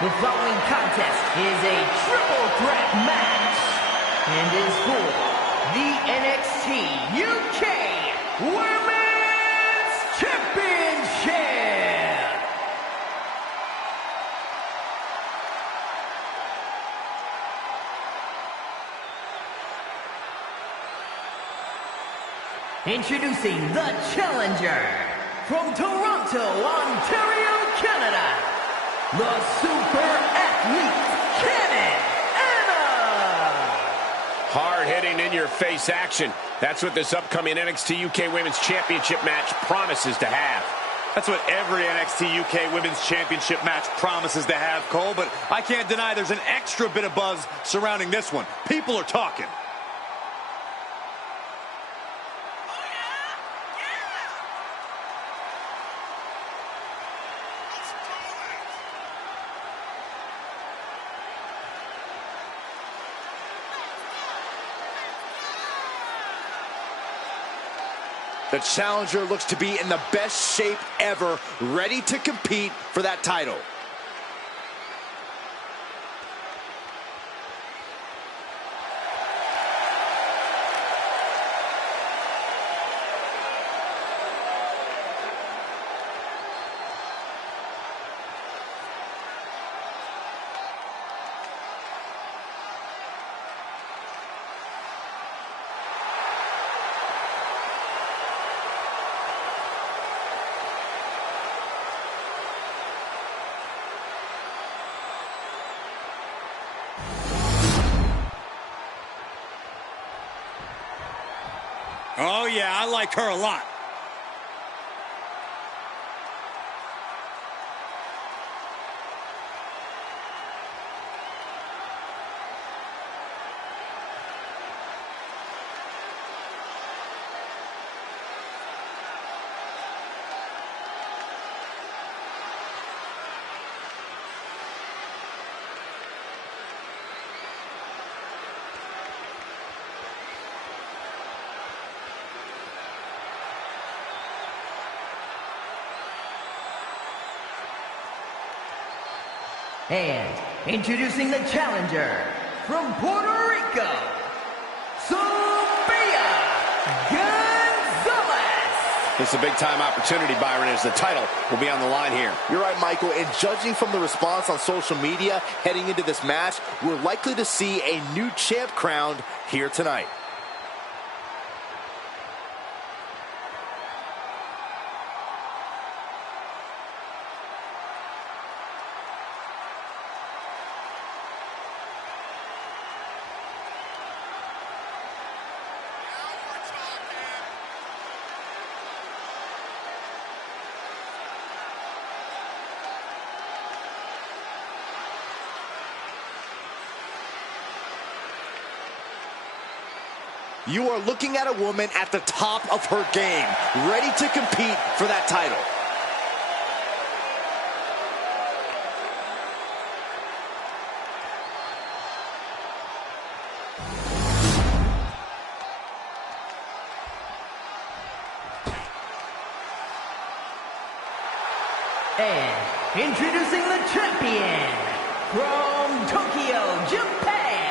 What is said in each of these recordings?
The following contest is a triple threat match and is for the NXT UK Women's Championship. Introducing the challenger from Toronto, Ontario, Canada, the super athlete, Anna. Hard-hitting, in-your-face action. That's what this upcoming NXT UK Women's Championship match promises to have. That's what every NXT UK Women's Championship match promises to have, Cole, but I can't deny there's an extra bit of buzz surrounding this one. People are talking. The challenger looks to be in the best shape ever, ready to compete for that title. Oh, yeah, I like her a lot. And introducing the challenger from Puerto Rico, Sophia Gonzalez. It's a big-time opportunity, Byron, as the title will be on the line here. You're right, Michael, and judging from the response on social media heading into this match, we're likely to see a new champ crowned here tonight. You are looking at a woman at the top of her game, ready to compete for that title. And introducing the champion from Tokyo, Japan,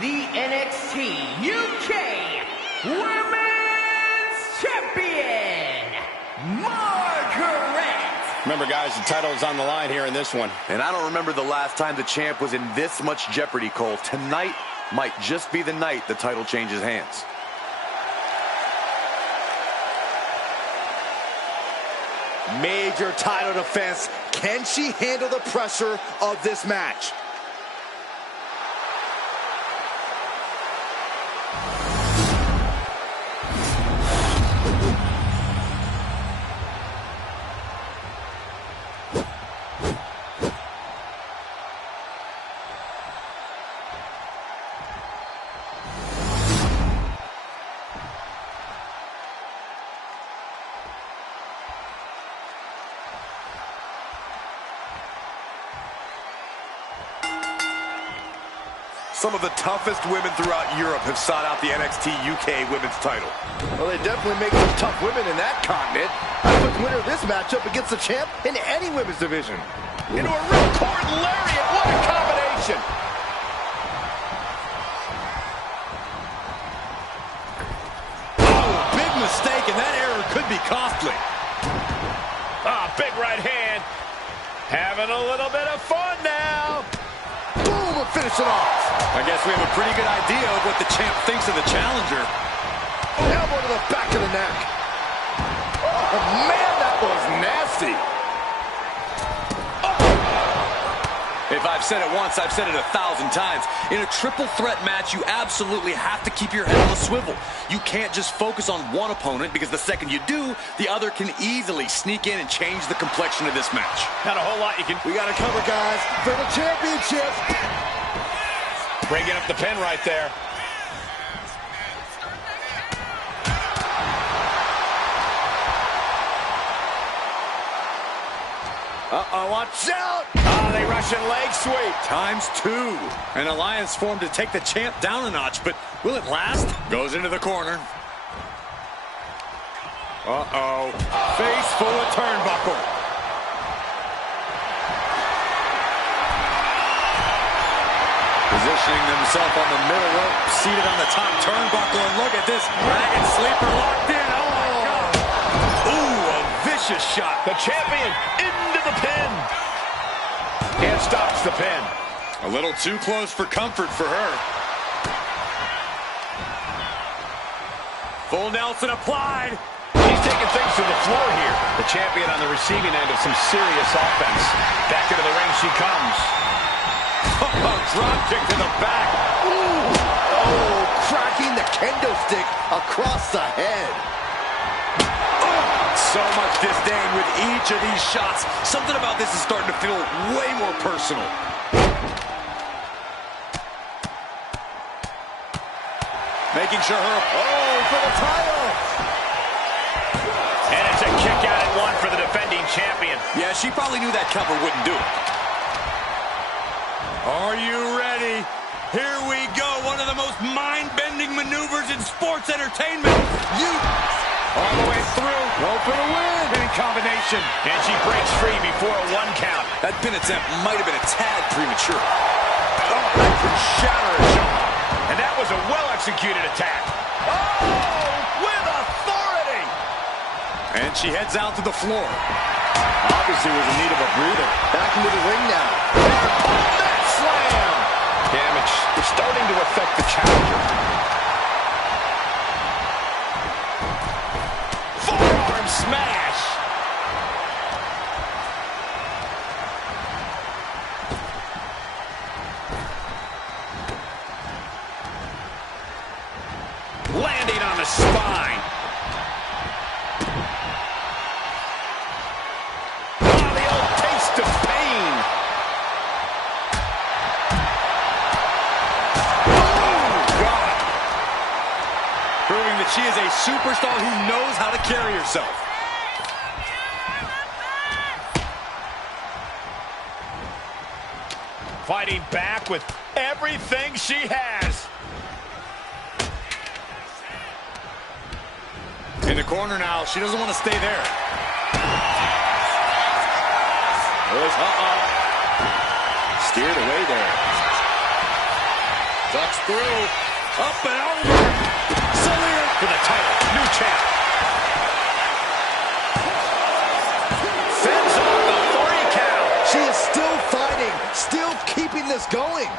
the NXT UK Women's Champion, Margaret. Remember, guys, the title is on the line here in this one. And I don't remember the last time the champ was in this much jeopardy, Cole. Tonight might just be the night the title changes hands. Major title defense. Can she handle the pressure of this match? Some of the toughest women throughout Europe have sought out the NXT UK Women's title. Well, they definitely make some tough women in that continent. I put the winner of this matchup against the champ in any women's division. into a ripcord lariat. What a combination. Oh, big mistake, and that error could be costly. Ah, big right hand. Having a little bit of fun now. Boom, and finish it off. I guess we have a pretty good idea of what the champ thinks of the challenger. Elbow to the back of the neck. Oh, man, that was nasty. If I've said it once, I've said it 1,000 times. In a triple threat match, you absolutely have to keep your head on a swivel. You can't just focus on one opponent, because the second you do, the other can easily sneak in and change the complexion of this match. Not a whole lot you can... We got to cover, guys, for the championship. Breaking up the pin right there. Uh-oh, watch out! Oh, they Russian leg sweep. ×2. An alliance formed to take the champ down a notch, but will it last? Goes into the corner. Uh-oh. Face full of turnbuckle. Positioning themselves on the middle rope, seated on the top turnbuckle, and look at this. Dragon sleeper locked in. Oh, my God. Ooh, a vicious shot. The champion into the pin. And stops the pin. A little too close for comfort for her. Full Nelson applied. He's taking things to the floor here. The champion on the receiving end of some serious offense. Back into the ring she comes. Oh, drop kick to the back. Ooh. Oh, cracking the kendo stick across the head. So much disdain with each of these shots. Something about this is starting to feel way more personal. Making sure her... Oh, for the title. And it's a kick out at one for the defending champion. Yeah, she probably knew that cover wouldn't do it. Are you ready? Here we go. One of the most mind-bending maneuvers in sports entertainment. All the way through. Go for the win. In combination. And she breaks free before a 1 count. That pin attempt might have been a tad premature. Oh, that could shatter a jaw. And that was a well-executed attack. Oh, with authority. And she heads out to the floor. Obviously was in need of a breather. Back into the ring now. That slam. Damage starting to affect the challenger. Forearm smash. Landing on the spine. Oh, the old taste of pain. Oh, God. Proving that she is a superstar who knows how to carry herself. Fighting back with everything she has. In the corner now. She doesn't want to stay there. Steered away there. Ducks through. Up and over. Salir for the title. New champ. Fends off the 3 count. She is still fighting, still keeping this going.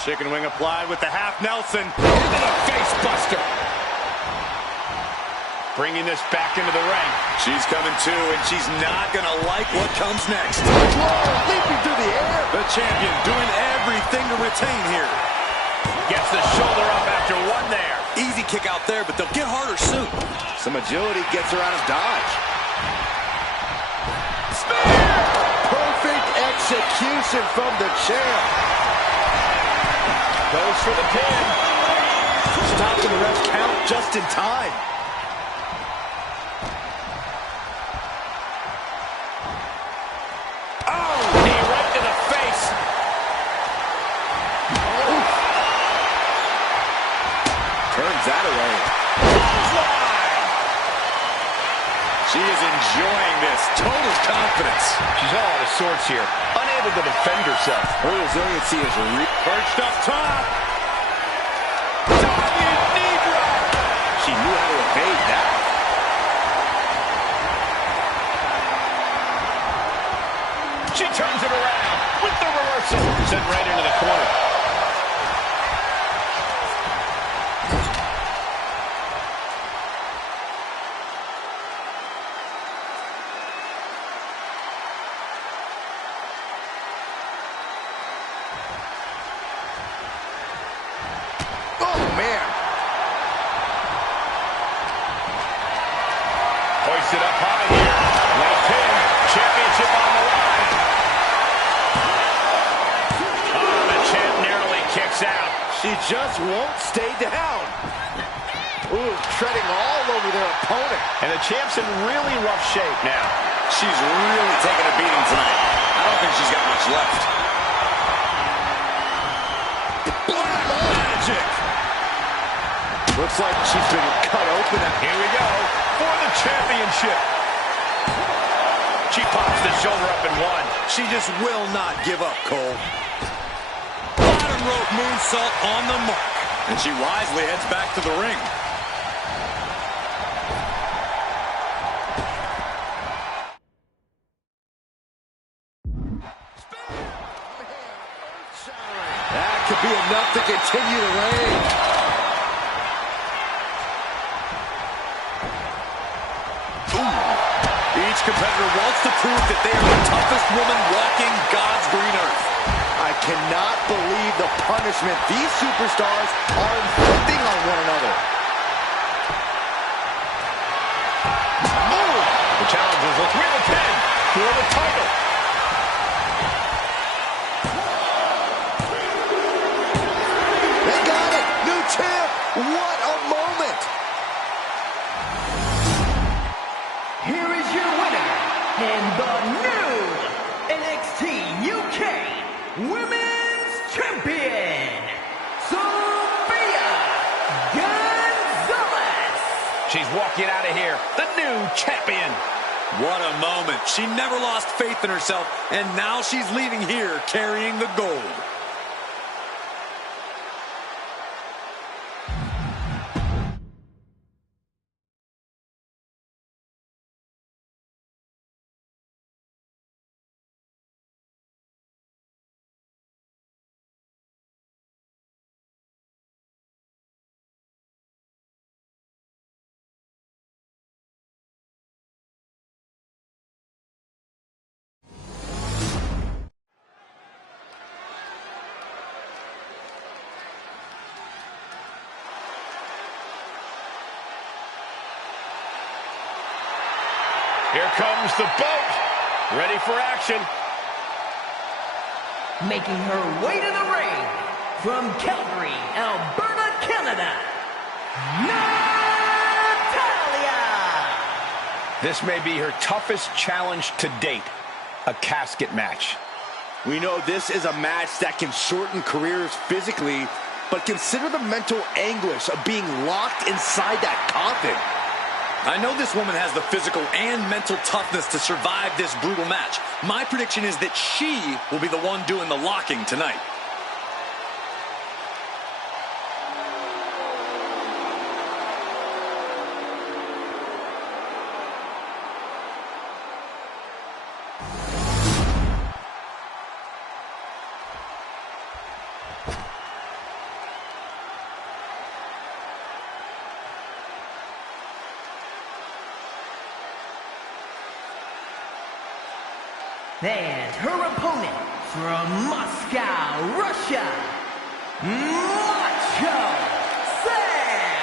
Chicken wing applied with the half Nelson. Into the face buster. Bringing this back into the ring. She's coming too, and she's not going to like what comes next. Whoa, leaping through the air. The champion doing everything to retain here. Gets the shoulder up after 1 there. Easy kick out there, but they'll get harder soon. Some agility gets her out of dodge. Spear! Perfect execution from the champ. Goes for the pin. Stopping the ref count just in time. Turns that away. She is enjoying this. Total confidence. She's all out of sorts here, unable to defend herself. Her resiliency is Perched up top. Diving knee drop. She knew how to evade that. She turns it around with the reversal. Sent right into the corner. Oh, man. Hoisted up high here. Late pin. Championship on the line. Oh, the champ narrowly kicks out. She just won't stay down. Ooh, treading all over their opponent. And the champ's in really rough shape now. She's really taking a beating tonight. I don't think she's got much left. Black magic. Looks like she's been cut open. Here we go for the championship. She pops the shoulder up and one. She just will not give up, Cole. Bottom rope moonsault on the mark. And she wisely heads back to the ring. That could be enough to continue the reign. Each competitor wants to prove that they are the toughest woman walking God's green earth. I cannot believe the punishment these superstars are inflicting on one another. Move. The challengers look with a pin for the title. They got it. New champ. What a moment. Here is your winner, and the new NXT UK Women's Champion, Sophia Gonzalez. She's walking out of here, the new champion. What a moment. She never lost faith in herself, and now she's leaving here carrying the gold. Here comes the boat, ready for action. Making her way to the ring from Calgary, Alberta, Canada, Natalya. This may be her toughest challenge to date, a casket match. We know this is a match that can shorten careers physically, but consider the mental anguish of being locked inside that coffin. I know this woman has the physical and mental toughness to survive this brutal match. My prediction is that she will be the one doing the locking tonight. And her opponent from Moscow, Russia, Macho Sam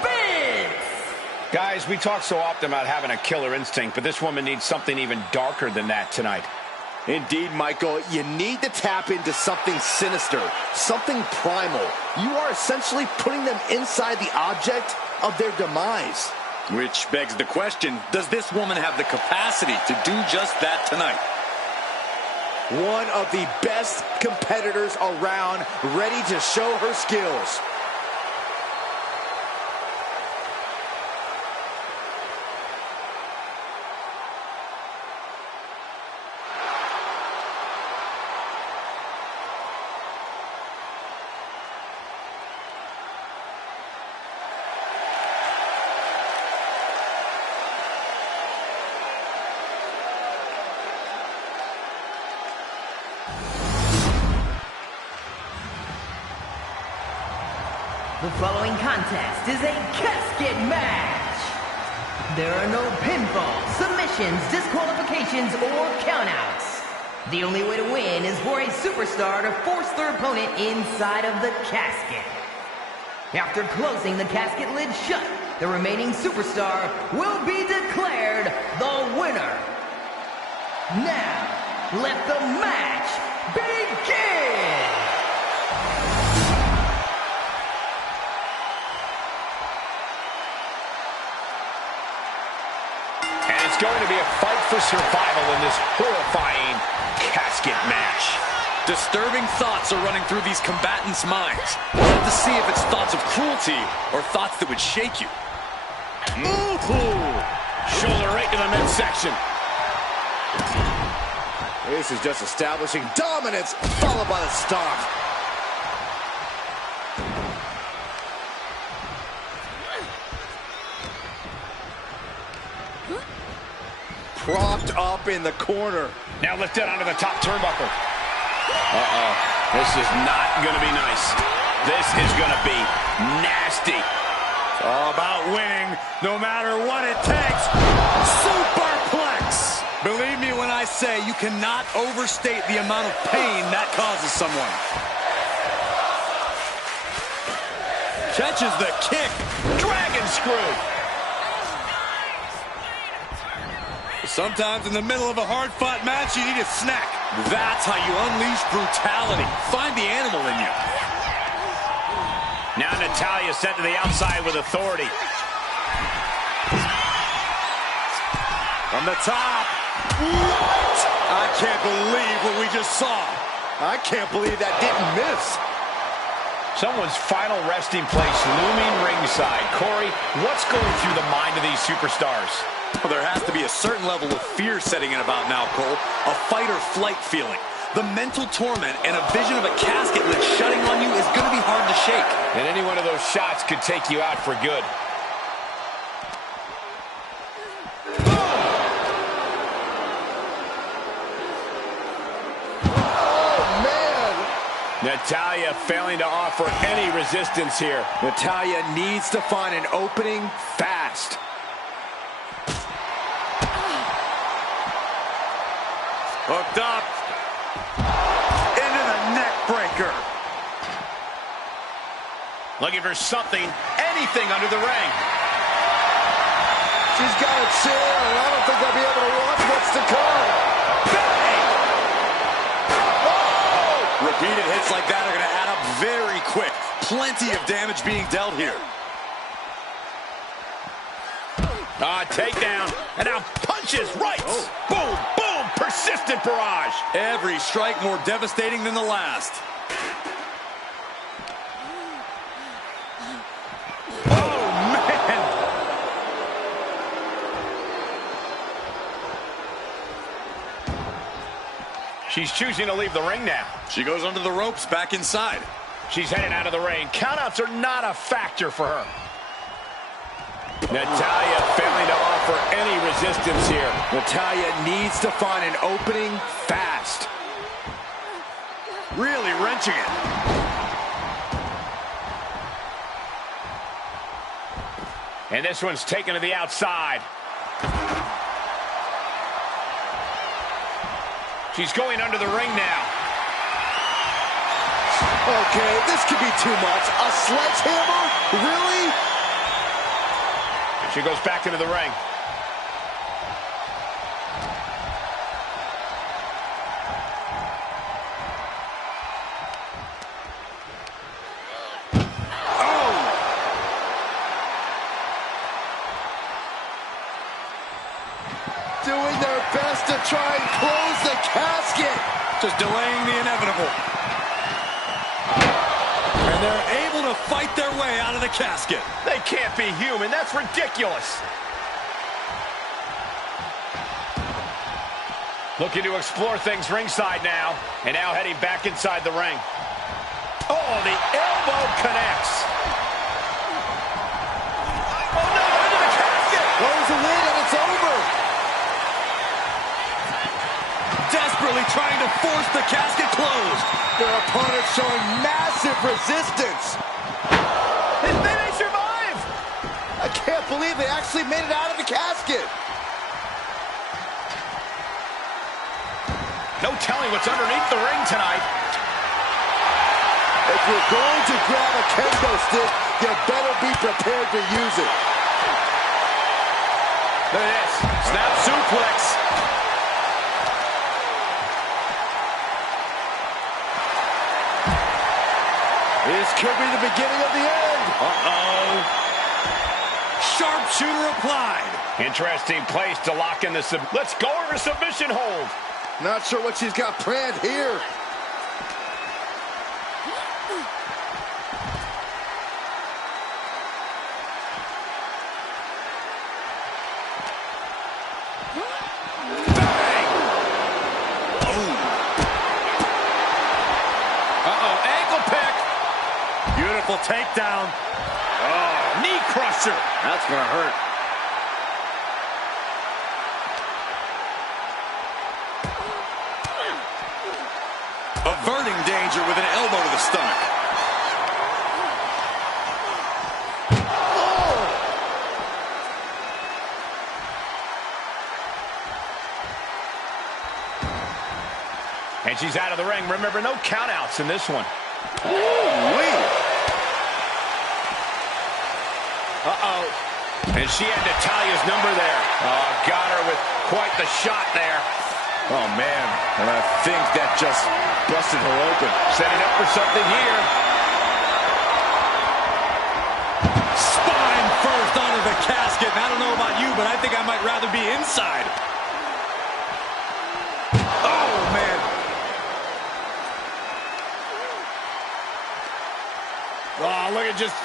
Vince. Guys, we talk so often about having a killer instinct, but this woman needs something even darker than that tonight. Indeed, Michael, you need to tap into something sinister, something primal. You are essentially putting them inside the object of their demise. Which begs the question, does this woman have the capacity to do just that tonight? One of the best competitors around, ready to show her skills. The following contest is a casket match. There are no pinfalls, submissions, disqualifications, or countouts. The only way to win is for a superstar to force their opponent inside of the casket. After closing the casket lid shut, the remaining superstar will be declared the winner. Now, let the match begin! And it's going to be a fight for survival in this horrifying casket match. Disturbing thoughts are running through these combatants' minds. We'll have to see if it's thoughts of cruelty or thoughts that would shake you. Ooh! Shoulder right to the midsection. This is just establishing dominance, followed by the stomp. Propped up in the corner. Now lifted onto the top turnbuckle. Uh-oh. This is not going to be nice. This is going to be nasty. It's all about winning, no matter what it takes. Superplex! Believe me when I say you cannot overstate the amount of pain that causes someone. Catches the kick. Dragon screw. Sometimes in the middle of a hard-fought match, you need a snack. That's how you unleash brutality. Find the animal in you. Now Natalya sent to the outside with authority. From the top. What? I can't believe what we just saw. I can't believe that didn't miss. Someone's final resting place looming ringside. Corey, what's going through the mind of these superstars? Well, there has to be a certain level of fear setting in about now, Cole. A fight or flight feeling. The mental torment and a vision of a casket lid shutting on you is going to be hard to shake. And any one of those shots could take you out for good. Natalya failing to offer any resistance here. Natalya needs to find an opening fast. Hooked up. Into the neck breaker. Looking for something, anything under the ring. She's got a chair, and I don't think they'll be able to watch what's to come. Bang! Oh! Repeated hits like that are going to add up very quick. Plenty of damage being dealt here. Takedown, and now punches right. Oh. Boom, boom, persistent barrage. Every strike more devastating than the last. Oh, man. She's choosing to leave the ring now. She goes under the ropes, back inside. She's heading out of the ring. Countouts are not a factor for her. Natalya failing to offer any resistance here. Natalya needs to find an opening fast. Really wrenching it. And this one's taken to the outside. She's going under the ring now. Okay, this could be too much. A sledgehammer? Really? She goes back into the ring. Oh! Doing their best to try and close the casket. Just delaying the inevitable. And they're able to fight their way out of the casket. They can't be human. That's ridiculous. Looking to explore things ringside now. And now heading back inside the ring. Oh, the elbow connects. Oh, no, into the casket. Close the lid and it's over. Desperately trying to force the casket. casket closed. Their opponent showing massive resistance. And they may survive. I can't believe they actually made it out of the casket. No telling what's underneath the ring tonight. If you're going to grab a kendo stick, you better be prepared to use it. Look at this. Snap suplex. This could be the beginning of the end. Uh-oh. Sharpshooter applied. Interesting place to lock in the let's go over submission hold. Not sure what she's got planned here. Beautiful takedown. Oh, knee crusher. That's gonna hurt. Averting danger with an elbow to the stomach. And she's out of the ring. Remember, no countouts in this one. Uh-oh. And she had Natalya's number there. Oh, got her with quite the shot there. Oh, man. And I think that just busted her open. Setting up for something here. Spine first onto the casket. And I don't know about you, but I think I might rather be inside. Oh, man. Oh, look at just...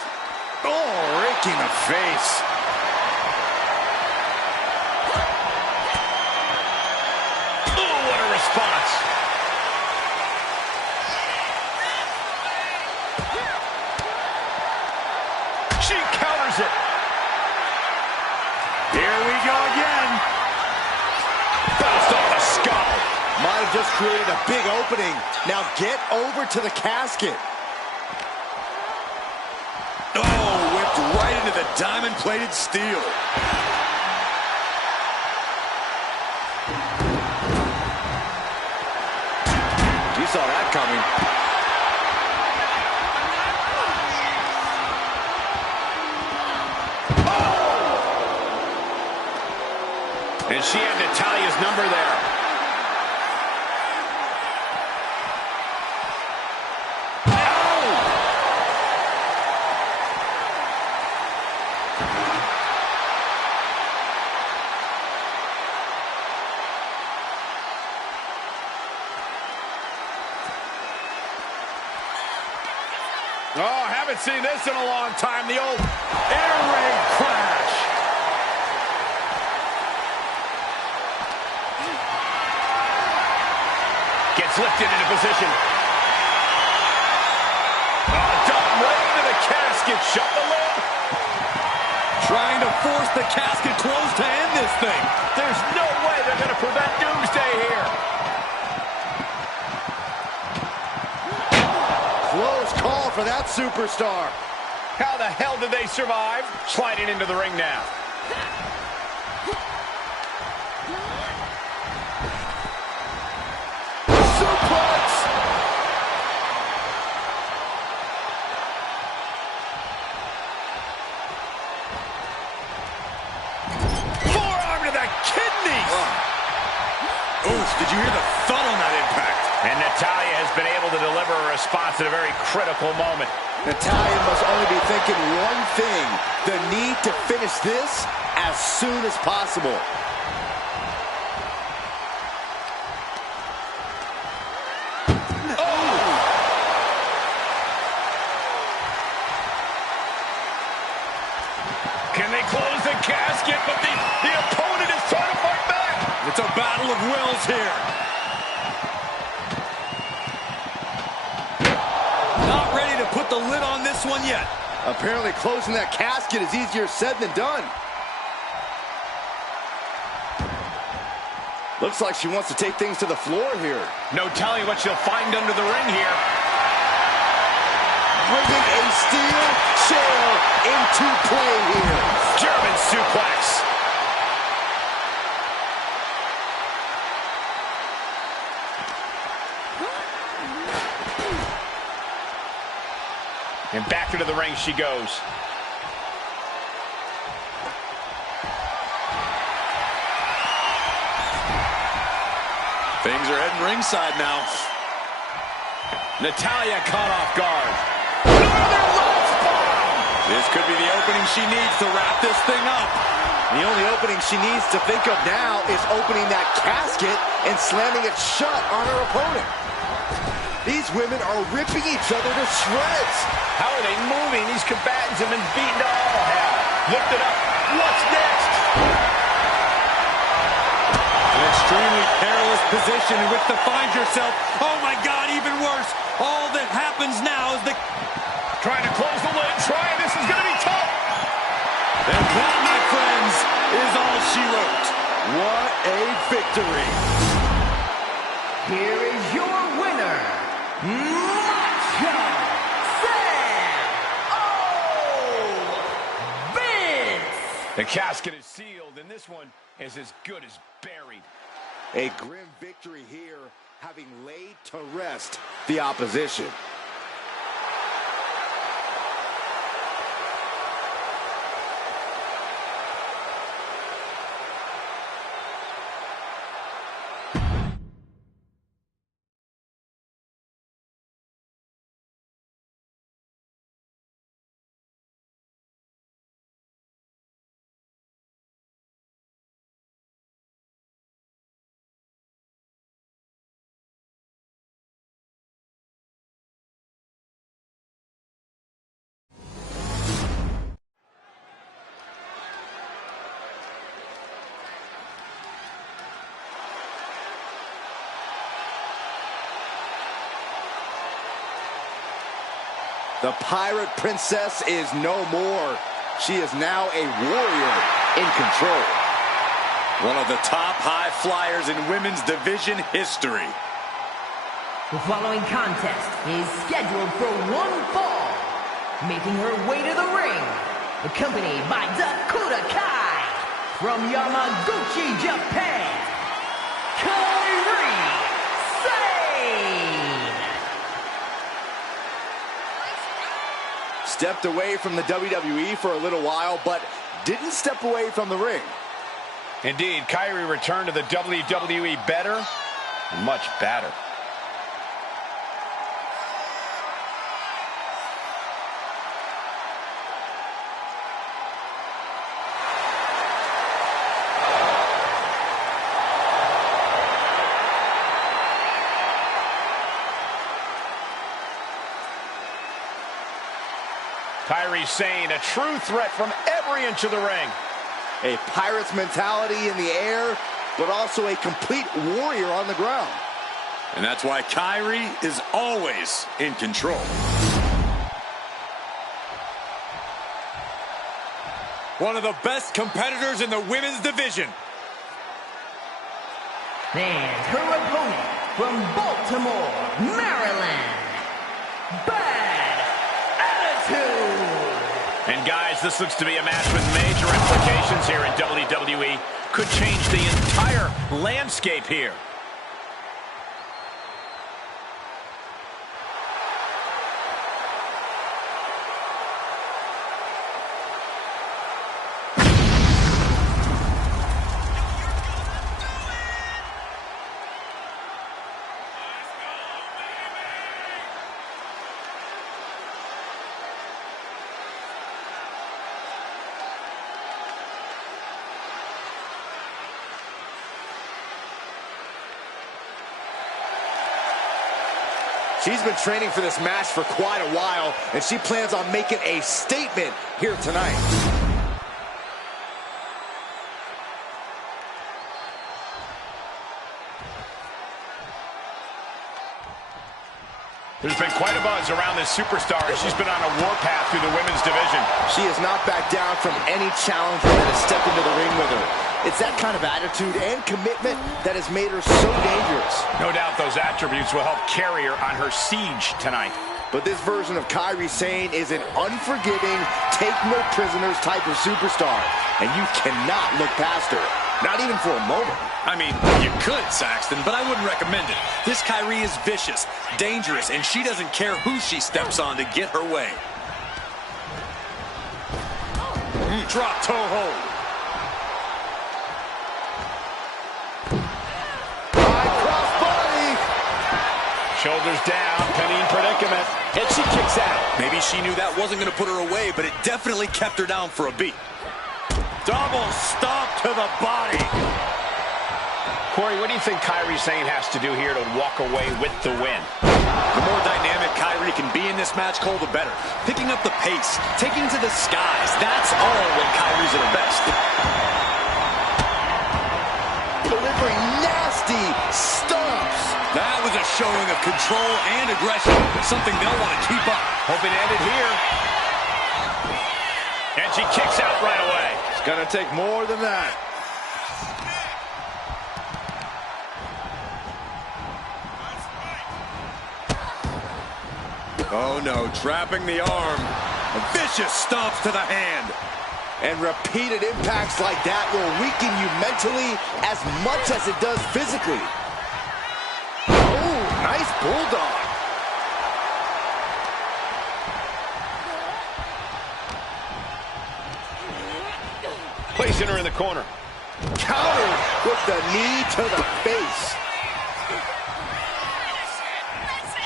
Oh, raking the face. Oh, what a response. She counters it. Here we go again. Bounced off the skull. Might have just created a big opening. Now get over to the casket. Oh, whipped right into the diamond-plated steel. You saw that coming. Oh! And she had Natalya's number there. Oh, haven't seen this in a long time. The old air raid crash. Gets lifted into position. Oh, dumped right into the casket. Shut the lid. Trying to force the casket closed to end this thing. There's no way they're going to prevent Doomsday here. Close call for that superstar. How the hell did they survive? Sliding into the ring now. Suplex! Forearm to the kidneys. Oof, did you hear the thud on that impact? And Natalya has been able to deliver a response at a very critical moment. Natalya must only be thinking one thing: the need to finish this as soon as possible. Can they close the casket? But the opponent is trying to fight back. It's a battle of wills here. Not ready to put the lid on this one yet. Apparently closing that casket is easier said than done. Looks like she wants to take things to the floor here. No telling what she'll find under the ring here. Bringing a steel chair into play here. German suplex. And back into the ring she goes. Things are heading ringside now. Natalya caught off guard. Northern Lights bomb! This could be the opening she needs to wrap this thing up. The only opening she needs to think of now is opening that casket and slamming it shut on her opponent. These women are ripping each other to shreds. How are they moving? These combatants have been beaten to all hell. Lift it up. What's next? An extremely perilous position in which to find yourself. Oh my God, even worse. All that happens now is Trying to close the lid. This is going to be tough. And that, my friends, is all she wrote. What a victory. Here is your winner, Macho Vince! The casket is sealed, and this one is as good as buried. A grim victory here, having laid to rest the opposition. The Pirate Princess is no more. She is now a warrior in control. One of the top high flyers in women's division history. The following contest is scheduled for one fall. Making her way to the ring, accompanied by Dakota Kai from Yamaguchi, Japan, Kairi Sane. Stepped away from the WWE for a little while, but didn't step away from the ring. Indeed, Kairi returned to the WWE better, much better. Kairi Sane, a true threat from every inch of the ring. A Pirate's mentality in the air, but also a complete warrior on the ground. And that's why Kairi is always in control. One of the best competitors in the women's division. And her opponent from Baltimore, Maryland, Bad Attitude. And guys, this looks to be a match with major implications here in WWE. Could change the entire landscape here. She's been training for this match for quite a while, and she plans on making a statement here tonight. There's been quite a buzz around this superstar. She's been on a warpath through the women's division. She has not backed down from any challenger that has stepped into the ring with her. It's that kind of attitude and commitment that has made her so dangerous. No doubt those attributes will help carry her on her siege tonight. But this version of Kairi Sane is an unforgiving, take-no-prisoners type of superstar. And you cannot look past her. Not even for a moment. I mean, you could, Saxton, but I wouldn't recommend it. This Kairi is vicious, dangerous, and she doesn't care who she steps on to get her way. Drop toe hold. High cross body. Shoulders down, penny predicament, and she kicks out. Maybe she knew that wasn't going to put her away, but it definitely kept her down for a beat. Double stomp to the body. Corey, what do you think Kairi Sane has to do here to walk away with the win? The more dynamic Kairi can be in this match, Cole, the better. Picking up the pace, taking to the skies, that's all when Kairi's at her best. Delivering nasty stomps. That was a showing of control and aggression, something they'll want to keep up. Hoping to end it here. And she kicks out right away. It's going to take more than that. Oh no, trapping the arm. A vicious stomps to the hand. And repeated impacts like that will weaken you mentally as much as it does physically. Oh, nice bulldog. Placing her in the corner. Countered with the knee to the face.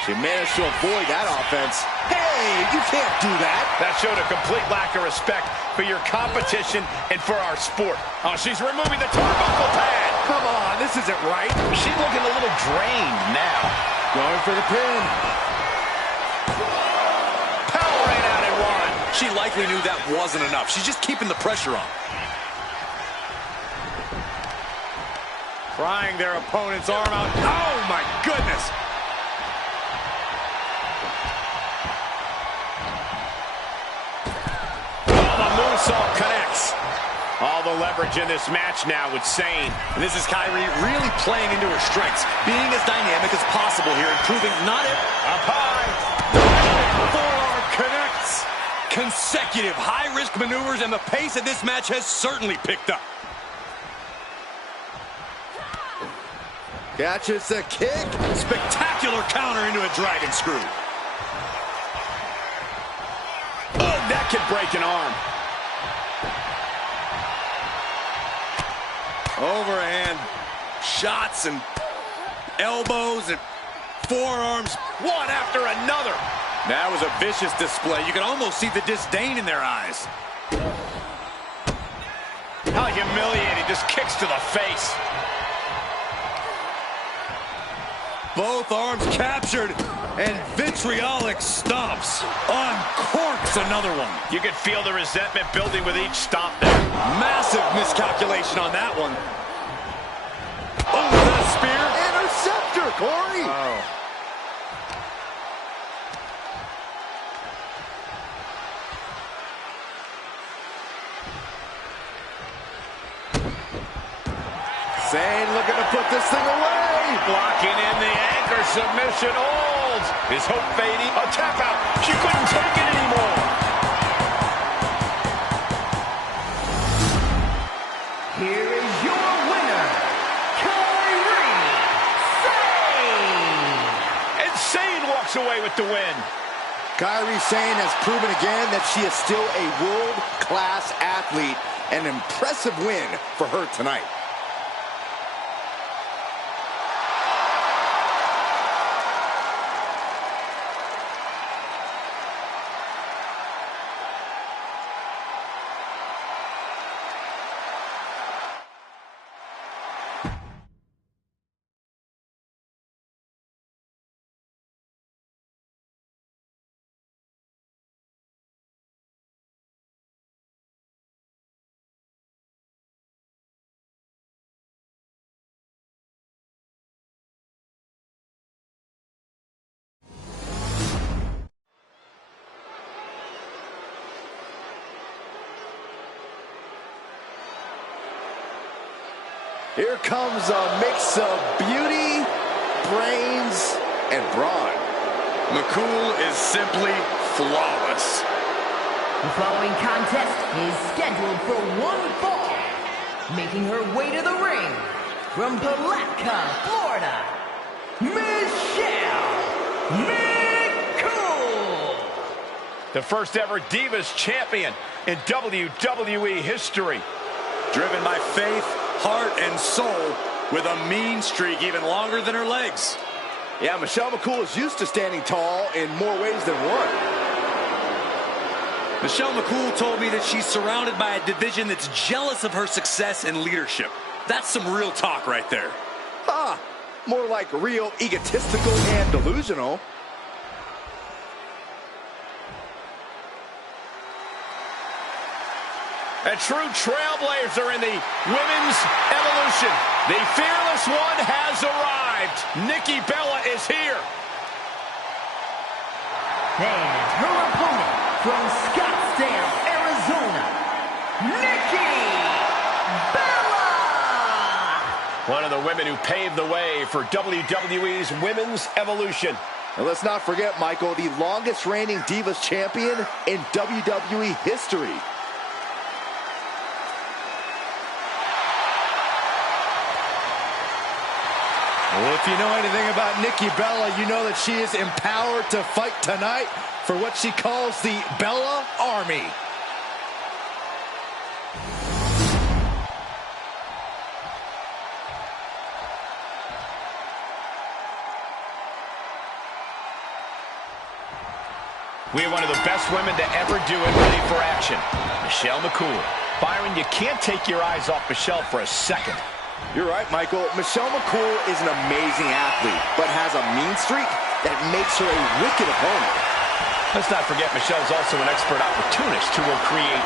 She managed to avoid that offense. Hey, you can't do that. That showed a complete lack of respect for your competition and for our sport. Oh, she's removing the turnbuckle pad. Come on, this isn't right. She's looking a little drained now. Going for the pin. Powering out at one. She likely knew that wasn't enough. She's just keeping the pressure on. Prying their opponent's arm out. Oh, my goodness. Moonsault connects. All the leverage in this match now with Sane. And this is Kairi really playing into her strengths, being as dynamic as possible here, and proving not it. Up high. Forearm connects. Consecutive high-risk maneuvers, and the pace of this match has certainly picked up. Catches the kick. Spectacular counter into a dragon screw. Oh, that could break an arm. Overhand shots and elbows and forearms, one after another. That was a vicious display. You can almost see the disdain in their eyes. How humiliating, just kicks to the face. Both arms captured, and vitriolic stomps. Uncorks another one. You could feel the resentment building with each stomp there. Massive miscalculation on that one. Oh, that spear. Interceptor, Corey. Oh. Sane looking to put this thing away. Blocking in the anchor submission holds. His hope fading. A tap out. She couldn't take it anymore. Here is your winner, Kairi Sane. And Sane walks away with the win. Kairi Sane has proven again that she is still a world-class athlete. An impressive win for her tonight. Here comes a mix of beauty, brains, and brawn. McCool is simply flawless. The following contest is scheduled for one fall. Making her way to the ring from Palatka, Florida, Michelle McCool. The first ever Divas champion in WWE history. Driven by faith, heart, and soul, with a mean streak even longer than her legs. Yeah, Michelle McCool is used to standing tall in more ways than one. Michelle McCool told me that she's surrounded by a division that's jealous of her success and leadership. That's some real talk right there. More like real egotistical and delusional. A true trailblazer in the women's evolution. The fearless one has arrived. Nikki Bella is here. And her opponent from Scottsdale, Arizona, Nikki Bella. One of the women who paved the way for WWE's women's evolution. And let's not forget, Michael, the longest reigning Divas champion in WWE history. Well, if you know anything about Nikki Bella, you know that she is empowered to fight tonight for what she calls the Bella Army. We have one of the best women to ever do it, ready for action. Michelle McCool. Byron, you can't take your eyes off Michelle for a second. You're right, Michael. Michelle McCool is an amazing athlete, but has a mean streak that makes her a wicked opponent. Let's not forget Michelle's also an expert opportunist who will create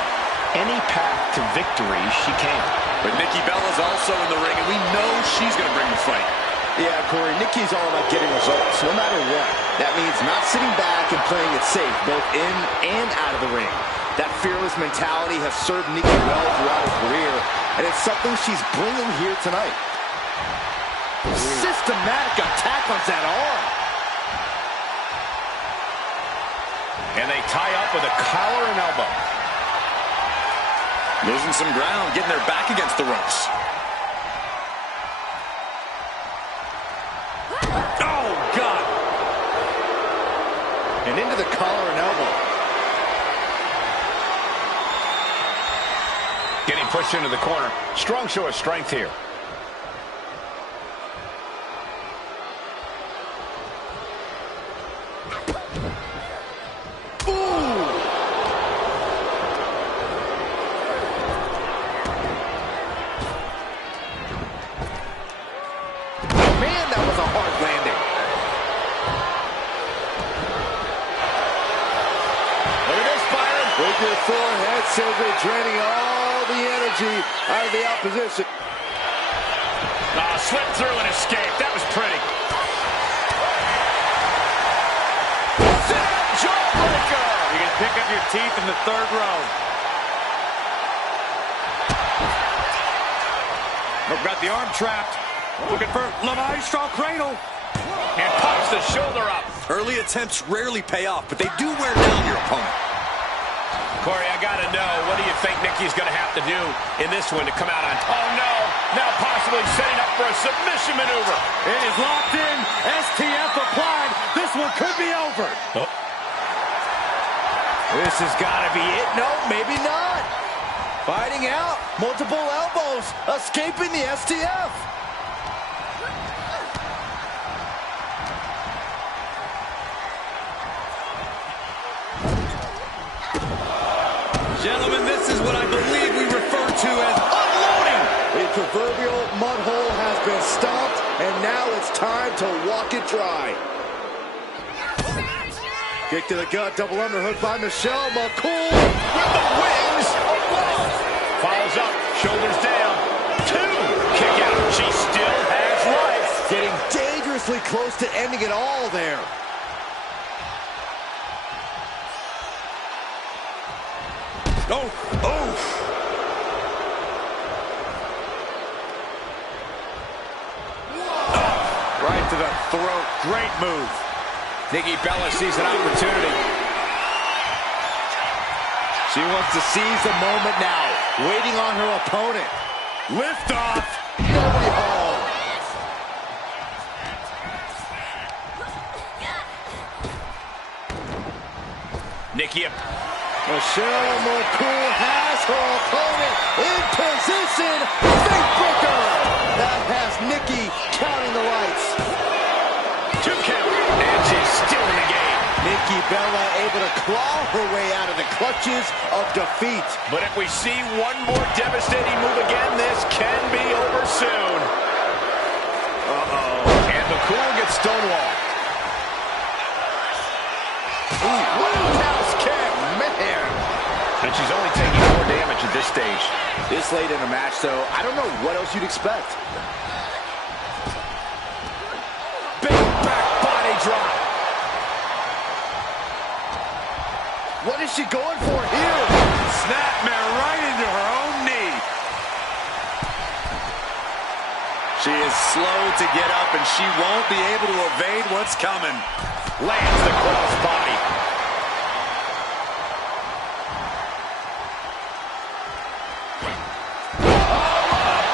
any path to victory she can. But Nikki Bella's also in the ring, and we know she's going to bring the fight. Yeah, Corey, Nikki's all about getting results, no matter what. That means not sitting back and playing it safe, both in and out of the ring. That fearless mentality has served Nikki well throughout her career, and it's something she's bringing here tonight. Systematic attack on that arm. And they tie up with a collar and elbow. Losing some ground, getting their back against the ropes. Oh, God. And into the collar and elbow. Getting pushed into the corner. Strong show of strength here. Man, that was a hard landing. Look at this, Byron. With your forehead surgery, draining all the energy out of the opposition. Slipped through and escaped. That was pretty. Jawbreaker. You can pick up your teeth in the third row. Got the arm trapped. Looking for La Maestro Cradle. And pops the shoulder up. Early attempts rarely pay off, but they do wear down your opponent. Corey, I gotta know, what do you think Nikki's gonna have to do in this one to come out on? Oh no, now possibly setting up for a submission maneuver. It is locked in, STF applied. This one could be over. Oh. This has got to be it. No, maybe not. Fighting out. Multiple elbows. Escaping the STF. Gentlemen, this is what I believe we refer to as unloading. The proverbial mud hole has been stomped, and now it's time to walk it dry. Kick to the gut, double underhook by Michelle McCool. With the wings of love. Follows up, shoulders down. 2. Kick out. She still has life. Getting dangerously close to ending it all there. Oh, oh. Right to the throat. Great move. Nikki Bella sees an opportunity. She wants to seize the moment now, waiting on her opponent. Lift off. Nobody home. Nikki. Michelle McCool has her opponent in position. Fake breaker. That has Nikki counting the lights. 2 count. And she's still in the game. Nikki Bella able to claw her way out of the clutches of defeat. But if we see one more devastating move again, this can be over soon. And McCool gets stonewalled. Roundhouse kick, man. And she's only taking more damage at this stage. This late in a match, though, I don't know what else you'd expect. Big back body drop. What is she going for here? Snapmare right into her own knee. She is slow to get up, and she won't be able to evade what's coming. Lands the cross body.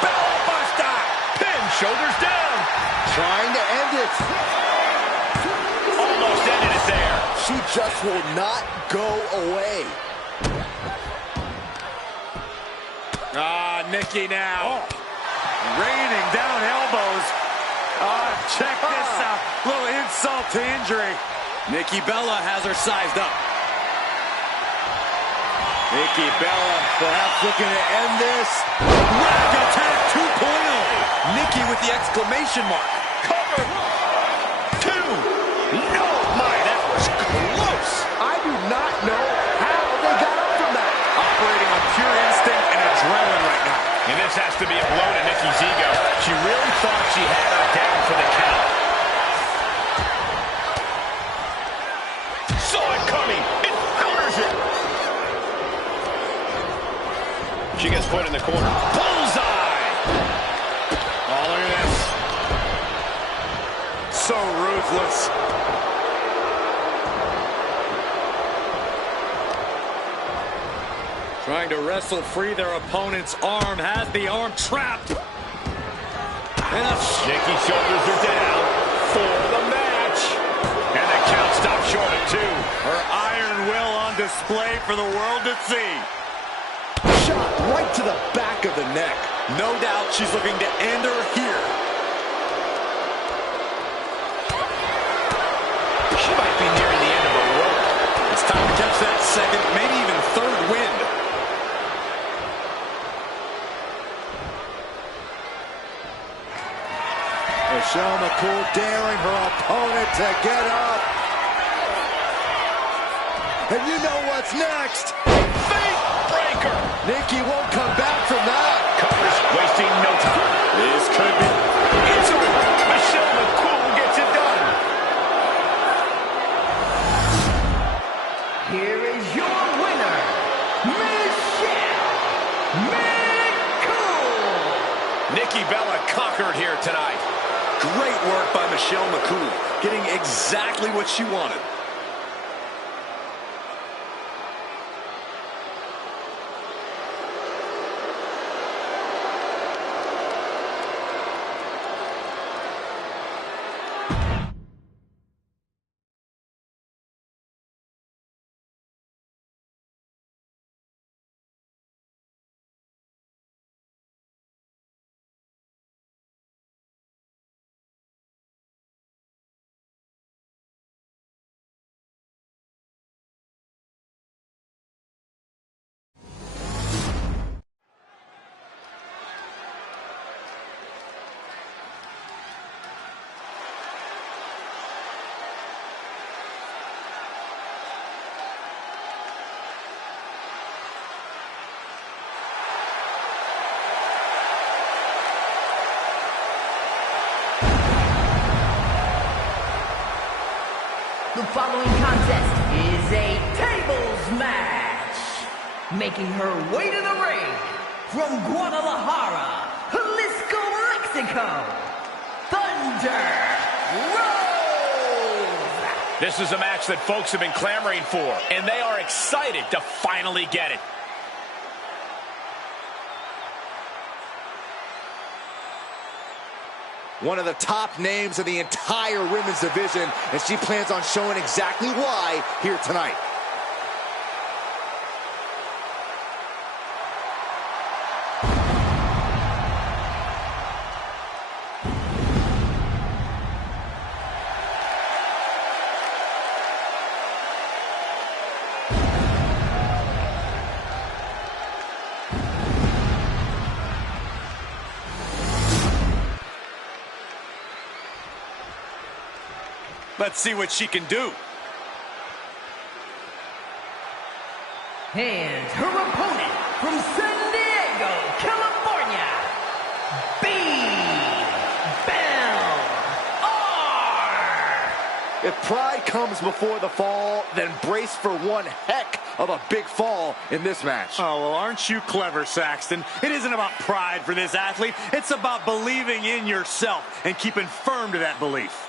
Bell buster. Pin, shoulders down. Trying to end it. Almost ended it there. She just will not go away. Nikki now. Raining down elbows. Check this out. Little insult to injury. Nikki Bella has her sized up. Nikki Bella perhaps looking to end this. Rag attack 2.0. Nikki with the exclamation mark. Cover. 2. No, that was close. I do not know how they got up from that. Operating on pure instinct and adrenaline right now. And this has to be a blow to Nikki's ego. She really thought she had her down for the count. Saw it coming. It counters it. She gets put in the corner. Bullseye. Oh, look at this. So ruthless. Trying to wrestle free their opponent's arm. Has the arm trapped. And Nikki's shoulders are down for the match. And the count stops short of 2. Her iron will on display for the world to see. Shot right to the back of the neck. no doubt she's looking to end her here. She might be nearing the end of her rope. It's time to catch that second, maybe even third wind. Michelle McCool daring her opponent to get up. And you know what's next. Fake breaker. Nikki won't come back from that. Covers, wasting no time. This could be. It's over. Michelle McCool gets it done. Here is your winner, Michelle McCool. Nikki Bella conquered here tonight. Great work by Michelle McCool, getting exactly what she wanted. The following contest is a tables match. Making her way to the ring from Guadalajara, Jalisco, Mexico, Thunder Rose. This is a match that folks have been clamoring for, and they are excited to finally get it. One of the top names in the entire women's division, and she plans on showing exactly why here tonight. Let's see what she can do. And her opponent from San Diego, California, B-Bell-R. If pride comes before the fall, then brace for one heck of a big fall in this match. Oh, well, aren't you clever, Saxton? It isn't about pride for this athlete. It's about believing in yourself and keeping firm to that belief.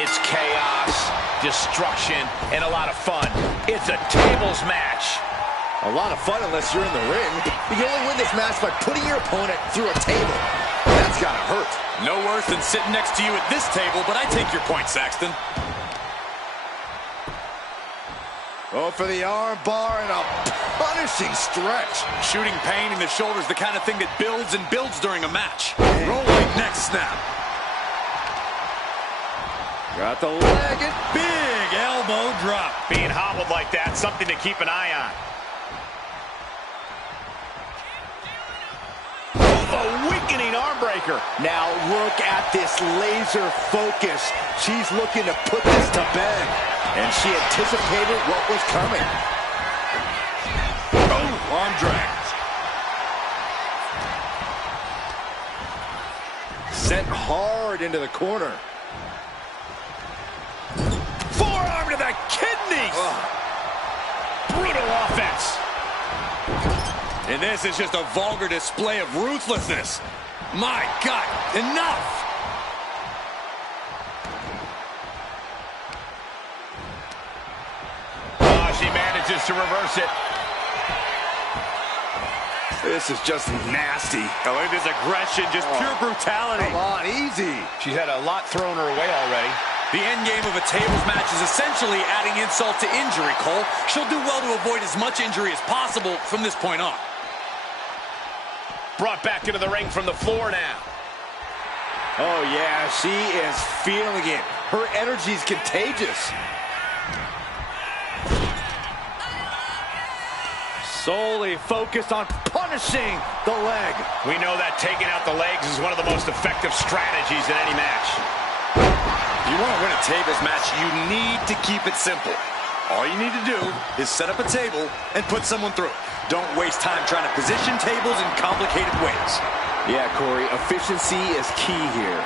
It's chaos, destruction, and a lot of fun. It's a tables match. A lot of fun unless you're in the ring. You can only win this match by putting your opponent through a table. That's gotta hurt. No worse than sitting next to you at this table, but I take your point, Saxton. Go for the arm bar and a punishing stretch. Shooting pain in the shoulder is the kind of thing that builds and builds during a match. Rolling neck snap. Got the leg and Big elbow drop. Being hobbled like that, something to keep an eye on. A weakening arm breaker. now look at this laser focus. She's looking to put this to bed. And she anticipated what was coming. Oh, arm drag. Sent hard into the corner. Forearm to the kidneys. Brutal offense. And this is just a vulgar display of ruthlessness. My God, enough! Oh, she manages to reverse it. This is just nasty. Oh, look at this aggression, just pure brutality. Come on, easy. She's had a lot thrown her way already. The end game of a tables match is essentially adding insult to injury, Cole. She'll do well to avoid as much injury as possible from this point on. Brought back into the ring from the floor now. Oh, yeah, she is feeling it. Her energy's contagious. Solely focused on punishing the leg. We know that taking out the legs is one of the most effective strategies in any match. If you want to win a tables match, you need to keep it simple. All you need to do is set up a table and put someone through it. Don't waste time trying to position tables in complicated ways. Yeah, Corey, efficiency is key here.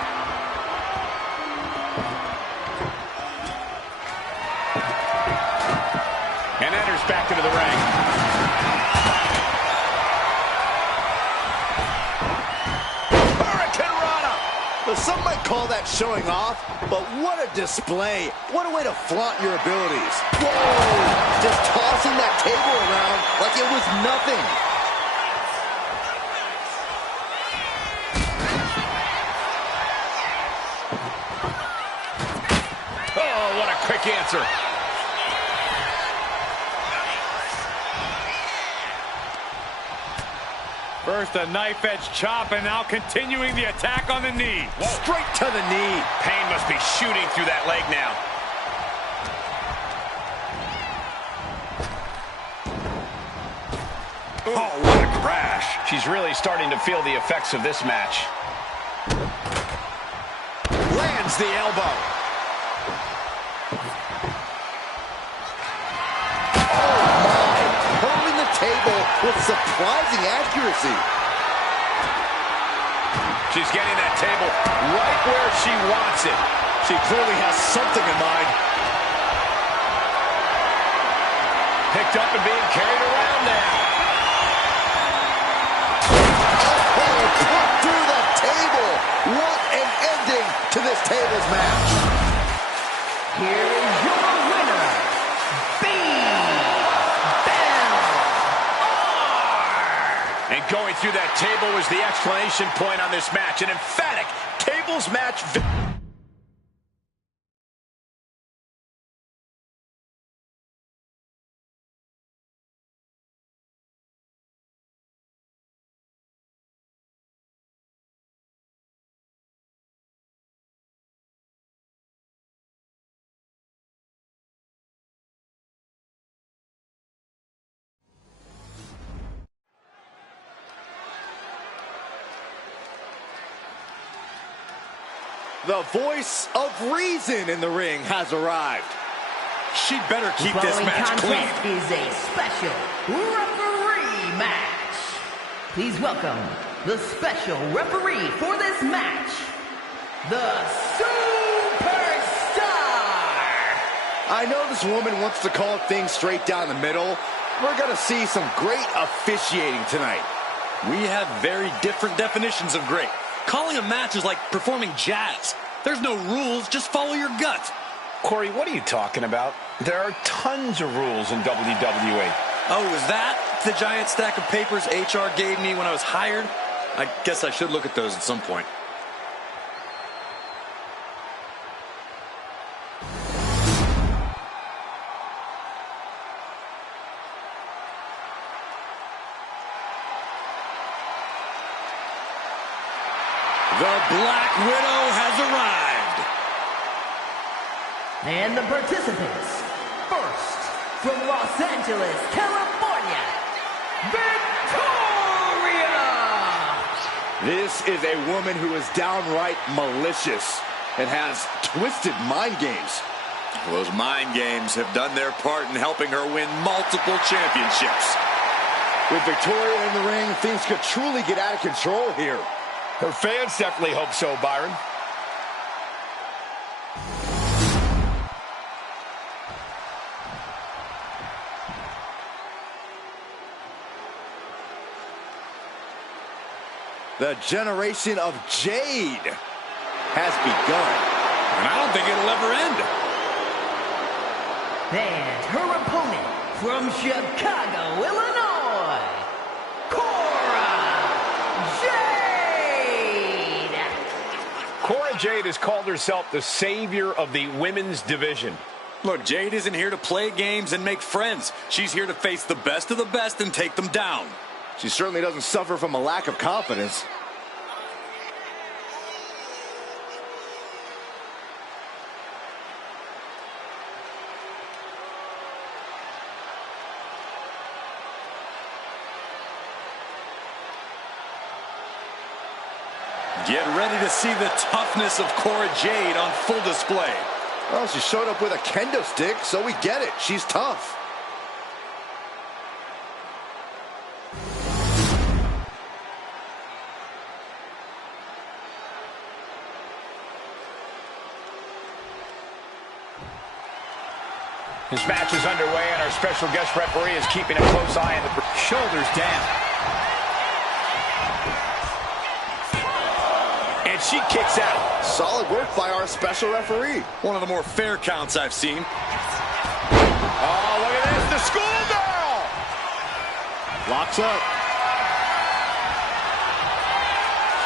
And enters back into the ring. Some might call that showing off, but what a display. What a way to flaunt your abilities. Whoa! Just tossing that table around like it was nothing. Oh, what a quick answer. First a knife-edge chop, and now continuing the attack on the knee. Whoa. Straight to the knee. Pain must be shooting through that leg now. Oh, what a crash. She's really starting to feel the effects of this match. Lands the elbow. Table with surprising accuracy. She's getting that table right where she wants it. She clearly has something in mind. Picked up and being carried around now. Oh, put through the table. What an ending to this tables match. Here is your winner, And going through that table was the exclamation point on this match. An emphatic tables match. The voice of reason in the ring has arrived. She'd better keep The this following match clean. contest is a special referee match. Please welcome the special referee for this match, the Superstar. I know this woman wants to call things straight down the middle. We're going to see some great officiating tonight. We have very different definitions of great. Calling a match is like performing jazz. There's no rules, just follow your gut. Corey, what are you talking about? There are tons of rules in WWE. Oh, is that the giant stack of papers HR gave me when I was hired? I guess I should look at those at some point. The Black Widow has arrived. And the participants, first, from Los Angeles, California, Victoria! This is a woman who is downright malicious and has twisted mind games. Well, those mind games have done their part in helping her win multiple championships. With Victoria in the ring, things could truly get out of control here. Her fans definitely hope so, Byron. The generation of Jade has begun. And I don't think it'll ever end. And her opponent from Chicago, Illinois, Cora Jade has called herself the savior of the women's division. Look, Jade isn't here to play games and make friends. She's here to face the best of the best and take them down. She certainly doesn't suffer from a lack of confidence. Get ready to see the toughness of Cora Jade on full display. Well, she showed up with a kendo stick, so we get it. She's tough. This match is underway, and our special guest referee is keeping a close eye on the shoulders down. And she kicks out. Solid work by our special referee. One of the more fair counts I've seen. Oh, look at this, the schoolgirl! Locks up.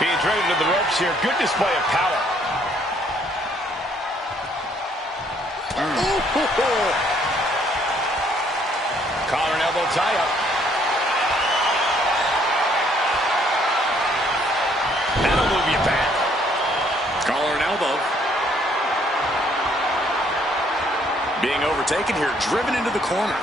Being driven to the ropes here. Good display of power. Collar and elbow tie-up. That'll move you back. Collar and elbow. Being overtaken here, driven into the corner.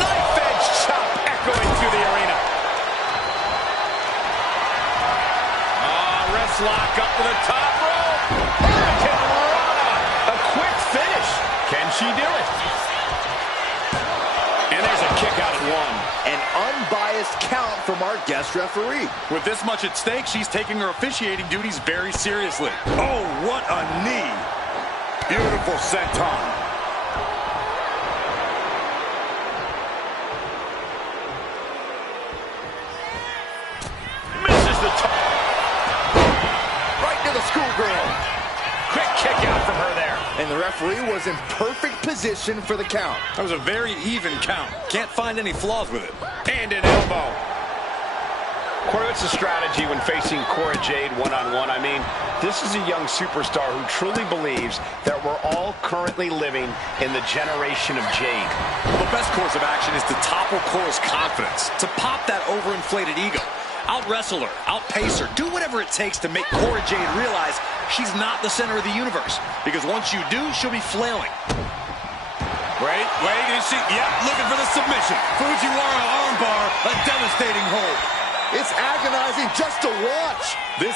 Knife edge chop echoing through the arena. Wrist lock up to the top rope. A quick finish. Can she do it? And An unbiased count from our guest referee. With this much at stake, she's taking her officiating duties very seriously. Oh, what a knee. Beautiful senton. Misses the top. Right to the schoolgirl. Quick kick out from her there. And the referee was in perfect position for the count. That was a very even count. Can't find any flaws with it. And an elbow. Corey, what's the strategy when facing Cora Jade one-on-one? I mean, this is a young superstar who truly believes that we're all currently living in the generation of Jade. The best course of action is to topple Cora's confidence, to pop that overinflated ego. Out-wrestle her, out-pace her, do whatever it takes to make Cora Jade realize she's not the center of the universe. Because once you do, she'll be flailing. Wait, is she? Yep, looking for the submission. Fujiwara armbar, a devastating hold. It's agonizing just to watch. This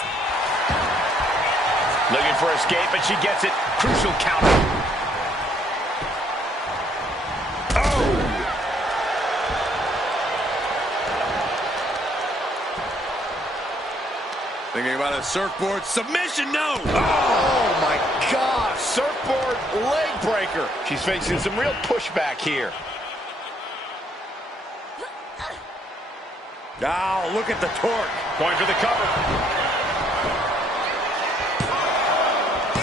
Looking for escape, but she gets it. Crucial counter. thinking about a surfboard submission. No. Oh my gosh. Surfboard leg breaker. She's facing some real pushback here. Oh, look at the torque. Going for the cover.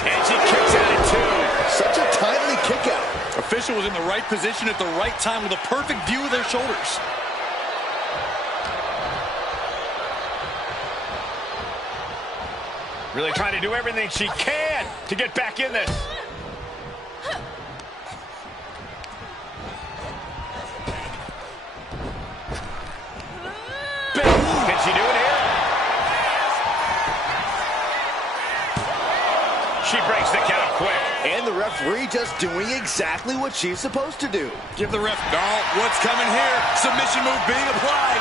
And she kicks out at two. Such a timely kick out. Official was in the right position at the right time with a perfect view of their shoulders. Really trying to do everything she can to get back in this. Can she do it here? She breaks the count quick. And the referee just doing exactly what she's supposed to do. Give the ref. Oh, what's coming here? Submission move being applied.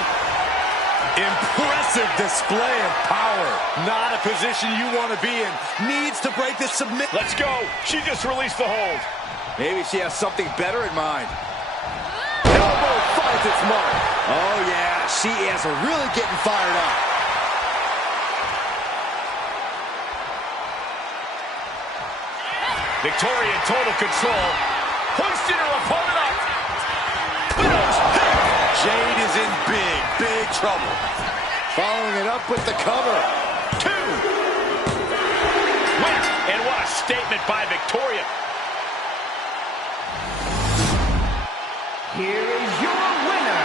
Impressive display of power. Not a position you want to be in. Needs to break this submit. Let's go. She just released the hold. Maybe she has something better in mind. Elbow finds its mark. Oh, yeah. She is really getting fired up. Victoria in total control. Hoisted her opponent up. Jade is in big trouble. Following it up with the cover. Two. Winner. And what a statement by Victoria. Here is your winner,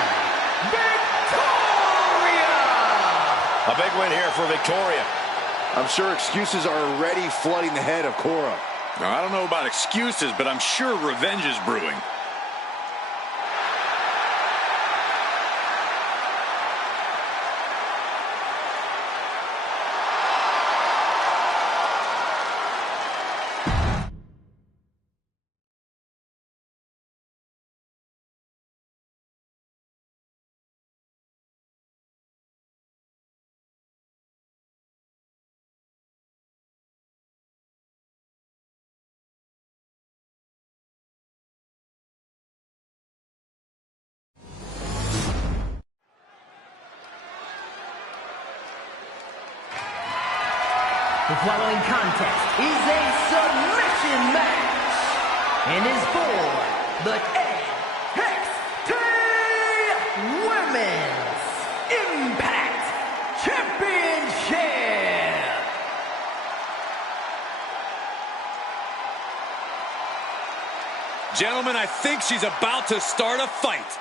Victoria! A big win here for Victoria. I'm sure excuses are already flooding the head of Cora. Now, I don't know about excuses, but I'm sure revenge is brewing. The following contest is a submission match and is for the NXT Women's Impact Championship. Gentlemen, I think she's about to start a fight.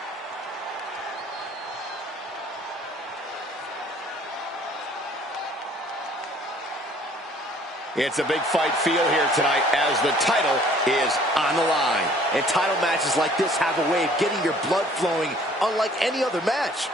It's a big fight feel here tonight as the title is on the line. And title matches like this have a way of getting your blood flowing unlike any other match.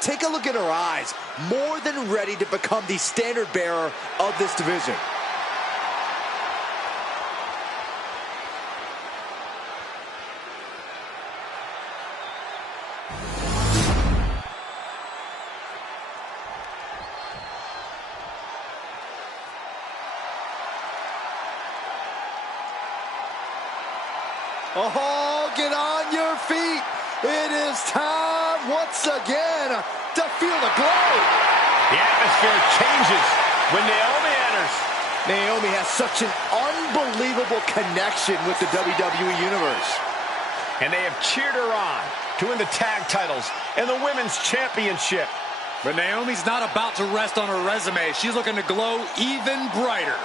take a look at her eyes. More than ready to become the standard bearer of this division. Oh, get on your feet. It is time once again to feel the glow. The atmosphere changes when Naomi enters. Naomi has such an unbelievable connection with the WWE Universe. And they have cheered her on to win the tag titles and the women's championship. But Naomi's not about to rest on her resume. She's looking to glow even brighter.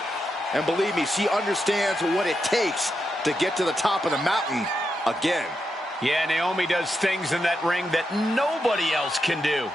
And believe me, she understands what it takes to get to the top of the mountain again. Yeah, Naomi does things in that ring that nobody else can do.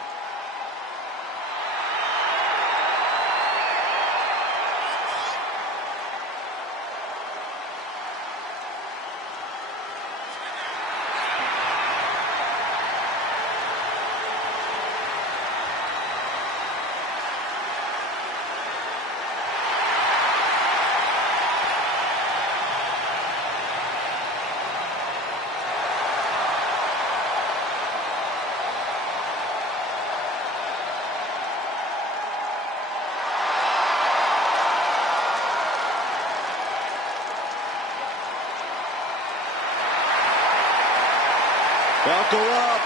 Buckle up.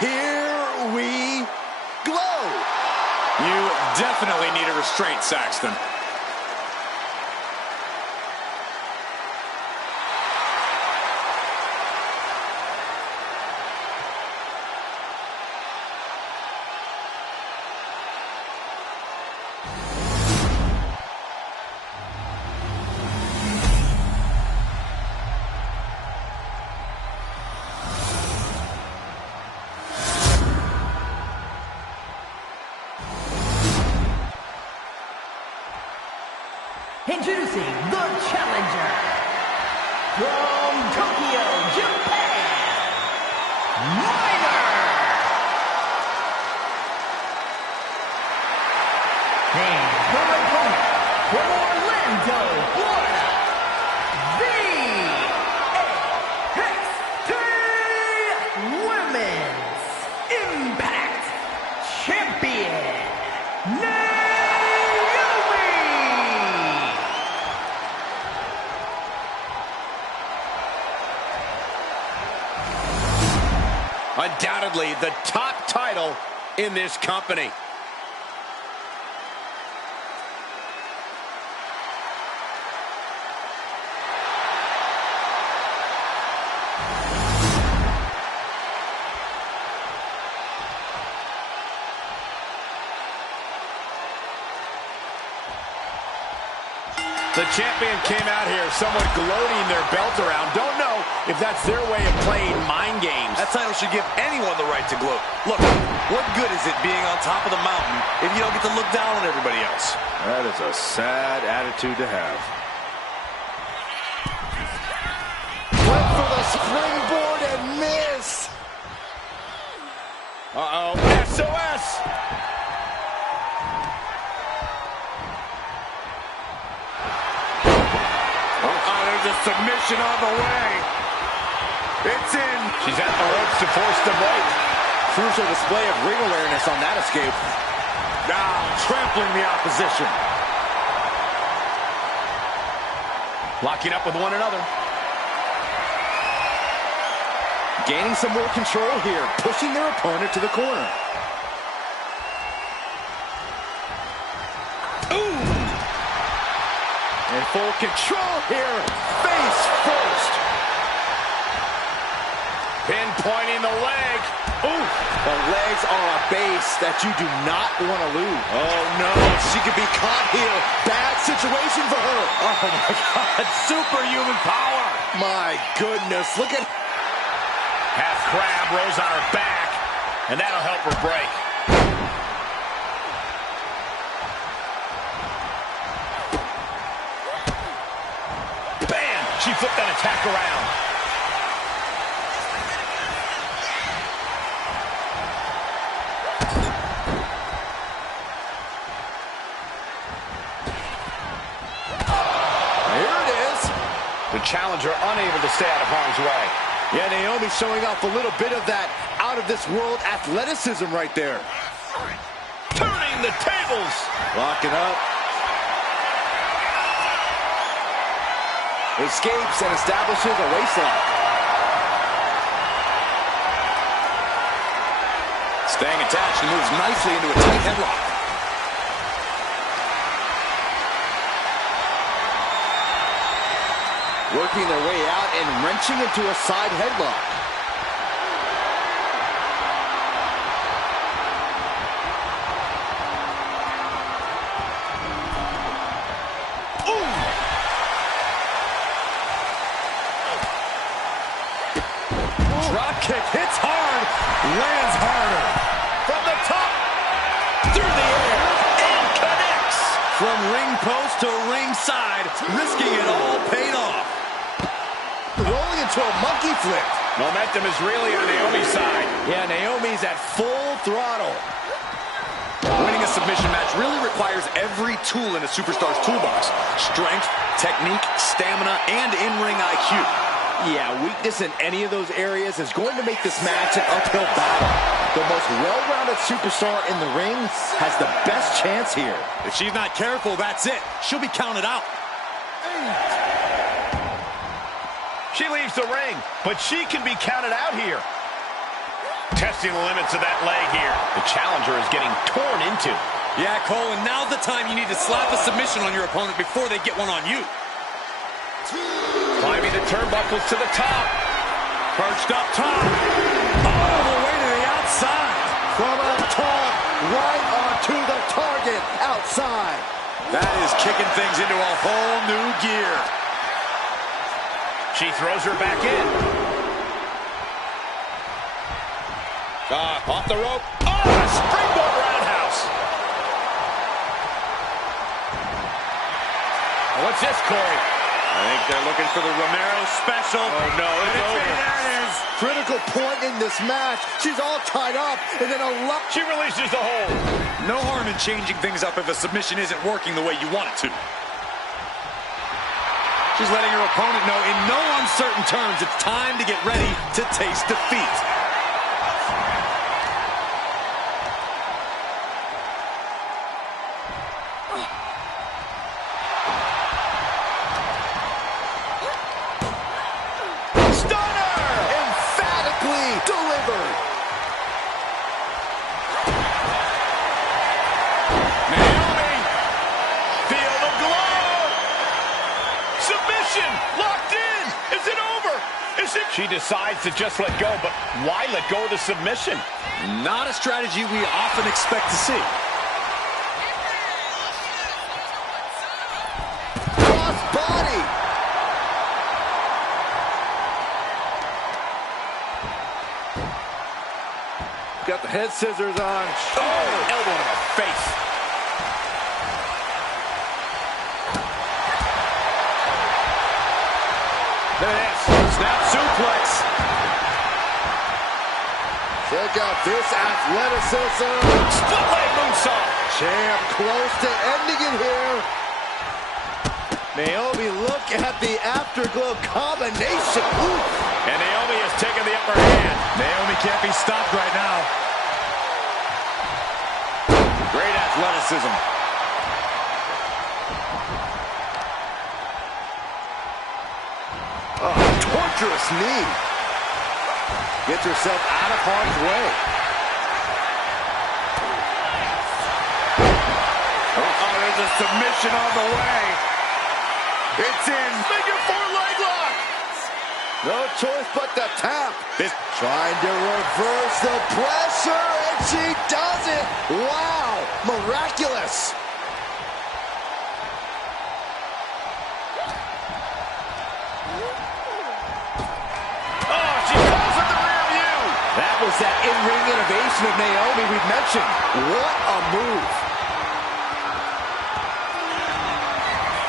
Here we glow. You definitely need a restraint, Saxton. Introducing the challenger from Tokyo, Japan, Minor. And her opponent from Orlando, Florida, the NXT Women's Impact Champion, undoubtedly the top title in this company. The champion came out here somewhat gloating their belt around. Don't know if that's their way of playing mind games. That title should give anyone the right to gloat. Look, what good is it being on top of the mountain if you don't get to look down on everybody else? That is a sad attitude to have. Went for the springboard and missed. Uh-oh. SOS! There's a submission on the way. It's in. She's at the ropes to force the break. Crucial display of ring awareness on that escape. Now trampling the opposition. Locking up with one another. Gaining some more control here, pushing their opponent to the corner. In full control here, face first. Pinpointing the leg. Ooh, the legs are a base that you do not want to lose. Oh, no. She could be caught here. Bad situation for her. Oh, my God. Superhuman power. My goodness, look at... Half crab rolls on her back, and that'll help her break. Bam! She flipped that attack around. challenger unable to stay out of harm's way. Yeah, Naomi showing off a little bit of that out-of-this-world athleticism right there. Turning the tables. Locking up. Escapes and establishes a waistlock. Staying attached and moves nicely into a tight headlock. Working their way out and wrenching into a side headlock. Ooh. Drop kick hits hard, lands harder. From the top, through the air, and connects. From ring post to ringside, risking it all paid off. Rolling into a monkey flip. Momentum is really on Naomi's side. Yeah, Naomi's at full throttle. Winning a submission match really requires every tool in a superstar's toolbox. Strength, technique, stamina, and in-ring IQ. Yeah, weakness in any of those areas is going to make this match an uphill battle. The most well-rounded superstar in the ring has the best chance here. If she's not careful, that's it. She'll be counted out. She leaves the ring, but she can be counted out here. Testing the limits of that leg here. The challenger is getting torn into. Yeah, Cole, and now's the time you need to slap a submission on your opponent before they get one on you. Climbing the turnbuckles to the top. Perched up top. All the way to the outside. From up top, right onto the target outside. That is kicking things into a whole new gear. She throws her back in. Off the rope. Oh, a springboard roundhouse. What's this, Corey? I think they're looking for the Romero special. Oh, no, it's over. That is. Critical point in this match. She's all tied up, and then a lot. She releases the hold. No harm in changing things up if a submission isn't working the way you want it to. She's letting her opponent know in no uncertain terms it's time to get ready to taste defeat. She decides to just let go, but why let go of the submission? Not a strategy we often expect to see. Cross body. Got the head scissors on. Oh, elbow to the face. There it is. Snap suplex. Check out this athleticism. Split leg moonsault. Champ close to ending it here. Naomi, look at the afterglow combination. Ooh. And Naomi has taken the upper hand. Naomi can't be stopped right now. Great athleticism. Oh, torturous knee. Gets herself out of harm's way. Oh, there's a submission on the way. It's in. Figure four leg lock. No choice but to tap. Trying to reverse the pressure, and she does it. Wow, miraculous. That in-ring innovation of Naomi we've mentioned. What a move.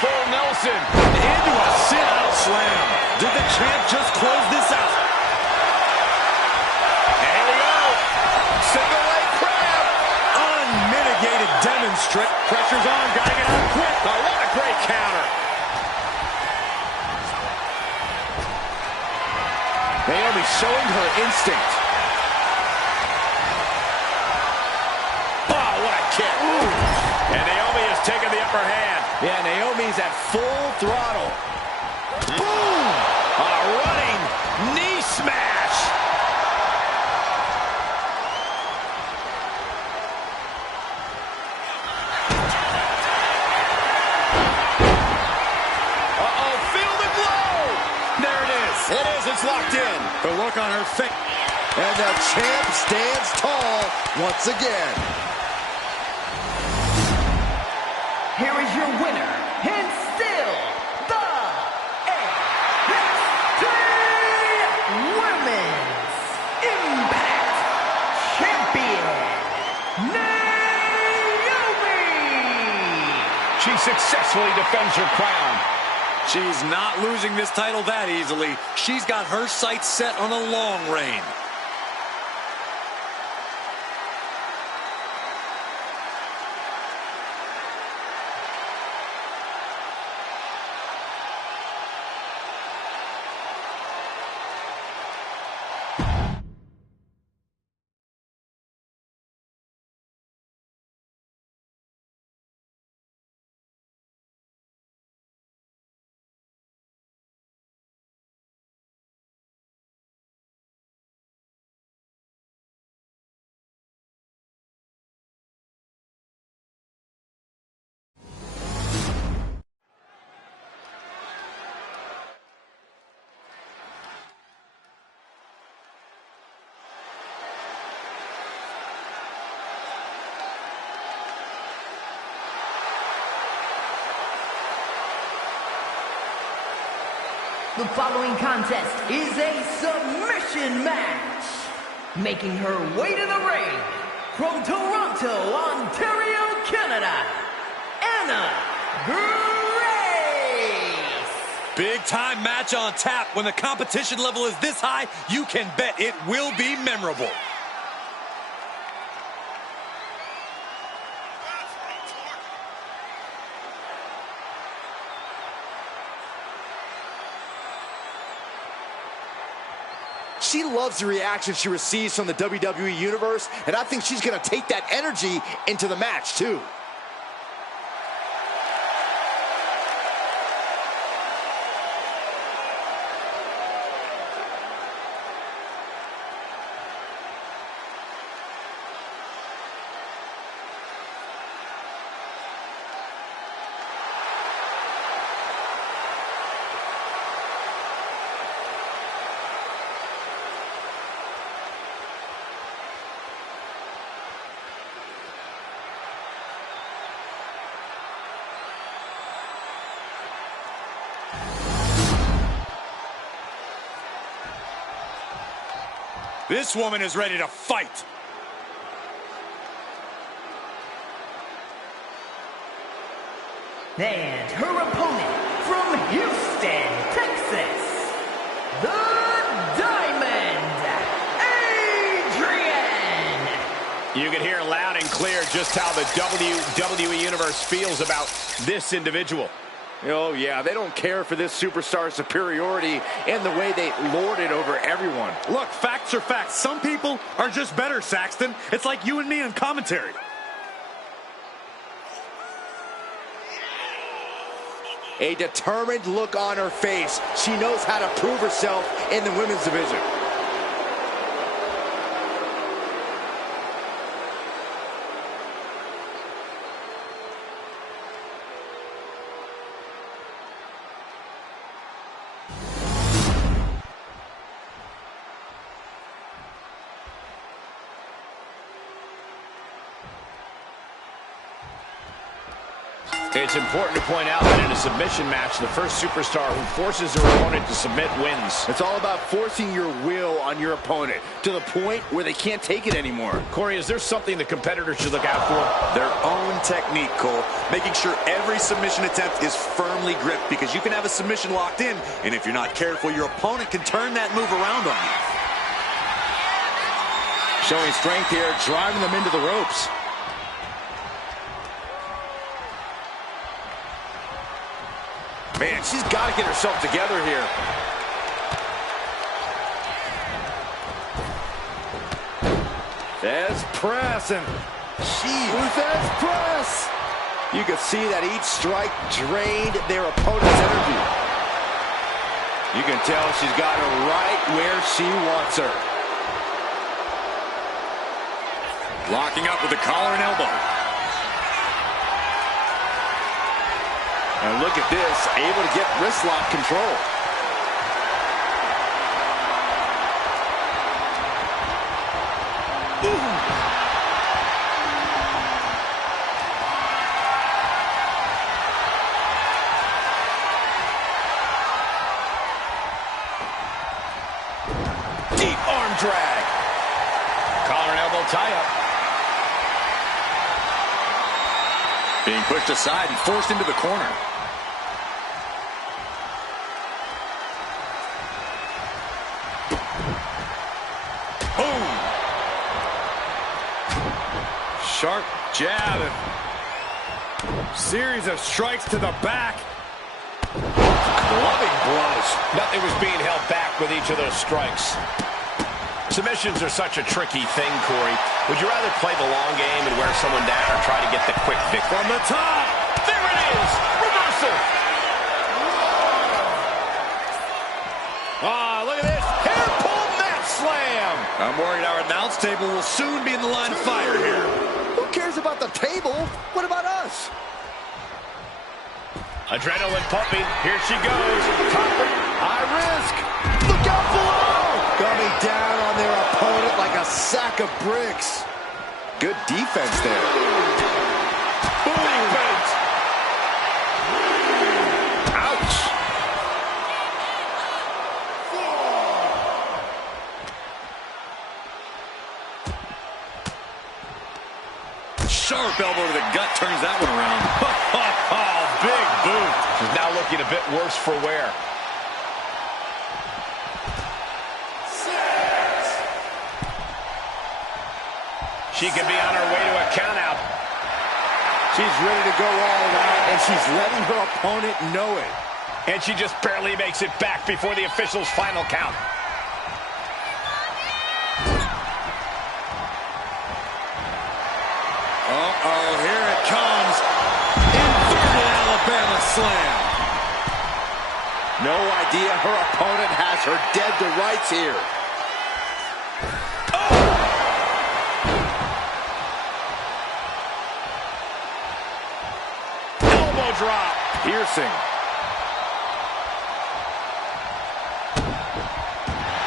Full Nelson. Into a sit-out slam. Did the champ just close this out? And here we go. Single leg crab. Unmitigated demonstrate. Pressure's on. Gotta get out quick. Oh, what a great counter. showing her instinct. Oh, what a kick. Ooh. And Naomi has taken the upper hand. Yeah, Naomi's at full throttle. Boom! A running knee smash. Uh-oh, feel the glow! There it is. It is, it's locked in. The look on her face. And the champ stands tall once again. Here is your winner, and still the NXT Women's Impact Champion, Naomi! She successfully defends her crown. She's not losing this title that easily. She's got her sights set on a long reign. The following contest is a submission match. Making her way to the ring from Toronto, Ontario, Canada, Anna Grace. Big time match on tap. When the competition level is this high, you can bet it will be memorable. She loves the reaction she receives from the WWE Universe, and I think she's going to take that energy into the match, too. This woman is ready to fight. And her opponent from Houston, Texas, the Diamond, Adrian. You can hear loud and clear just how the WWE Universe feels about this individual. Oh, yeah, they don't care for this superstar's superiority and the way they lord it over everyone. Look, facts are facts. Some people are just better, Saxton. It's like you and me in commentary. A determined look on her face. She knows how to prove herself in the women's division. It's important to point out that in a submission match, the first superstar who forces her opponent to submit wins. It's all about forcing your will on your opponent to the point where they can't take it anymore. Corey, is there something the competitor should look out for? Their own technique, Cole. Making sure every submission attempt is firmly gripped, because you can have a submission locked in, and if you're not careful, your opponent can turn that move around on you. Showing strength here, driving them into the ropes. Man, she's got to get herself together here. There's press, and there's press. You can see that each strike drained their opponent's energy. You can tell she's got her right where she wants her. Locking up with the collar and elbow. And look at this, able to get wrist lock control. Deep arm drag. Collar and elbow tie-up. Being pushed aside and forced into the corner. Boom! Sharp jab. Series of strikes to the back. Loving blows. Nothing was being held back with each of those strikes. Submissions are such a tricky thing, Corey. Would you rather play the long game and wear someone down or try to get the quick victory? From the top. There it is. Reversal. Ah, look at this. Hair pull mat slam. I'm worried our announce table will soon be in the line of fire here. Who cares about the table? What about us? Adrenaline pumping. Here she goes. Topper. High risk. Look out below. Coming down on their opponent like a sack of bricks. Good defense there. Boom. Ouch. Sharp elbow to the gut turns that one around. Big boot. She's now looking a bit worse for wear. She could be on her way to a countout. She's ready to go all out, and she's letting her opponent know it. And she just barely makes it back before the official's final count. Uh-oh, here it comes. Inverted Alabama slam. No idea her opponent has her dead to rights here. Elbow drop. Piercing.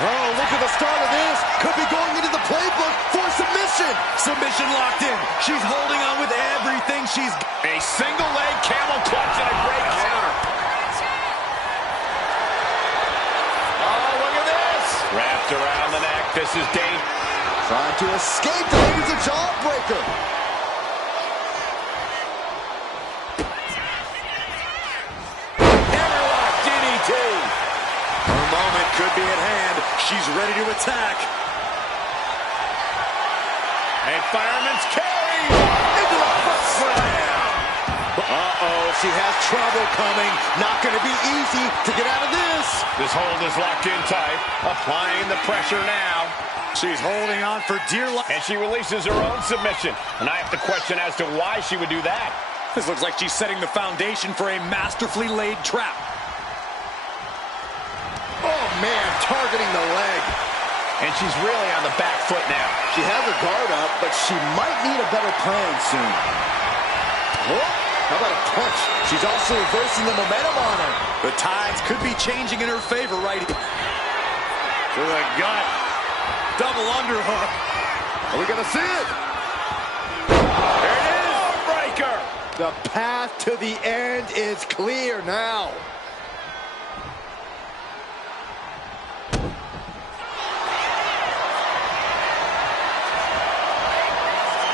Oh, look at the start of this. Could be going into the playbook for submission. Submission locked in. She's holding on with everything she's... A single leg camel clutch and a great counter. Oh, look at this. Wrapped around the neck. This is dangerous. Trying to escape. Delivers a jawbreaker. Hammerlock DDT. Her moment could be at hand. She's ready to attack. And fireman's carry. Into the foot slam. Uh-oh, she has trouble coming. Not going to be easy to get out of this. This hold is locked in tight. Applying the pressure now. She's holding on for dear life. And she releases her own submission. And I have to question as to why she would do that. This looks like she's setting the foundation for a masterfully laid trap. Oh, man, targeting the leg. And she's really on the back foot now. She has her guard up, but she might need a better plan soon. Oh, how about a punch? She's also reversing the momentum on her. The tides could be changing in her favor right here. To the gut. Double underhook. Are we going to see it? There it is. Breaker. The path to the end is clear now.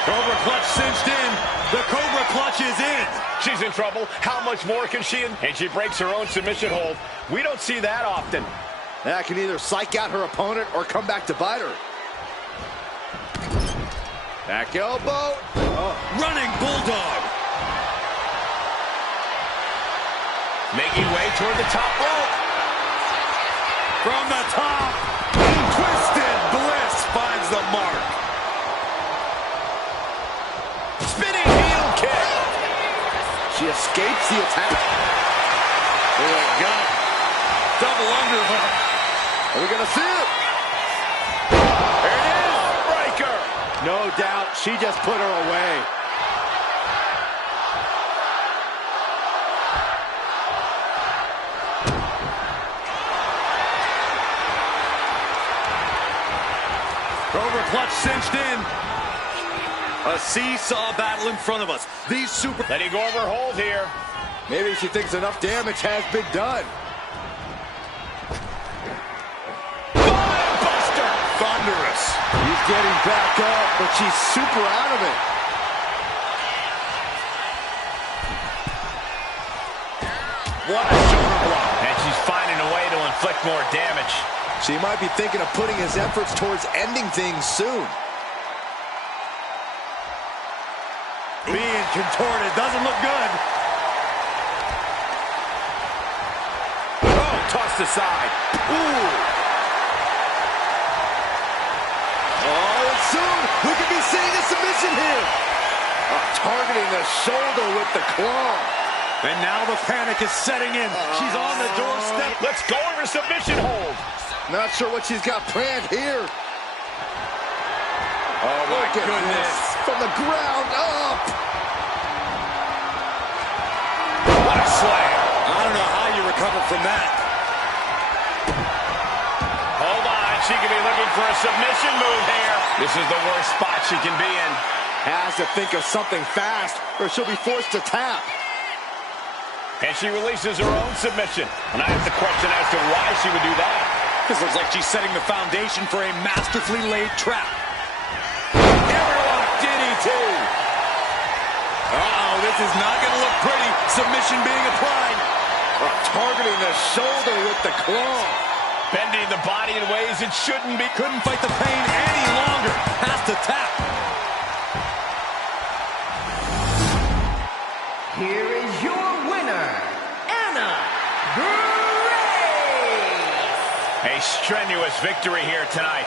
Cobra clutch cinched in. The Cobra clutch is in. She's in trouble. How much more can she? And she breaks her own submission hold. We don't see that often. That can either psych out her opponent or come back to bite her. Back elbow. Oh. Running bulldog. Making way toward the top rope. From the top. Twisted Bliss finds the mark. spinning heel kick. She escapes the attack. Oh, my God. Double underhook. Are we going to see it? There it is. Breaker. No doubt, she just put her away. Cobra clutch cinched in. A seesaw battle in front of us. These super... Letting go of her hold here. Maybe she thinks enough damage has been done. Buster. Thunderous. He's getting back up, but she's super out of it. What a shoulder block. And she's finding a way to inflict more damage. She might be thinking of putting his efforts towards ending things soon. Being contorted doesn't look good. Oh, tossed aside. Ooh. Oh, and soon we could be seeing a submission here. Targeting the shoulder with the claw. And now the panic is setting in. She's on the doorstep. Let's go over submission hold. Not sure what she's got planned here. Oh, my Look at goodness. this. From the ground up. What a slam. I don't know how you recover from that. Hold on. She could be looking for a submission move here. This is the worst spot she can be in. Has to think of something fast or she'll be forced to tap. And she releases her own submission. And I have to question as to why she would do that. This looks like she's setting the foundation for a masterfully laid trap. Everlock DDT. Uh-oh, this is not going to look pretty. Submission being applied. Targeting the shoulder with the claw. Bending the body in ways it shouldn't be. Couldn't fight the pain any longer. Has to tap. Here is your winner, Anna Grace. A strenuous victory here tonight.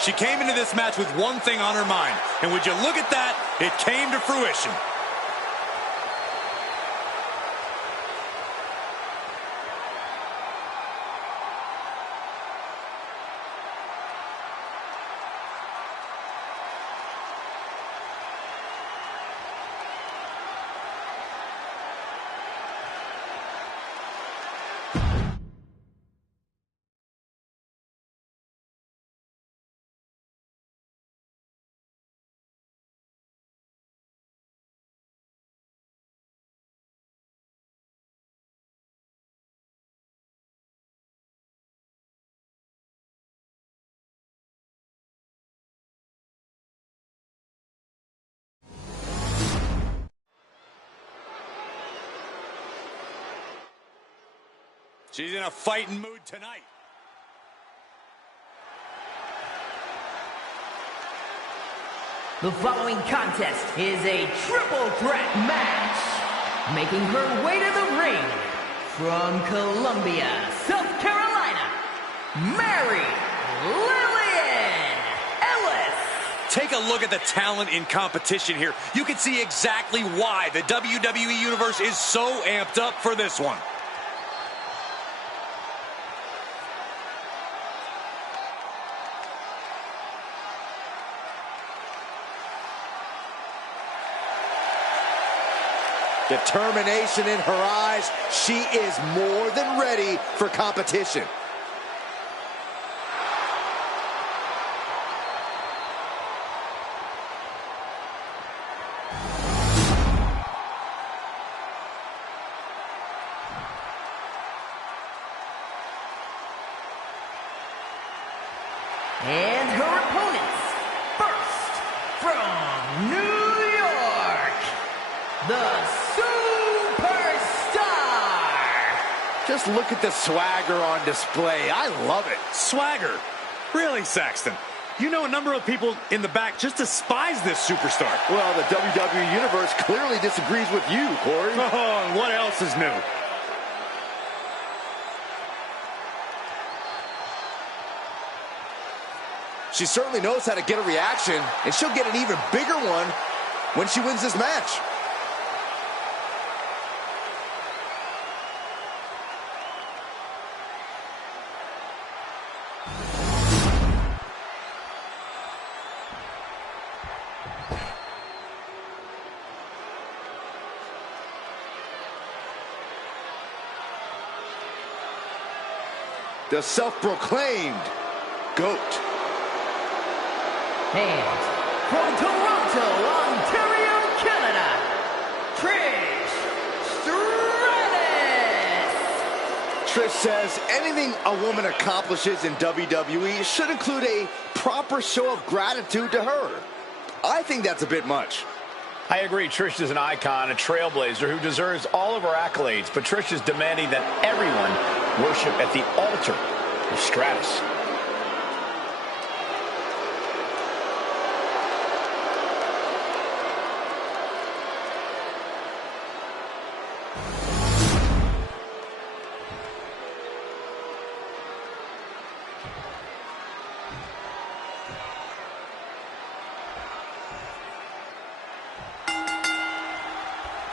She came into this match with one thing on her mind. And would you look at that? It came to fruition. She's in a fighting mood tonight. The following contest is a triple threat match. Making her way to the ring from Columbia, South Carolina, Mary Lillian Ellis. Take a look at the talent in competition here. You can see exactly why the WWE Universe is so amped up for this one. Determination in her eyes. She is more than ready for competition. And her opponents, first from New York, the Superstar. Just look at the swagger on display. I love it. Swagger? Really, Saxton? You know a number of people in the back just despise this superstar. Well, the WWE Universe clearly disagrees with you, Corey. Oh, and what else is new? She certainly knows how to get a reaction, and she'll get an even bigger one when she wins this match. The self-proclaimed GOAT. And from Toronto, Ontario, Canada, Trish Stratus. Trish says anything a woman accomplishes in WWE should include a proper show of gratitude to her. I think that's a bit much. I agree. Trish is an icon, a trailblazer who deserves all of her accolades, but Trish is demanding that everyone worship at the altar of Stratus.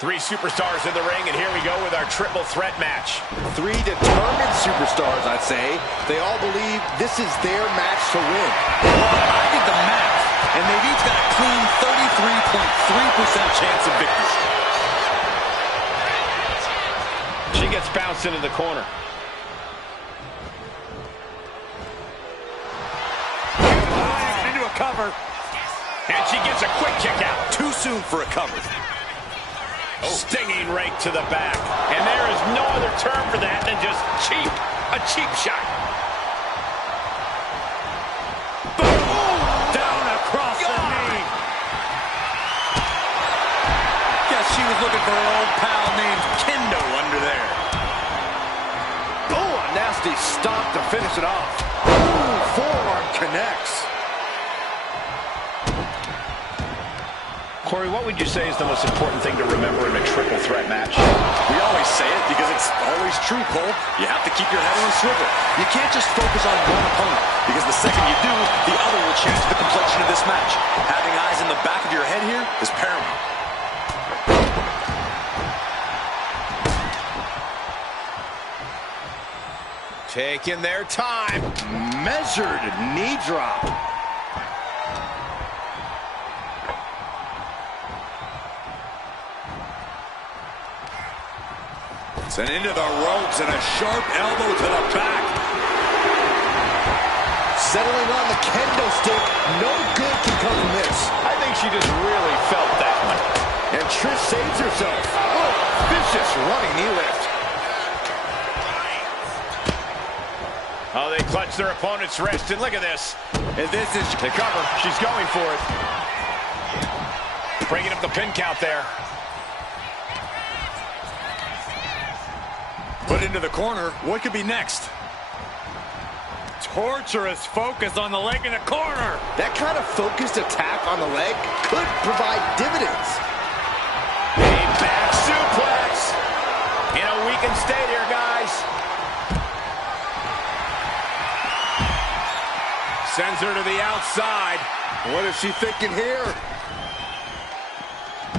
Three superstars in the ring, and here we go with our triple threat match. Three determined superstars, I'd say. They all believe this is their match to win. I did the math, and they've each got a clean 33.3% chance of victory. She gets bounced into the corner. Into a cover. And she gets a quick kick out. Too soon for a cover. Stinging rake to the back. And there is no other term for that than just cheap. A cheap shot. Boom! Down across the knee. Guess she was looking for her old pal named Kendo under there. Oh, a nasty stop to finish it off. Ooh, forearm connects. Corey, what would you say is the most important thing to remember in a triple threat match? We always say it because it's always true, Cole. You have to keep your head on a swivel. You can't just focus on one opponent, because the second you do, the other will change the complexion of this match. Having eyes in the back of your head here is paramount. Taking their time. Measured knee drop. Sent into the ropes and a sharp elbow to the back. Settling on the kendo stick. No good can come from this. I think she just really felt that one. And Trish saves herself. Oh, vicious running knee lift. Oh, they clutch their opponent's wrist, and look at this. And this is the cover. She's going for it. Breaking up the pin count there. put into the corner. What could be next? Torturous focus on the leg in the corner. That kind of focused attack on the leg could provide dividends. A back suplex. In a weakened state here, guys. Sends her to the outside. What is she thinking here?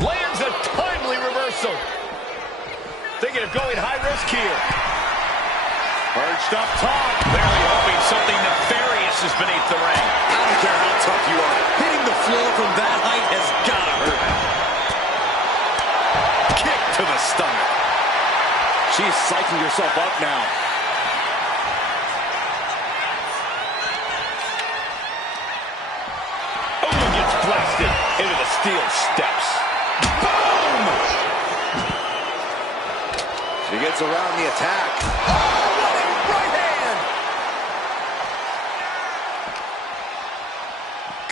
Lands a timely reversal. Thinking of going high risk here. Perched up top. Clearly hoping something nefarious is beneath the ring. I don't care how tough you are. Hitting the floor from that height has got to hurt. Kick to the stomach. She's psyching herself up now. Oh, gets blasted into the steel steps. Boom! She gets around the attack. Oh, what a right hand!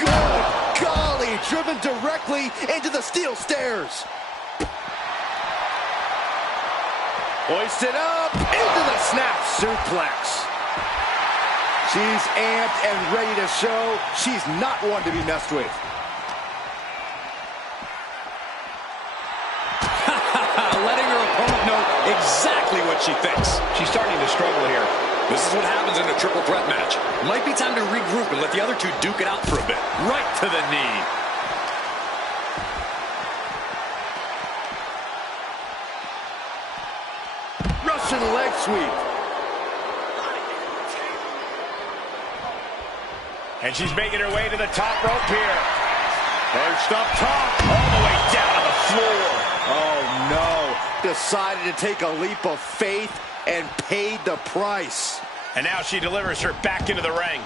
Good golly, driven directly into the steel stairs. Hoisted up into the snap suplex. She's amped and ready to show she's not one to be messed with. Letting her opponent know exactly what she thinks. She's starting to struggle here. This is what happens in a triple threat match. Might be time to regroup and let the other two duke it out for a bit. Right to the knee. Russian leg sweep. And she's making her way to the top rope here. Perched up top, all the way down on the floor. Oh no, decided to take a leap of faith and paid the price. And now she delivers her back into the ring.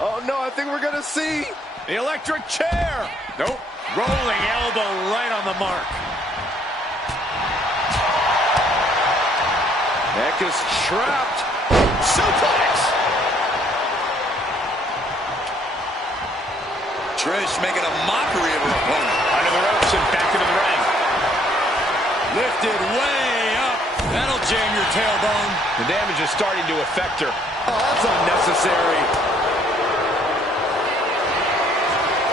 Oh no, I think we're gonna see The electric chair. Nope. Rolling elbow right on the mark. Neck is trapped. Suplex. Trish making a mockery of her opponent. Under the ropes and back into the ring. Lifted way up. That'll jam your tailbone. The damage is starting to affect her. Oh, that's unnecessary.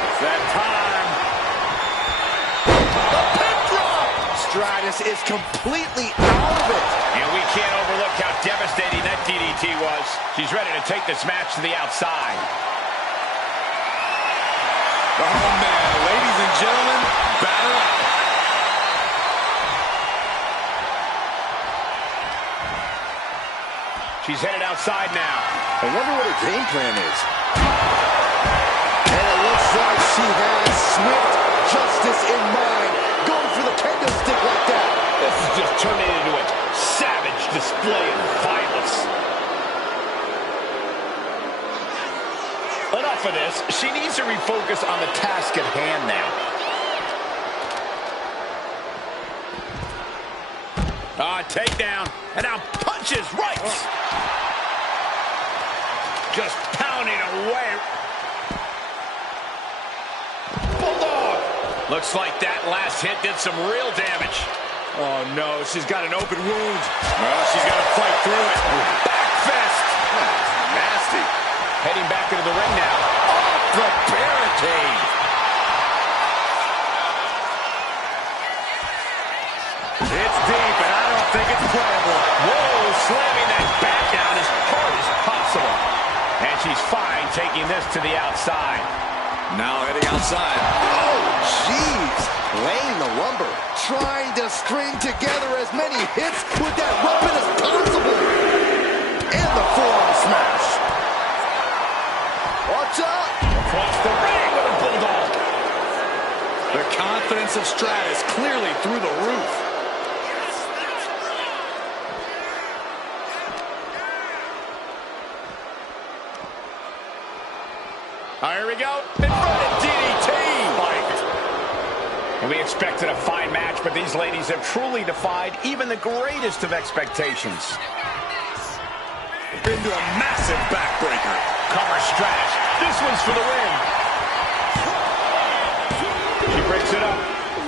It's that time. The pin drop. Stratus is completely out of it. And we can't overlook how devastating that DDT was. She's ready to take this match to the outside. Oh, man. Ladies and gentlemen, batter up. She's headed outside now. I wonder what her game plan is. And it looks like she has swift justice in mind. Going for the kendo stick like that. This is just turning into a savage display of violence. Enough of this. She needs to refocus on the task at hand now. Takedown. And now punches right. Just pounding away. Bulldog. Looks like that last hit did some real damage. Oh, no. She's got an open wound. Well, she's got to fight through it. Back fist. Nasty. Heading back into the ring now. Off the barricade. It's deep, and I don't think it's playable. Whoa, slamming that back down as hard as possible. And she's fine taking this to the outside. Now heading outside. Oh, jeez. Laying the lumber. Trying to string together as many hits with that weapon as possible. And the forearm smash. Watch out. Across the ring with a bulldog. The confidence of Stratus clearly through the roof. Here we go. Inverted DDT. And we expected a fine match, but these ladies have truly defied even the greatest of expectations. Into a massive backbreaker. Cover Stratus. This one's for the win. She breaks it up.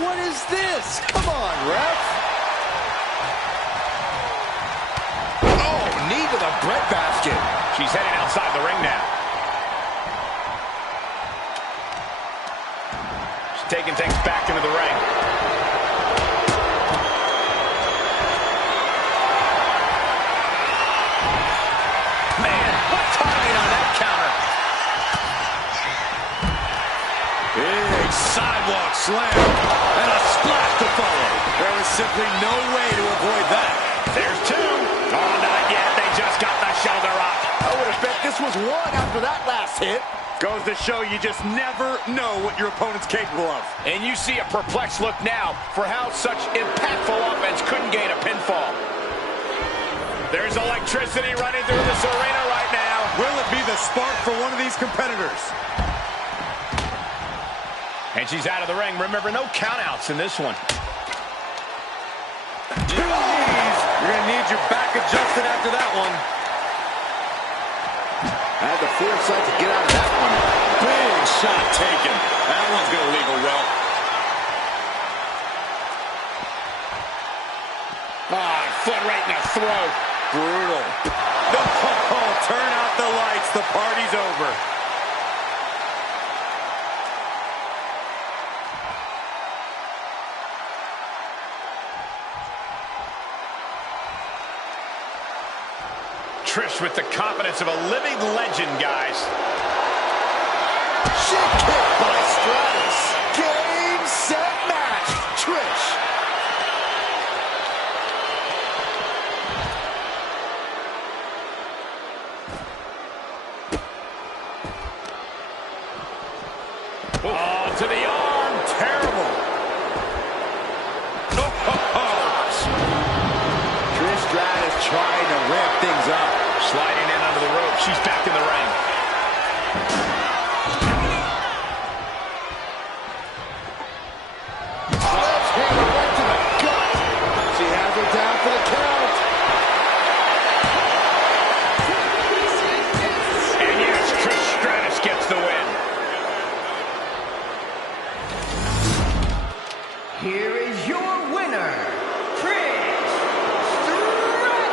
What is this? Come on, ref. Oh, knee to the breadbasket. She's heading outside the ring now. She's taking things back into the ring. Man, what timing on that counter. Big sidewalk slam. And a splash to follow. There was simply no way to avoid that. There's two. Oh, not yet. They just got the shoulder up. I would have bet this was one after that last hit. Goes to show you just never know what your opponent's capable of. And you see a perplexed look now for how such impactful offense couldn't gain a pinfall. There's electricity running through this arena right now. Will it be the spark for one of these competitors? And she's out of the ring. Remember, no countouts in this one. Jeez, you're going to need your back adjusted after that one. I had the foresight to get out of that one. Big shot taken. That one's going to leave her well. Foot right in the throat. Brutal. Oh, turn out the lights. The party's over. Trish with the confidence of a living legend, guys. Shit kick by Stratus. Game, set, match. Trish. ramp things up. Sliding in under the rope. She's back in the ring. Sledgehammer right to the gut. She has her down for the count. And yes, Trish Stratus gets the win. Here is your winner, Trish Stratus.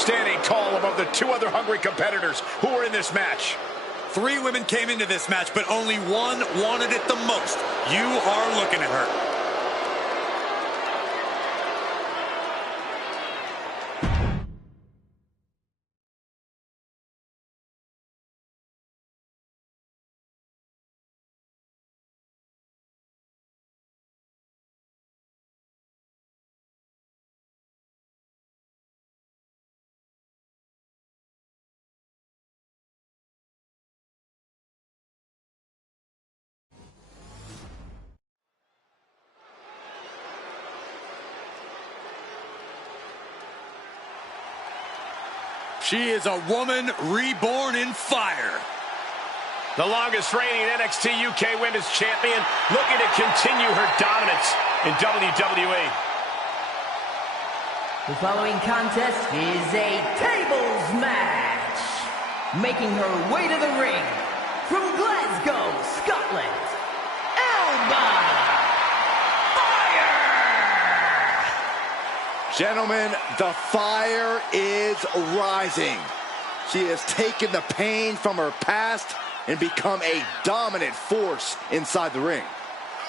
Standing tall above the two other hungry competitors who were in this match. 3 women came into this match, but only one wanted it the most. You are looking at her. She is a woman reborn in fire. The longest reigning NXT UK Women's Champion looking to continue her dominance in WWE. The following contest is a tables match. Making her way to the ring from Glasgow, Scotland, Alba Fire! Gentlemen, the fire is rising. She has taken the pain from her past and become a dominant force inside the ring.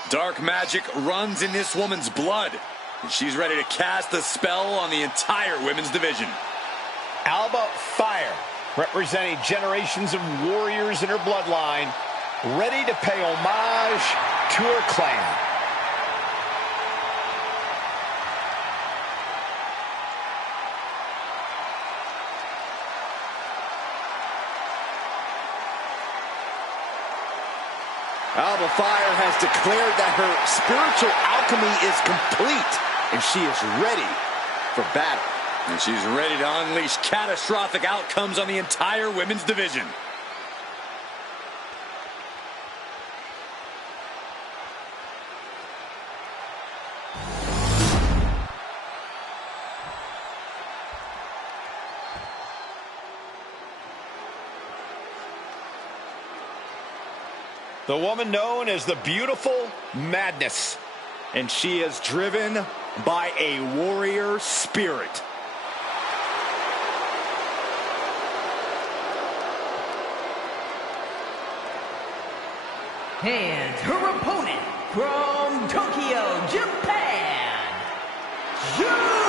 Dark magic runs in this woman's blood, and she's ready to cast a spell on the entire women's division. Alba Fire, representing generations of warriors in her bloodline, ready to pay homage to her clan. Alba Fire has declared that her spiritual alchemy is complete, and she is ready for battle. And she's ready to unleash catastrophic outcomes on the entire women's division. The woman known as the Beautiful Madness. And she is driven by a warrior spirit. And her opponent from Tokyo, Japan, Julia.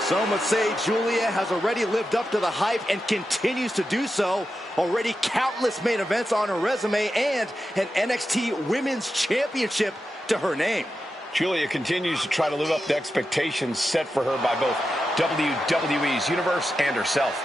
Some would say Julia has already lived up to the hype and continues to do so. Already countless main events on her resume and an NXT Women's Championship to her name. Julia continues to try to live up to expectations set for her by both WWE's Universe and herself.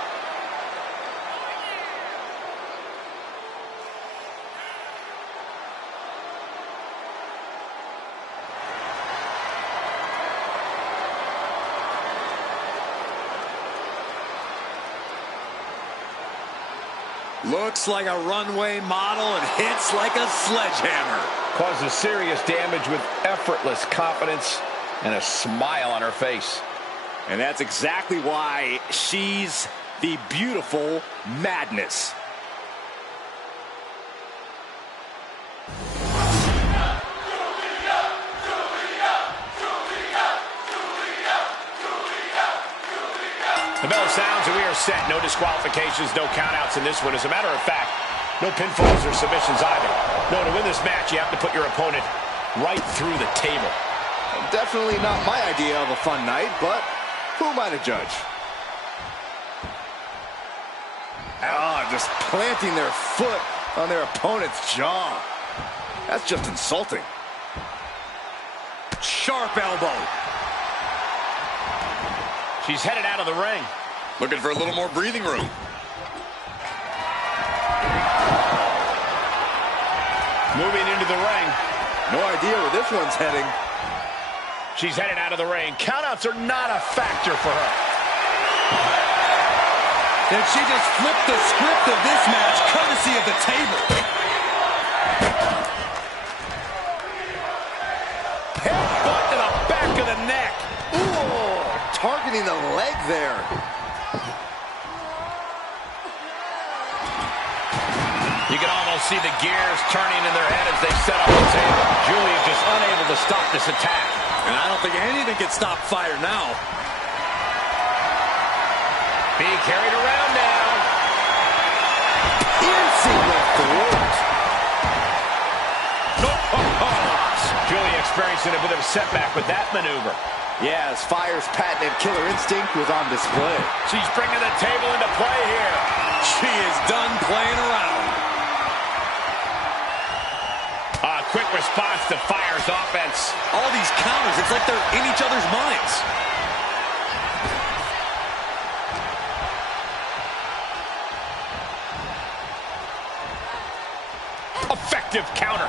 Looks like a runway model and hits like a sledgehammer. Causes serious damage with effortless confidence and a smile on her face. And that's exactly why she's the Beautiful Madness. The bell sounds and we are set. No disqualifications, no countouts in this one. As a matter of fact, no pinfalls or submissions either. No, to win this match, you have to put your opponent right through the table. Definitely not my idea of a fun night, but who am I to judge? Just planting their foot on their opponent's jaw. That's just insulting. Sharp elbow. She's headed out of the ring. Looking for a little more breathing room. Moving into the ring. No idea where this one's heading. She's headed out of the ring. Countouts are not a factor for her. And she just flipped the script of this match, courtesy of the table. Headbutt to the back of the neck. Ooh, targeting the leg there. You can almost see the gears turning in their head as they set up the table. Julia just unable to stop this attack. And I don't think anything can stop Fire now. Being carried around now. Piercing the throat. Julia experiencing a bit of a setback with that maneuver. Yes, Fire's patented killer instinct was on display. She's bringing the table into play here. She is done playing around. A quick response to Fire's offense. All these counters, it's like they're in each other's minds. Effective counter.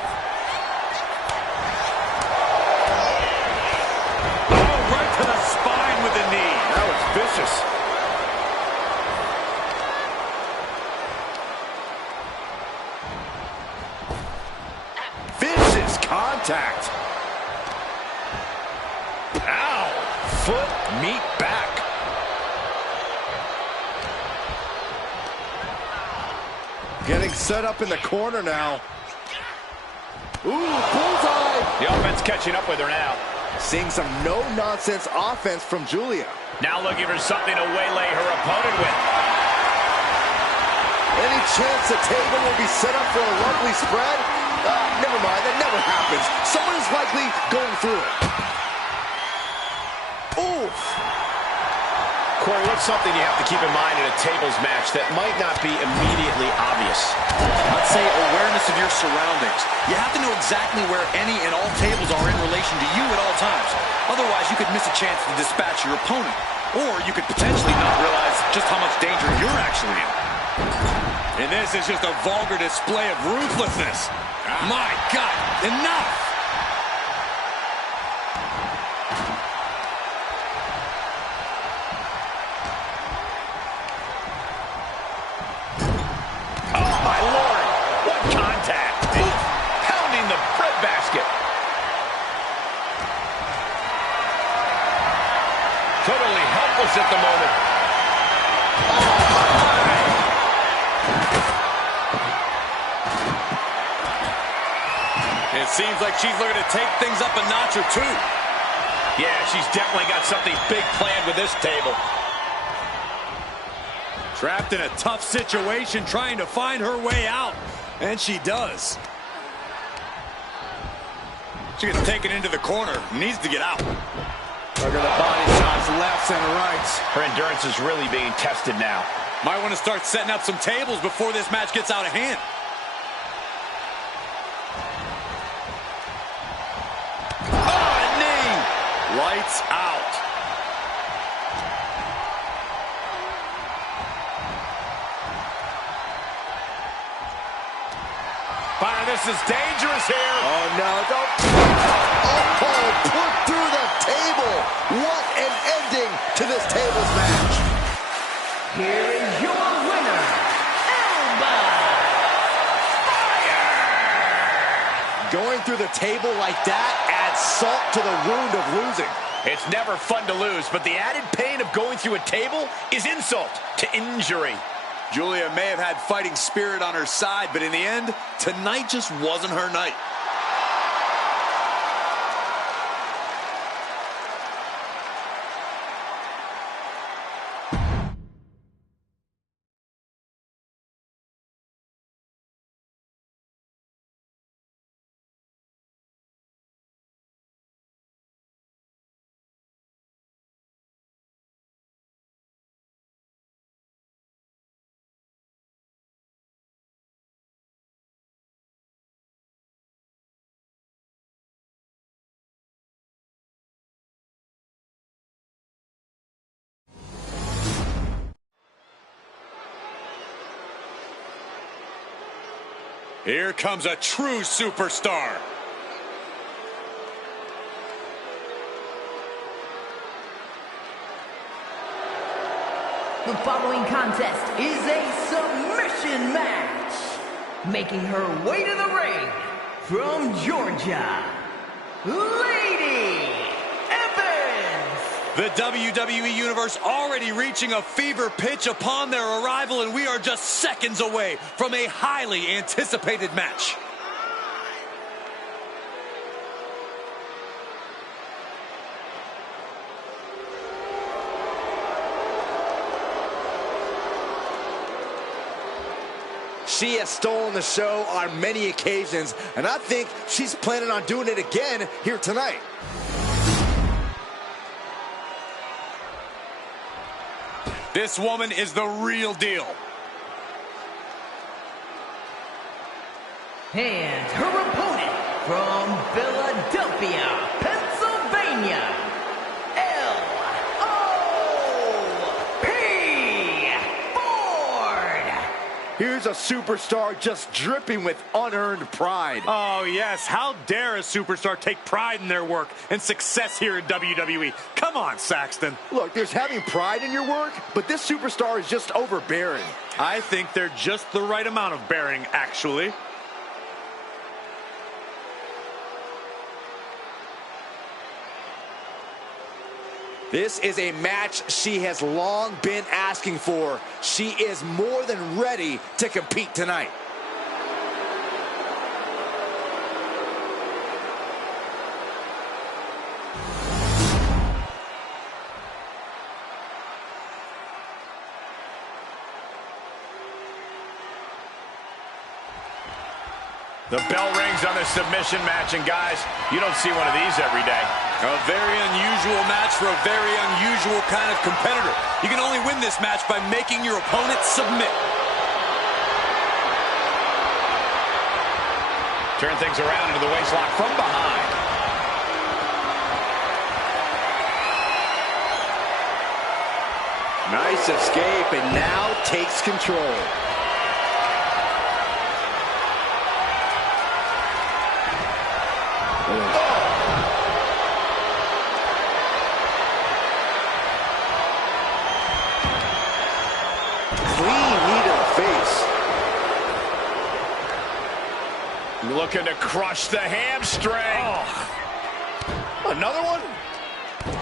Right to the spine with the knee. That was vicious. Vicious contact. Ow! Foot meet back. Getting set up in the corner now. Ooh, bullseye. The offense catching up with her now. Seeing some no-nonsense offense from Julia. Now looking for something to waylay her opponent with. Any chance the table will be set up for a lovely spread? Never mind, that never happens. Someone is likely going through it. Oof. Corey, what's something you have to keep in mind in a tables match that might not be immediately obvious? I'd say awareness of your surroundings. You have to know exactly where any and all tables are in relation to you at all times. Otherwise, you could miss a chance to dispatch your opponent. Or you could potentially not realize just how much danger you're actually in. And this is just a vulgar display of ruthlessness. My God, enough! Oh, my Lord. What contact. Pounding the breadbasket. Totally helpless at the moment. It seems like she's looking to take things up a notch or two. Yeah, she's definitely got something big planned with this table. Trapped in a tough situation, trying to find her way out. And she does. She gets taken into the corner. Needs to get out. Look at the body shots, lefts and rights. Her endurance is really being tested now. Might want to start setting up some tables before this match gets out of hand. Lights out. Fire, this is dangerous here. Oh, no, don't. Oh, put through the table. What an ending to this tables match. Here is your winner, Elba. Going through the table like that adds salt to the wound of losing. It's never fun to lose, but the added pain of going through a table is insult to injury. Julia may have had fighting spirit on her side, but in the end, tonight just wasn't her night. Here comes a true superstar. The following contest is a submission match. Making her way to the ring from Georgia, Lady Evans. The WWE Universe already reaching a fever pitch upon their arrival, and we are just seconds away from a highly anticipated match. She has stolen the show on many occasions, and I think she's planning on doing it again here tonight. This woman is the real deal. And her opponent from Philadelphia, Pennsylvania, L.O.P. Ford. Here's a superstar just dripping with unearned pride. Oh, yes. How dare a superstar take pride in their work and success here in WWE? Come on, Saxton. Look, there's having pride in your work, but this superstar is just overbearing. I think they're just the right amount of bearing, actually. This is a match she has long been asking for. She is more than ready to compete tonight. The bell rings on the submission match, and guys, you don't see one of these every day. A very unusual match for a very unusual kind of competitor. You can only win this match by making your opponent submit. Turn things around into the waistlock from behind. Nice escape, and now takes control. Looking to crush the hamstring. Oh. Another one?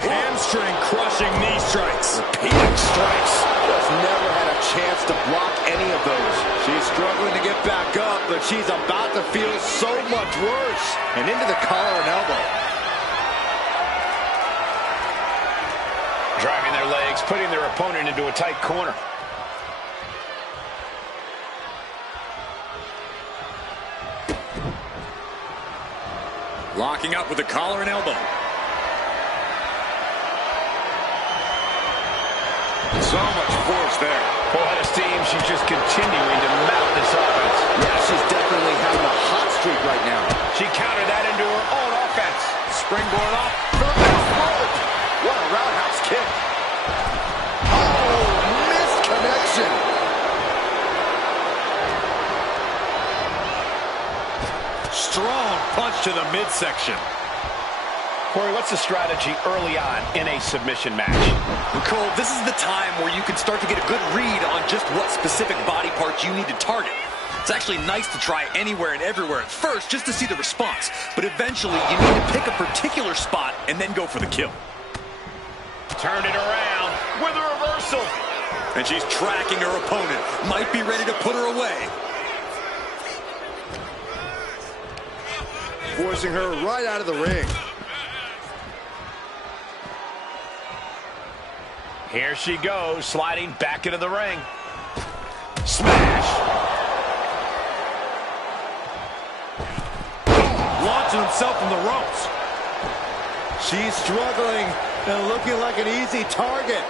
Hamstring crushing knee strikes. Repeating strikes. Just never had a chance to block any of those. She's struggling to get back up, but she's about to feel so much worse. And into the collar and elbow. Driving their legs, putting their opponent into a tight corner. Locking up with the collar and elbow. So much force there. Full head of steam. She's just continuing to mount this offense. Yeah, she's definitely having a hot streak right now. She countered that into her own offense. Springboard up. For the best rope. What a roundhouse kick. Oh, missed connection. Strong punch to the midsection. Corey, what's the strategy early on in a submission match? Cole, this is the time where you can start to get a good read on just what specific body parts you need to target. It's actually nice to try anywhere and everywhere at first just to see the response. But eventually, you need to pick a particular spot and then go for the kill. Turned it around with a reversal. And she's tracking her opponent. Might be ready to put her away. Forcing her right out of the ring. Here she goes, sliding back into the ring. Smash! Launching himself from the ropes. She's struggling and looking like an easy target.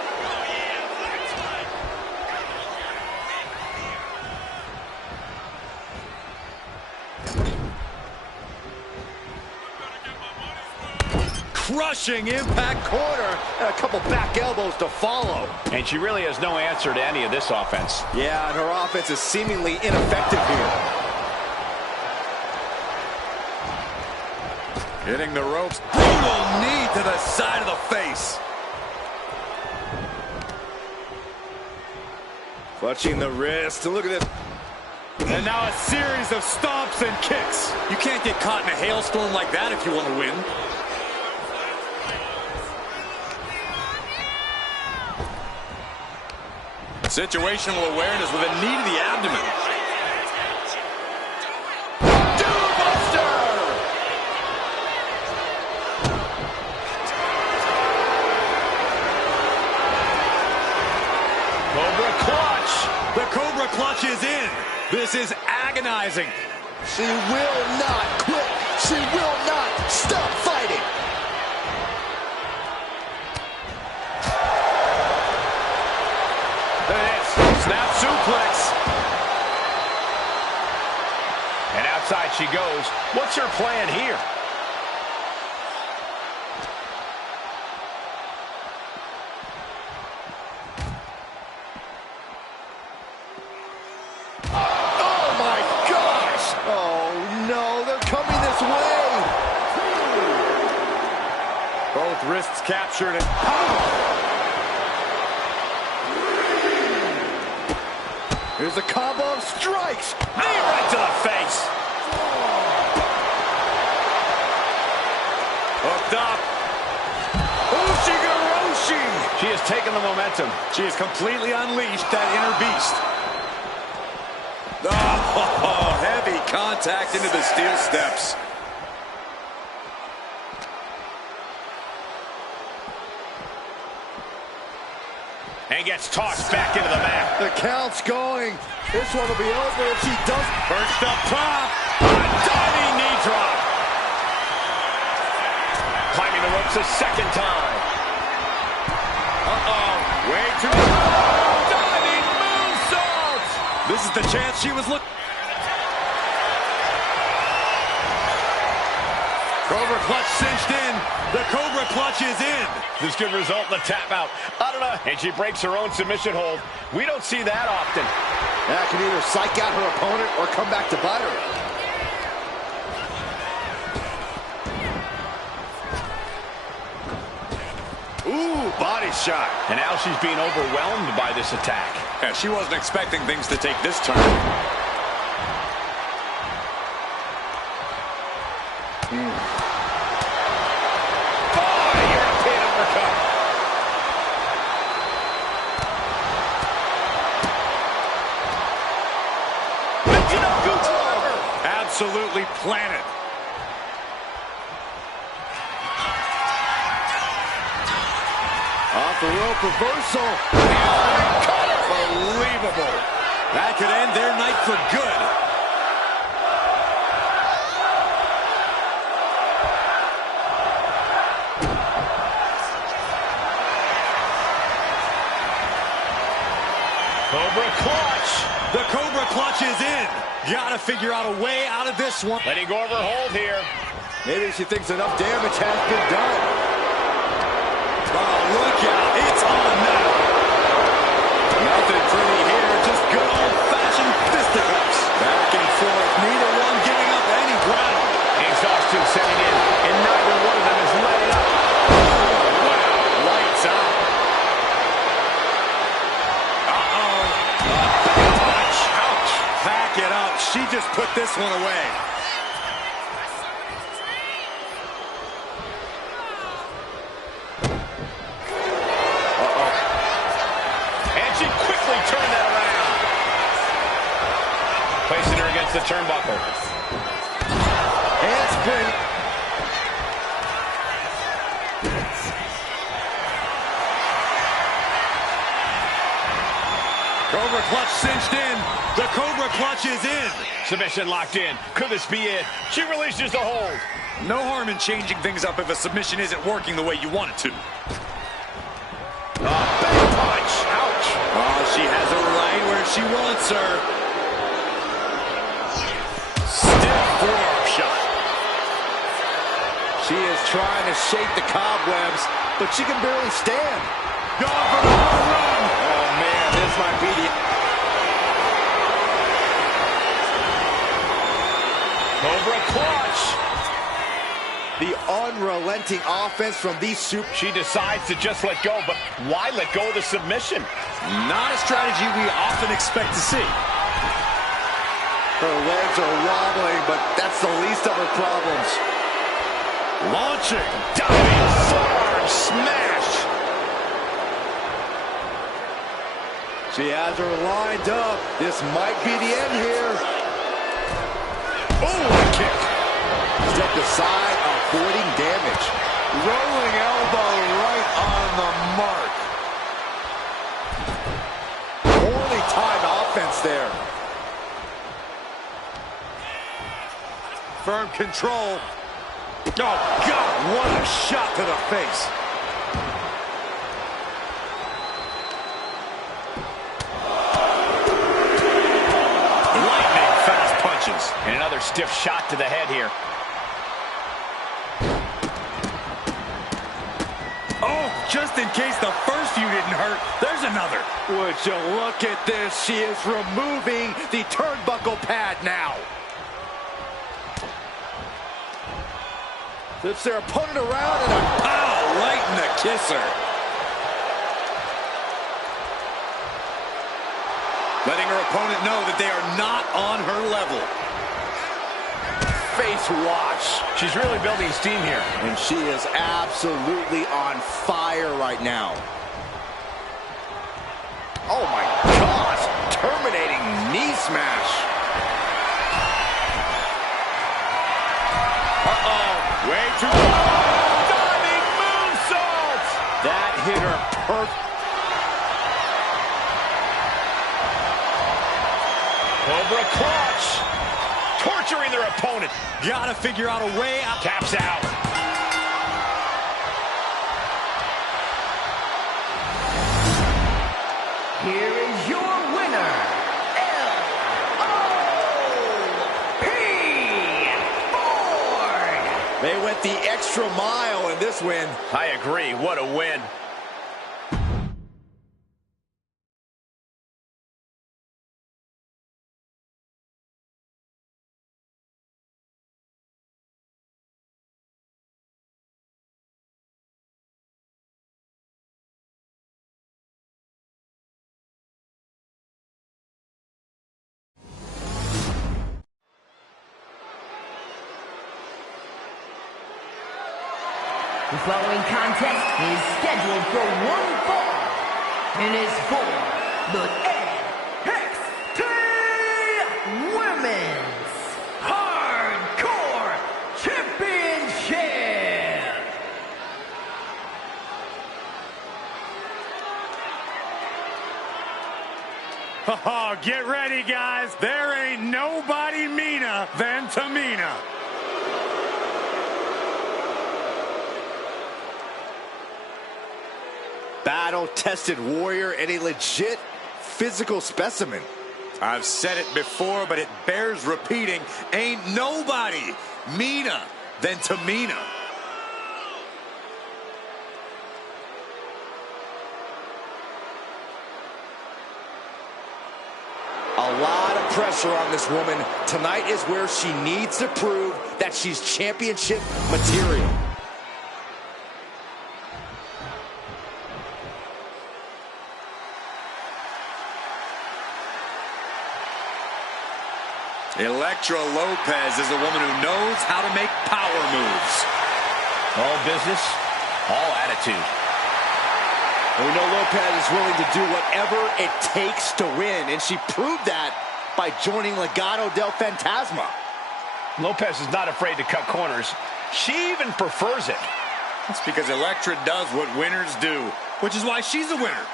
Crushing impact corner and a couple back elbows to follow. And she really has no answer to any of this offense. Yeah, and her offense is seemingly ineffective here. Hitting the ropes. Brutal knee to the side of the face. Clutching the wrist. Look at this. And now a series of stomps and kicks. You can't get caught in a hailstorm like that if you want to win. Situational awareness with a knee to the abdomen. Cobra clutch. The Cobra clutch is in. This is agonizing. She will not quit. She will not stop fighting. There it is. Snap suplex. And outside she goes. What's her plan here? Both wrists captured and here's a combo of strikes. Knee right to the face. hooked up. Ushigoroshi. She has taken the momentum. She has completely unleashed that inner beast. Oh, heavy contact into the steel steps. And gets tossed back into the mat. The count's going. This one will be over if she does. Perched up top. A diving knee drop. Climbing the ropes a second time. Uh-oh. Way too diving moonsault. This is the chance she was looking. Cobra clutch cinched in. The Cobra clutch is in. This could result in the tap out. I don't know. And she breaks her own submission hold. We don't see that often. That can either psych out her opponent or come back to bite her. Ooh, body shot. And now she's being overwhelmed by this attack. Yeah, she wasn't expecting things to take this turn. Absolutely planted. Off the rope reversal. Unbelievable. That could end their night for good. Cobra clutch. The Cobra clutch is in. Gotta figure out a way out of this one. Letting go of her hold here. Maybe she thinks enough damage has been done. Oh, look out. It's on now. Nothing pretty here. Just good old-fashioned fisticuffs. Back and forth. Neither one giving up any ground. Exhaustion setting in, and neither one of them is letting up. Wow. Lights out. Back it up. She just put this one away. And she quickly turned that around. Placing her against the turnbuckle. Handspring. Cobra clutch cinched in. The Cobra clutch is in. Submission locked in. Could this be it? She releases the hold. No harm in changing things up if a submission isn't working the way you want it to. Back punch. Ouch. Oh, she has her right where she wants her. Stiff forearm shot. She is trying to shake the cobwebs, but she can barely stand. Going for the home run. Oh, man, this might be the... Cobra clutch. The unrelenting offense from these super... She decides to just let go, but why let go of the submission? Not a strategy we often expect to see. Her legs are wobbling, but that's the least of her problems. Launching, diving, forearm smash. She has her lined up. This might be the end here. Oh, what a kick. Stepped aside, avoiding damage. Rolling elbow right on the mark. Poorly timed offense there. Firm control. Oh, God, what a shot to the face. Lightning fast punches. And another stiff shot to the head here. Oh, just in case the first few didn't hurt, there's another. Would you look at this? She is removing the turnbuckle pad now. Flips their opponent around and a Pow, right in the kisser. Letting her opponent know that they are not on her level. face wash. She's really building steam here. And she is absolutely on fire right now. Oh my gosh, terminating knee smash. Way too long. Diving moonsault. That hit her perfect. Cobra clutch. Torturing their opponent. Gotta figure out a way out. Taps out. Here is your winner, L.O.P. Ford. They went the extra mile in this win. I agree. What a win. The following contest is scheduled for one fall and is for the NXT Women's Hardcore Championship. Oh, get ready, guys. There ain't nobody meaner than Tamina. Battle-tested warrior and a legit physical specimen. I've said it before, but it bears repeating. Ain't nobody meaner than Tamina. A lot of pressure on this woman. Tonight is where she needs to prove that she's championship material. Elektra Lopez is a woman who knows how to make power moves. All business, all attitude. And we know Lopez is willing to do whatever it takes to win, and she proved that by joining Legado del Fantasma. Lopez is not afraid to cut corners. She even prefers it. That's because Elektra does what winners do, which is why she's a winner.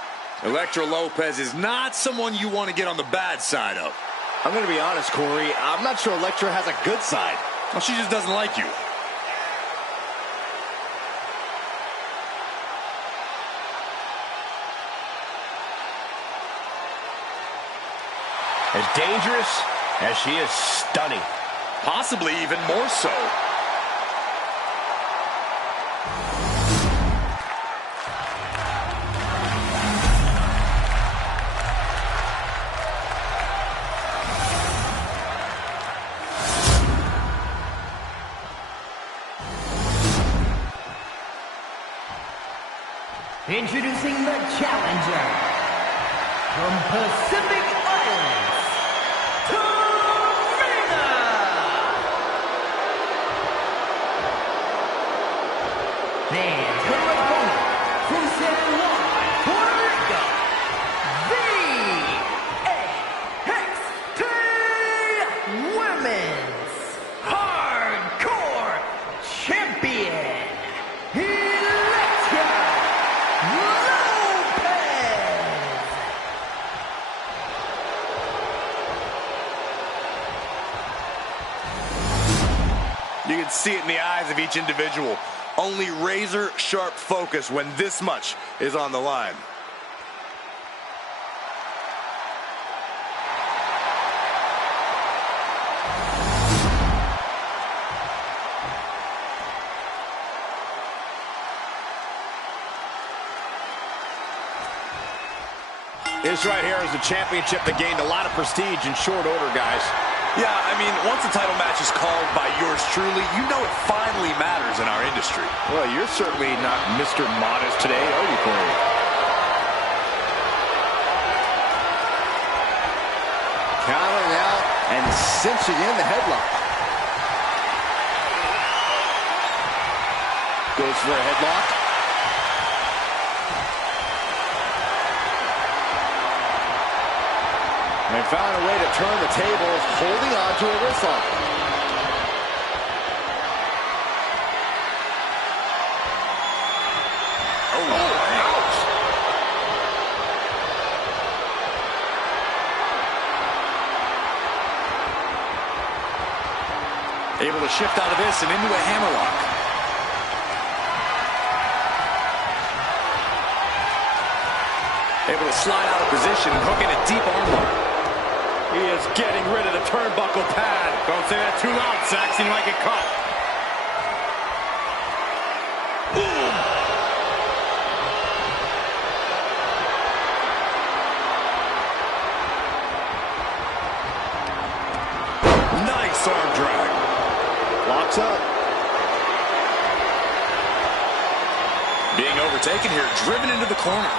Elektra Lopez is not someone you want to get on the bad side of. I'm going to be honest, Corey. I'm not sure Elektra has a good side. Well, she just doesn't like you. As dangerous as she is stunning. Possibly even more so. Introducing the challenger From Pacific Islands, Tamina! And her opponent, from San Juan, Puerto Rico, the NXT Women's Hardcore Champion, Elektra Lopez! You can see it in the eyes of each individual. Only razor-sharp focus when this much is on the line. This right here is a championship that gained a lot of prestige in short order, guys. Yeah, I mean, once a title match is called by yours truly, you know it finally matters in our industry. Well, you're certainly not Mr. Modest today, are you, Corey? Countering out and cinching in the headlock. Goes for a headlock. And found a way to turn the tables, holding on to a wrist lock. Oh, ouch! Able to shift out of this and into a hammerlock. Able to slide out of position and hook in a deep armbar. He is getting rid of the turnbuckle pad. Don't say that too loud, Saxton. You might get caught. Nice arm drag. Locks up. Being overtaken here, driven into the corner.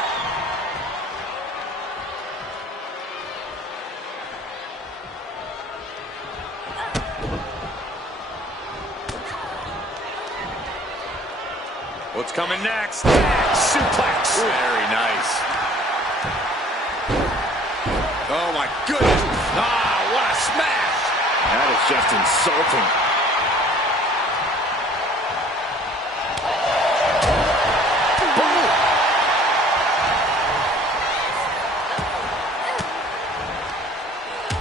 What's coming next? Suplex. Very nice. Oh, my goodness. Ah, what a smash. That is just insulting.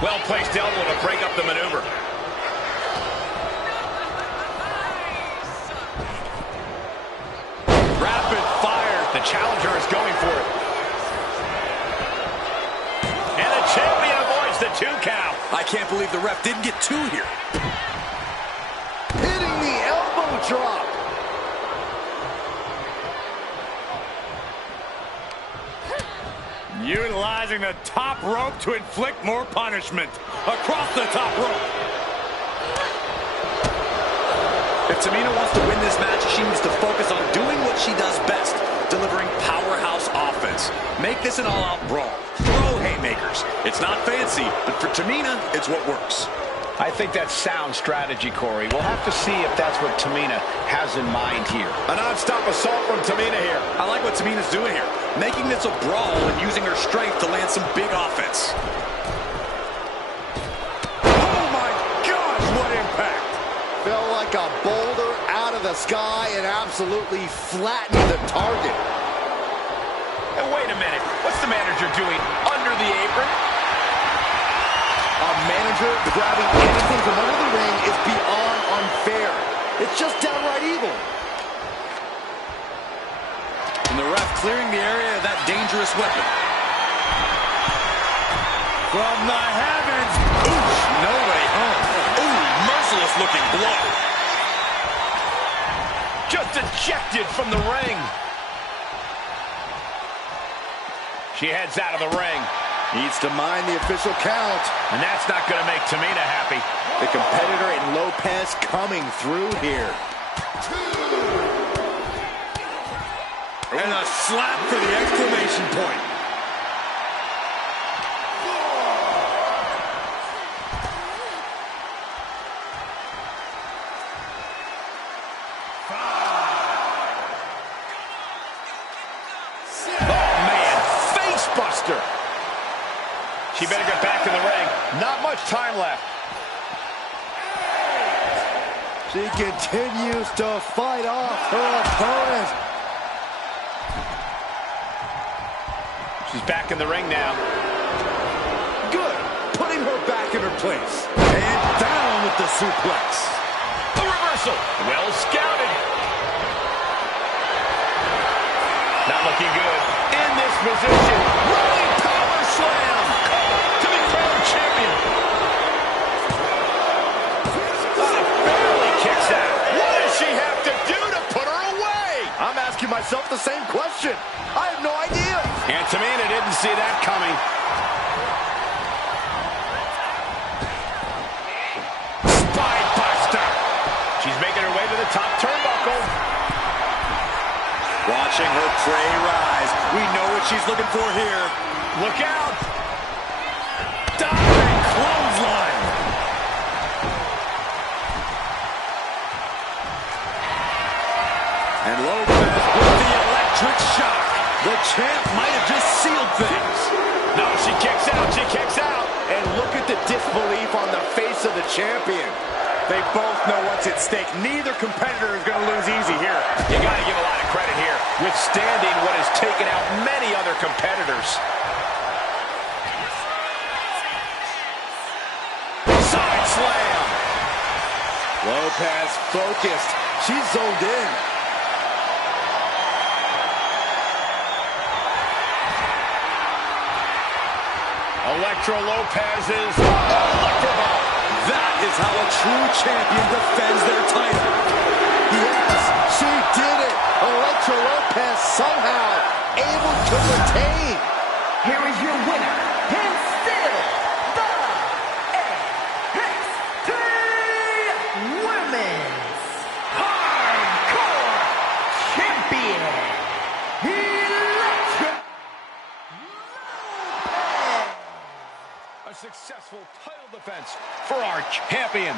Well-placed elbow to break up the maneuver. Rapid fire. The challenger is going for it. And the champion avoids the 2 count. I can't believe the ref didn't get 2 here. Hitting the elbow drop. Utilizing the top rope to inflict more punishment. Across the top rope. If Tamina wants to win this match, she needs to focus on doing what she does best, delivering powerhouse offense. Make this an all-out brawl. Throw haymakers. It's not fancy, but for Tamina, it's what works. I think that's sound strategy, Corey. We'll have to see if that's what Tamina has in mind here. A non-stop assault from Tamina here. I like what Tamina's doing here, making this a brawl and using her strength to land some big offense. Oh my gosh, what impact! Fell like a boulder out of the sky and absolutely flattened the target. And wait a minute. What's the manager doing under the apron? A manager grabbing anything from under the ring is beyond unfair. It's just downright evil. And the ref clearing the area of that dangerous weapon. From the heavens. Oof, no way home. Ooh, merciless looking blow. Just ejected from the ring. She heads out of the ring. Needs to mind the official count. And that's not going to make Tamina happy. The competitor in Lopez coming through here. And a slap for the exclamation point. Oh, man, face buster. She better get back in the ring. Not much time left. She continues to fight off her opponent. She's back in the ring now. Good. Putting her back in her place. And down with the suplex. A reversal. Well scouted. Not looking good. In this position. Rolling power slam. To be crowned champion. Barely kicks out. What does she have to do to put her away? I'm asking myself the same question. I have no idea. And Tamina didn't see that coming. Spine buster. She's making her way to the top turnbuckle. Watching her prey rise. We know what she's looking for here. Look out. Diving clothesline. And Lopez with the electric shock. The champ might have just sealed things. No, she kicks out. She kicks out. And look at the disbelief on the face of the champion. They both know what's at stake. Neither competitor is going to lose easy here. You got to give a lot of credit here. Withstanding what has taken out many other competitors. Side slam. Lopez focused. She's zoned in. Electra Lopez's Electra Ball. That is how a true champion defends their title. Yes, she did it. Electra Lopez somehow able to retain. Here is your winner, and still the NXT Women's Hardcore Champion, Electra Lopez. A successful title defense for our champion.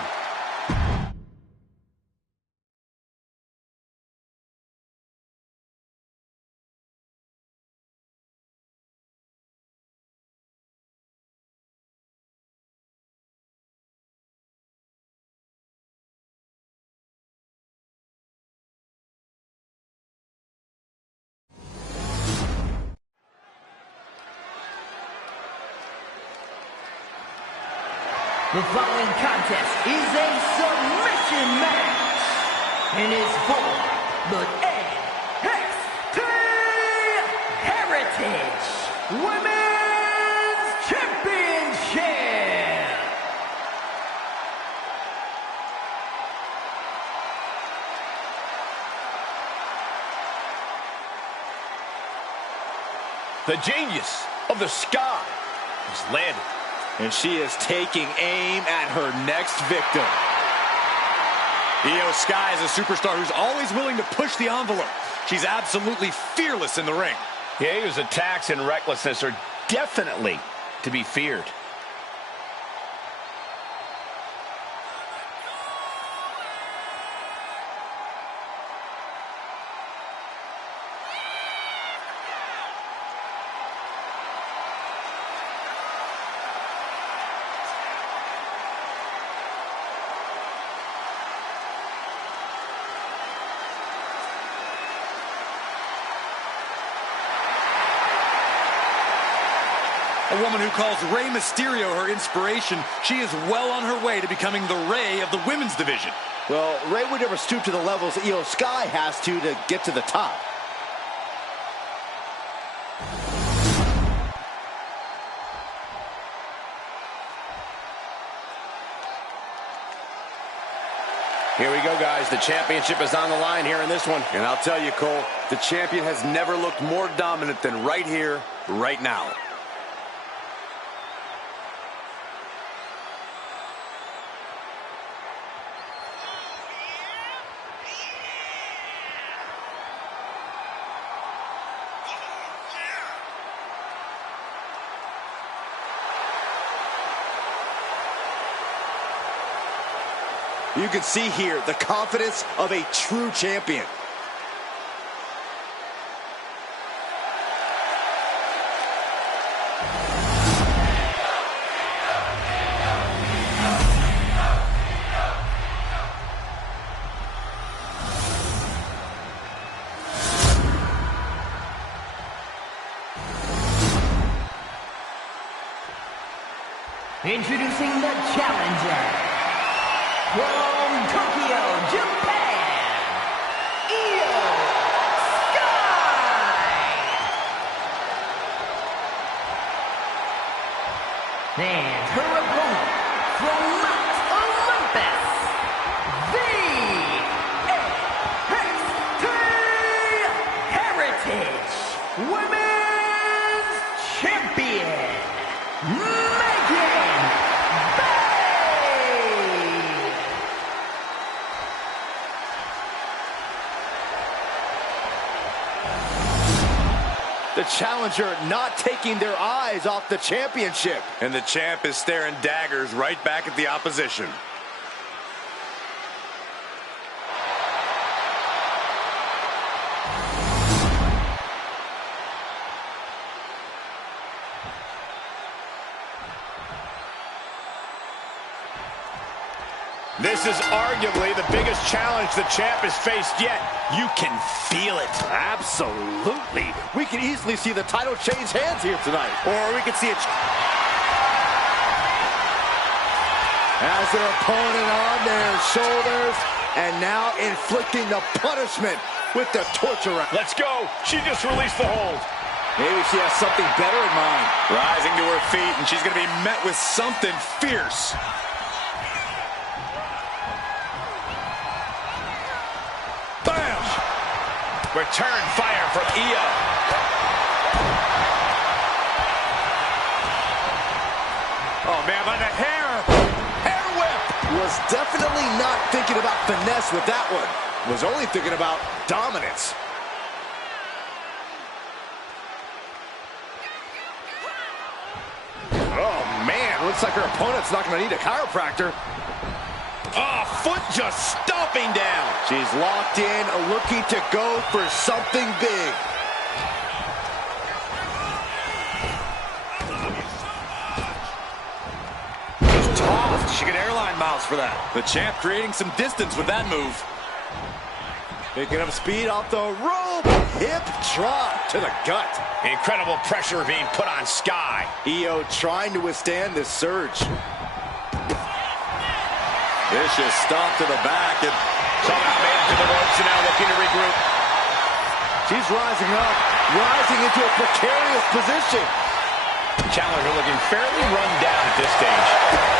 The following contest is a submission match and is for the NXT Heritage Women's Championship. The genius of the sky has landed. And she is taking aim at her next victim. Io Sky is a superstar who's always willing to push the envelope. She's absolutely fearless in the ring. Yeah, Io's attacks and recklessness are definitely to be feared. A woman who calls Rey Mysterio her inspiration, she is well on her way to becoming the Rey of the women's division. Well, Rey would never stoop to the levels Io Sky has to get to the top. Here we go, guys. The championship is on the line here in this one. And I'll tell you, Cole, the champion has never looked more dominant than right here, right now. You can see here the confidence of a true champion. Introducing the challenger from Tokyo, Japan, Io Sky! And her opponent from Mount Olympus, the NXT Heritage Women's Champion, The challenger not taking their eyes off the championship. And the champ is staring daggers right back at the opposition. This is arguably the biggest challenge the champ has faced yet. You can feel it. Absolutely. We can easily see the title change hands here tonight. Or we could see it. As their opponent on their shoulders, and now inflicting the punishment with the torture rack. Let's go. She just released the hold. Maybe she has something better in mind. Rising to her feet, and she's going to be met with something fierce. Return fire from Io. Oh, man, by the hair whip. Was definitely not thinking about finesse with that one. Was only thinking about dominance. Oh, man, looks like her opponent's not going to need a chiropractor. Oh, foot just stomping down. She's locked in, looking to go for something big. Tossed. She could airline miles for that. The champ creating some distance with that move. Picking up speed off the rope. Hip drop to the gut. Incredible pressure being put on Sky. Io trying to withstand this surge. Vicious stomp to the back, and somehow made it to the ropes and now looking to regroup. She's rising up, rising into a precarious position. The challenger looking fairly run down at this stage.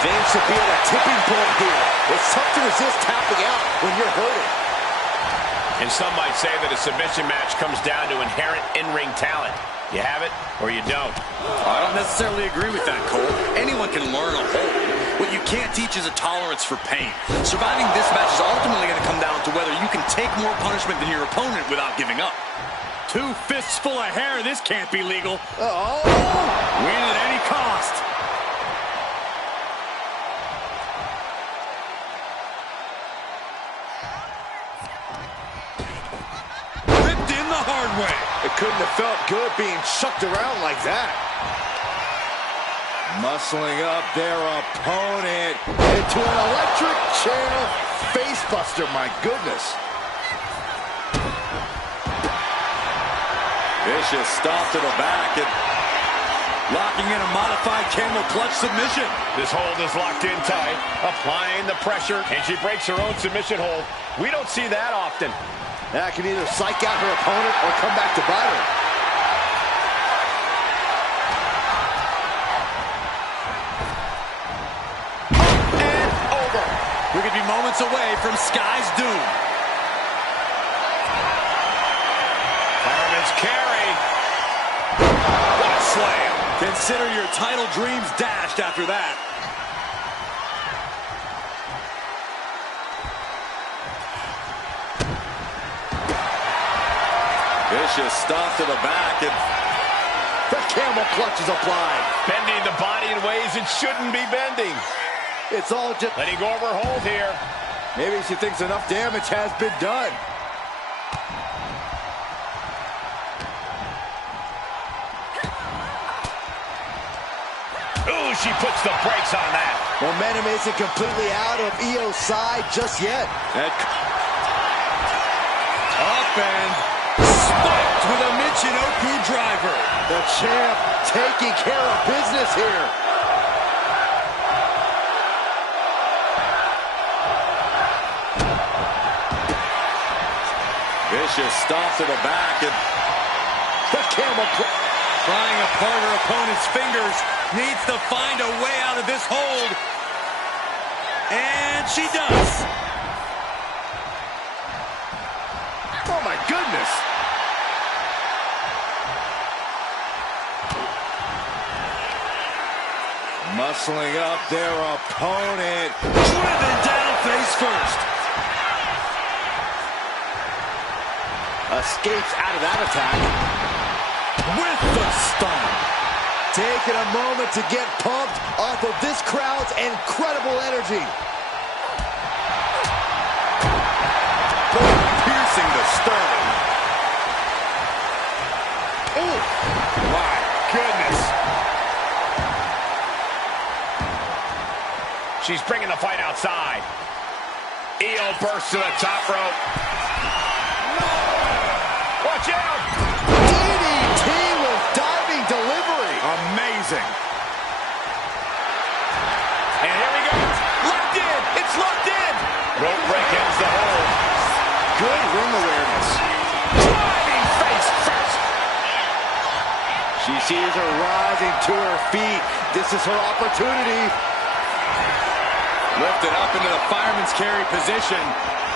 Things should be at a tipping point here. It's tough to resist tapping out when you're hurting. And some might say that a submission match comes down to inherent in-ring talent. You have it or you don't. I don't necessarily agree with that, Cole. Anyone can learn a hold. What you can't teach is a tolerance for pain. Surviving this match is ultimately going to come down to whether you can take more punishment than your opponent without giving up. 2 fists full of hair. This can't be legal. Oh! Win at any cost. Ripped in the hard way. It couldn't have felt good being chucked around like that. Muscling up their opponent into an electric chair facebuster, my goodness. Vicious stomp to the back, and locking in a modified camel clutch submission. This hold is locked in tight, applying the pressure, and she breaks her own submission hold. We don't see that often. That can either psych out her opponent or come back to bite her. We could be moments away from Sky's doom. Fireman's carry. What a slam. Consider your title dreams dashed after that. Vicious stomp to the back, and the camel clutch is applied. Bending the body in ways it shouldn't be bending. It's all just letting go of her hold here. Maybe she thinks enough damage has been done. Ooh, she puts the brakes on that. Momentum isn't completely out of Io's side just yet. Up and spiked with a Michinoku driver. The champ taking care of business here. Vicious stomp to the back, and The camel clutch. prying apart her opponent's fingers, needs to find a way out of this hold. And she does. Oh my goodness. Muscling up their opponent. Driven down face first. Escapes out of that attack. With the stomp. Taking a moment to get pumped off of this crowd's incredible energy. Piercing the sternum. Ooh, my goodness. She's bringing the fight outside. Io bursts to the top rope. Watch out! DDT with diving delivery. Amazing. And here we go. Locked in. It's locked in. Rope break ends the hold. Good ring awareness. Driving face first. She sees her rising to her feet. This is her opportunity. Lifted up into the fireman's carry position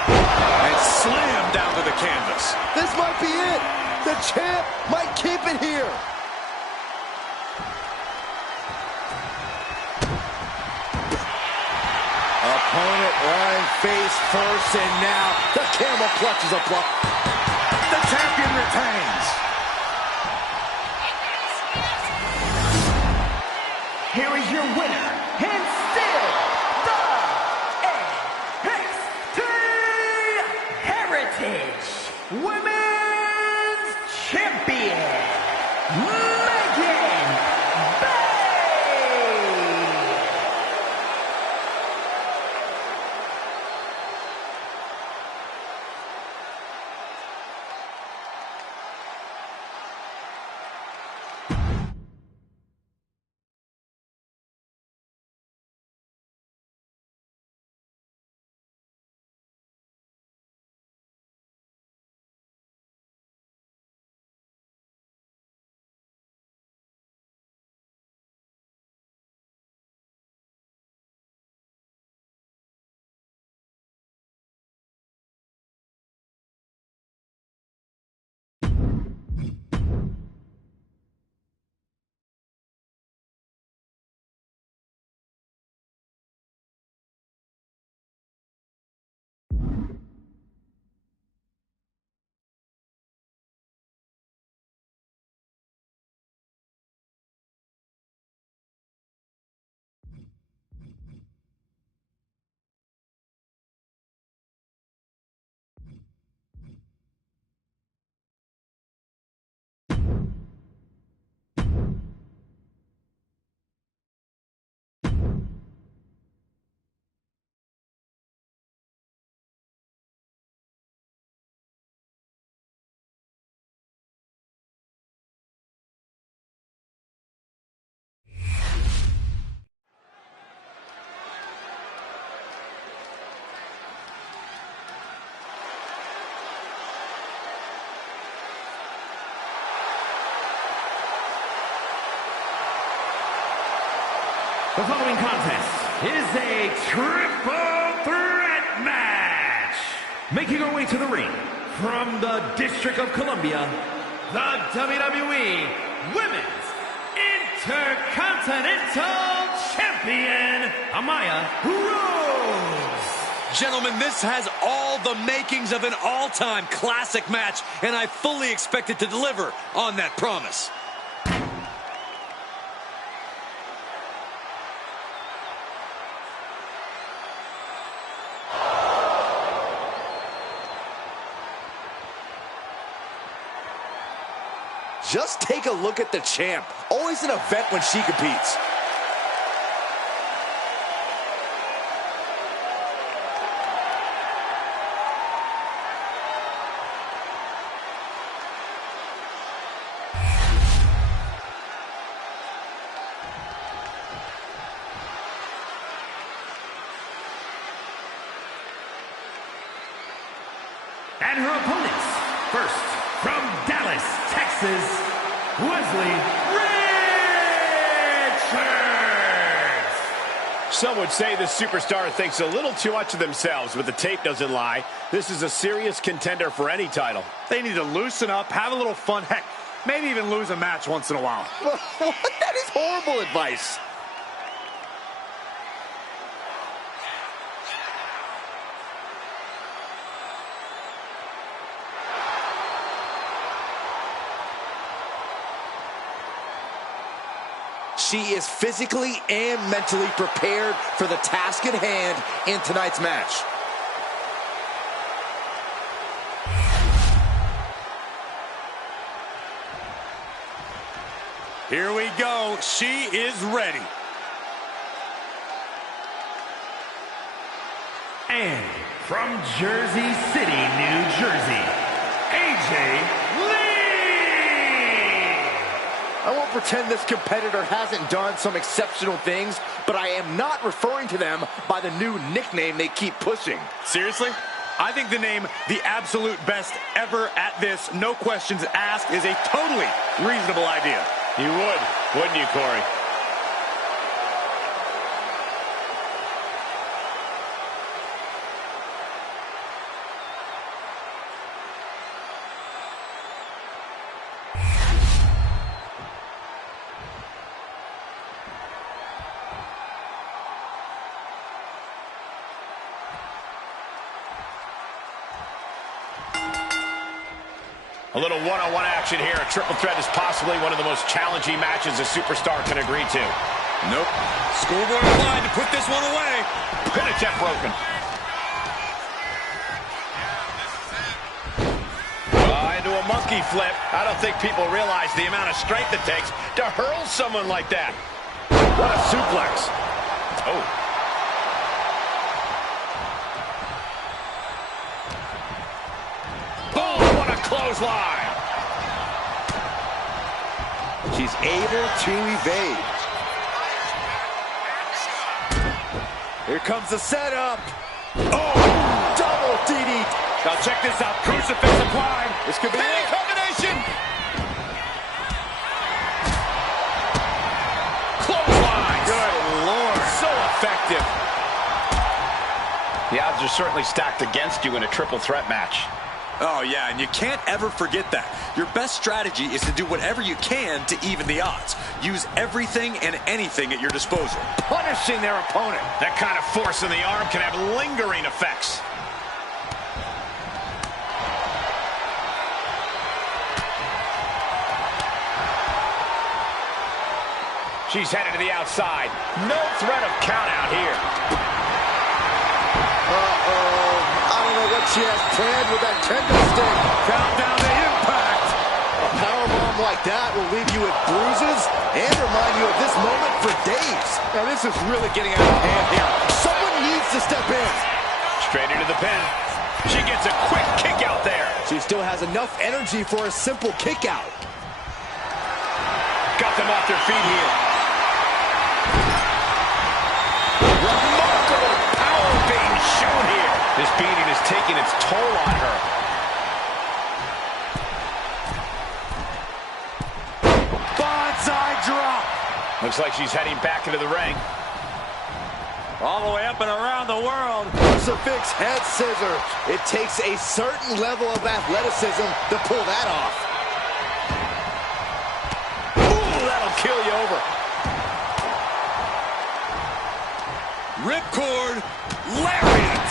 and slammed down to the canvas. This might be it. The champ might keep it here. Opponent lying face first, and now the camel clutch is a block. The champion retains. Here is your winner, and still the NXT Heritage Women's Champion, Megan Bay. The following contest is a triple threat match. Making our way to the ring from the District of Columbia, the WWE Women's Intercontinental Champion, Amaya Rose. Gentlemen, this has all the makings of an all-time classic match, and I fully expect it to deliver on that promise. Just take a look at the champ. Always an event when she competes. And her opponents, first, from Dallas, Texas, Wesley Richards. Some would say this superstar thinks a little too much of themselves, but the tape doesn't lie. This is a serious contender for any title. They need to loosen up, have a little fun, heck, maybe even lose a match once in a while. That is horrible advice. She is physically and mentally prepared for the task at hand in tonight's match. Here we go. She is ready. And from Jersey City, New Jersey, AJ Lee! I won't pretend this competitor hasn't done some exceptional things, but I am not referring to them by the new nickname they keep pushing. Seriously? I think the name the absolute best ever at this, no questions asked, is a totally reasonable idea. You would, wouldn't you, Corey? A little one-on-one action here. A triple threat is possibly one of the most challenging matches a superstar can agree to. Nope. Scoreboard line to put this one away. Pin attempt broken. Into a monkey flip. I don't think people realize the amount of strength it takes to hurl someone like that. What a suplex. Oh. Clothesline. She's able to evade. Here comes the setup. Oh, double DDT. Now check this out. Crucifix applied. This could be a combination. Clothesline. Good Lord. So effective. The odds are certainly stacked against you in a triple threat match. Oh, yeah, and you can't ever forget that. Your best strategy is to do whatever you can to even the odds. Use everything and anything at your disposal. Punishing their opponent. That kind of force in the arm can have lingering effects. She's headed to the outside. No threat of count out here. What she has planned with that tender stick. Countdown to impact. A powerbomb like that will leave you with bruises and remind you of this moment for days. Now this is really getting out of hand here. Someone needs to step in. Straight into the pin. She gets a quick kick out there. She still has enough energy for a simple kick out. Got them off their feet here. Remarkable power being shown here. This beating is taking its toll on her. Bonsai drop. Looks like she's heading back into the ring. All the way up and around the world. Crucifix head scissor. It takes a certain level of athleticism to pull that off. Ooh, that'll kill you over. Ripcord, lariat.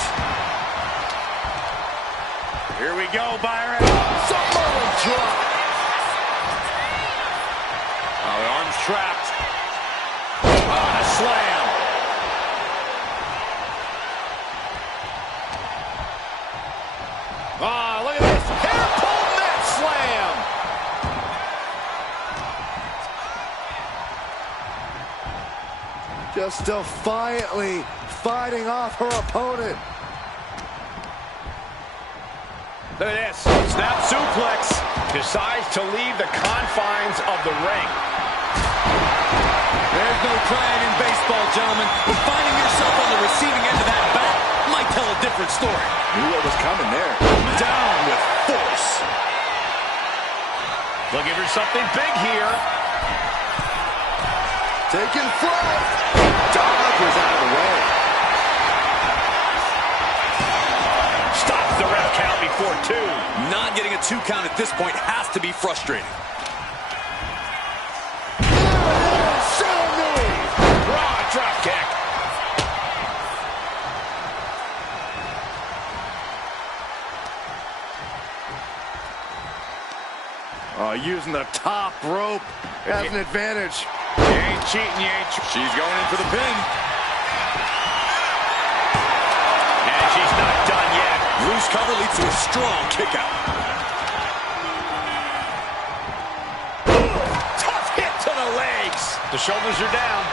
Here we go, Byron. Samoan drop. Oh, the arm's trapped. Oh, a slam. Oh, look at this. Hair pull net slam. Just defiantly fighting off her opponent. Look at this. Snap suplex. Decides to leave the confines of the ring. There's no crying in baseball, gentlemen. But finding yourself on the receiving end of that bat might tell a different story. Knew what was coming there. Down with force. Looking for something big here. Taking flight. Dodgers out of the way. Stops the ref count before 2. Not getting a 2 count at this point has to be frustrating. Raw drop kick. Using the top rope as an advantage. You ain't cheating, you ain't. She's going in for the pin. And she's not done yet. Loose cover leads to a strong kick out. Tough hit to the legs. The shoulders are down.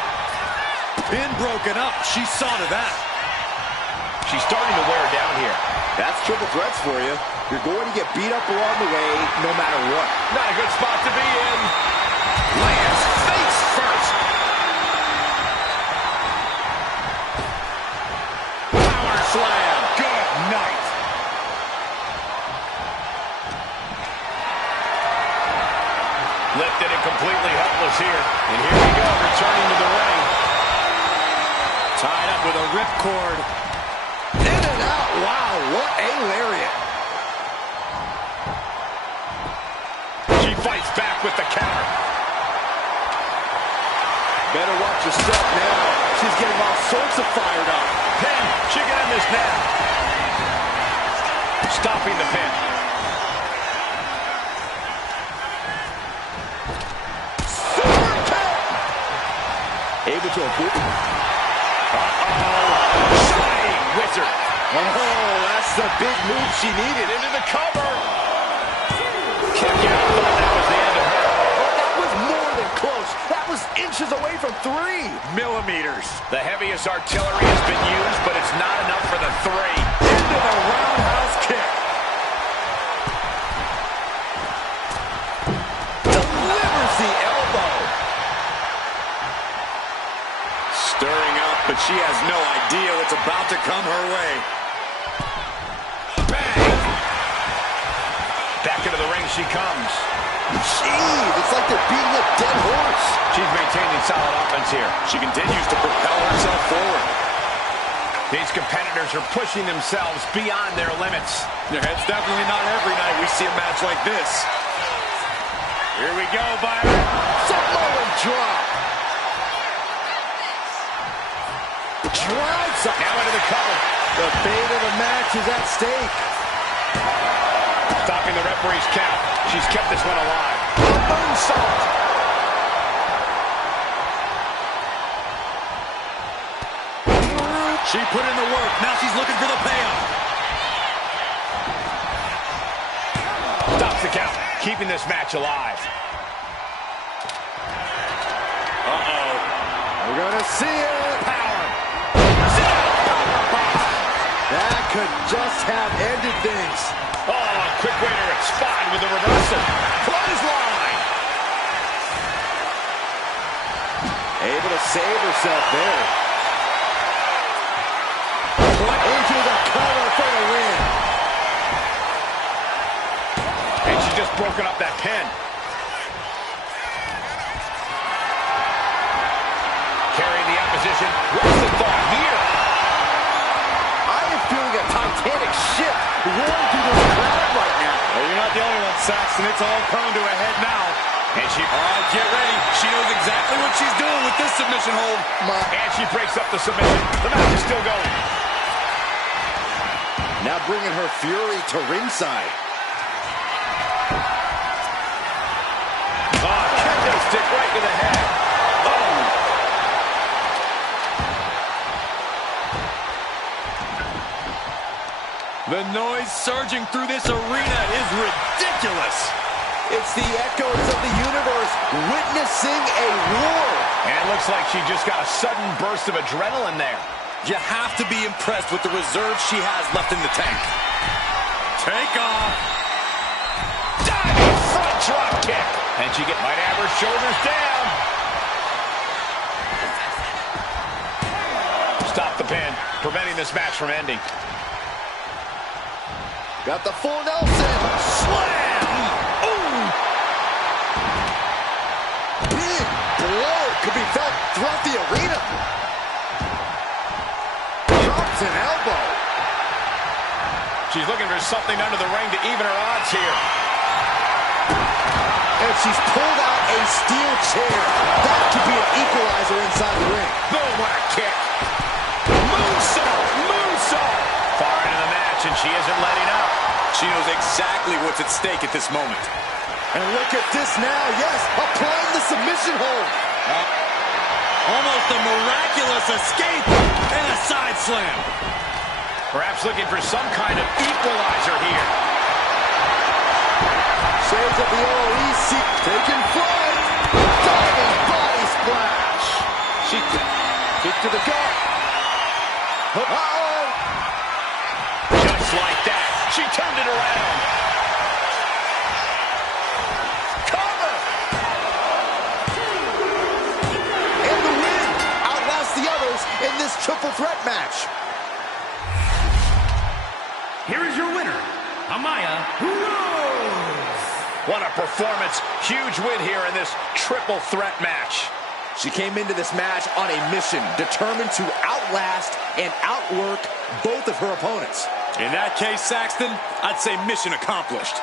Pin broken up. She saw to that. She's starting to wear down here. That's triple threats for you. You're going to get beat up along the way, no matter what. Not a good spot to be in. Lands face first. Power slam. Good night. Lifted and completely helpless here. And here we go, returning to the ring. Tied up with a ripcord. In and out. Wow, what a lariat. She fights back with the counter. Better watch your step now. She's getting all sorts of fired up. Pin. She can end this now. Stopping the pin. Super pin. Able to avoid. Shining wizard. Oh, that's the big move she needed. Into the cover. Kick out. Thought that was the end of her. Oh, that was more than close. That was inches away from 3 millimeters. The heaviest artillery has been used, but it's not enough for the 3. Into the roundhouse kick. Delivers the elbow. Stirring up, but she has no idea what's about to come her way. Bang! Back into the ring she comes. Jeez, it's like they're beating a dead horse. She's maintaining solid offense here. She continues to propel herself forward. These competitors are pushing themselves beyond their limits. It's definitely not every night we see a match like this. Here we go, Byron. Samoan drop. Drives up. Now into the cover. The fate of the match is at stake. Stopping the referee's count. She's kept this one alive. Moonsault. She put in the work. Now she's looking for the payoff. Stops the count. Keeping this match alive. Uh-oh. We're going to see it. Power. That could just have ended things. Oh, a quick way to respond with a reversal. Clothesline. Able to save herself there. Into the cover for the win. And she's just broken up that pin. Carrying the opposition. What's the thought here? I am feeling a Titanic ship rolling through this crowd right now. Well, you're not the only one, Saxton. It's all coming to a head now. And she... Get ready. She knows exactly what she's doing with this submission hold. And she breaks up the submission. The match is still going. Now bringing her fury to ringside. Oh, kendo stick right to the head. Oh. The noise surging through this arena is ridiculous. It's the echoes of the universe witnessing a war. And it looks like she just got a sudden burst of adrenaline there. You have to be impressed with the reserve she has left in the tank. Take off. Diving front drop kick. And she might have her shoulders down. Stop the pin, preventing this match from ending. Got the full Nelson. Slam! Ooh! Big blow could be felt throughout the arena. Drops an elbow. She's looking for something under the ring to even her odds here. And she's pulled out a steel chair. That could be an equalizer inside the ring. Boom, what a kick. Moonsault, moonsault. Far into the match, and she isn't letting up. She knows exactly what's at stake at this moment. And look at this now. Yes, applying the submission hold. Almost a miraculous escape and a side slam. Perhaps looking for some kind of equalizer here. Shades of the OE seat taking flight. Diving body splash. She kick to the gut. Uh-oh. Just like that, she turned it around. Cover. And the win outlasts the others in this triple threat match. Here is your winner, Amaya Rose. What a performance. Huge win here in this triple threat match. She came into this match on a mission, determined to outlast and outwork both of her opponents. In that case, Saxton, I'd say mission accomplished.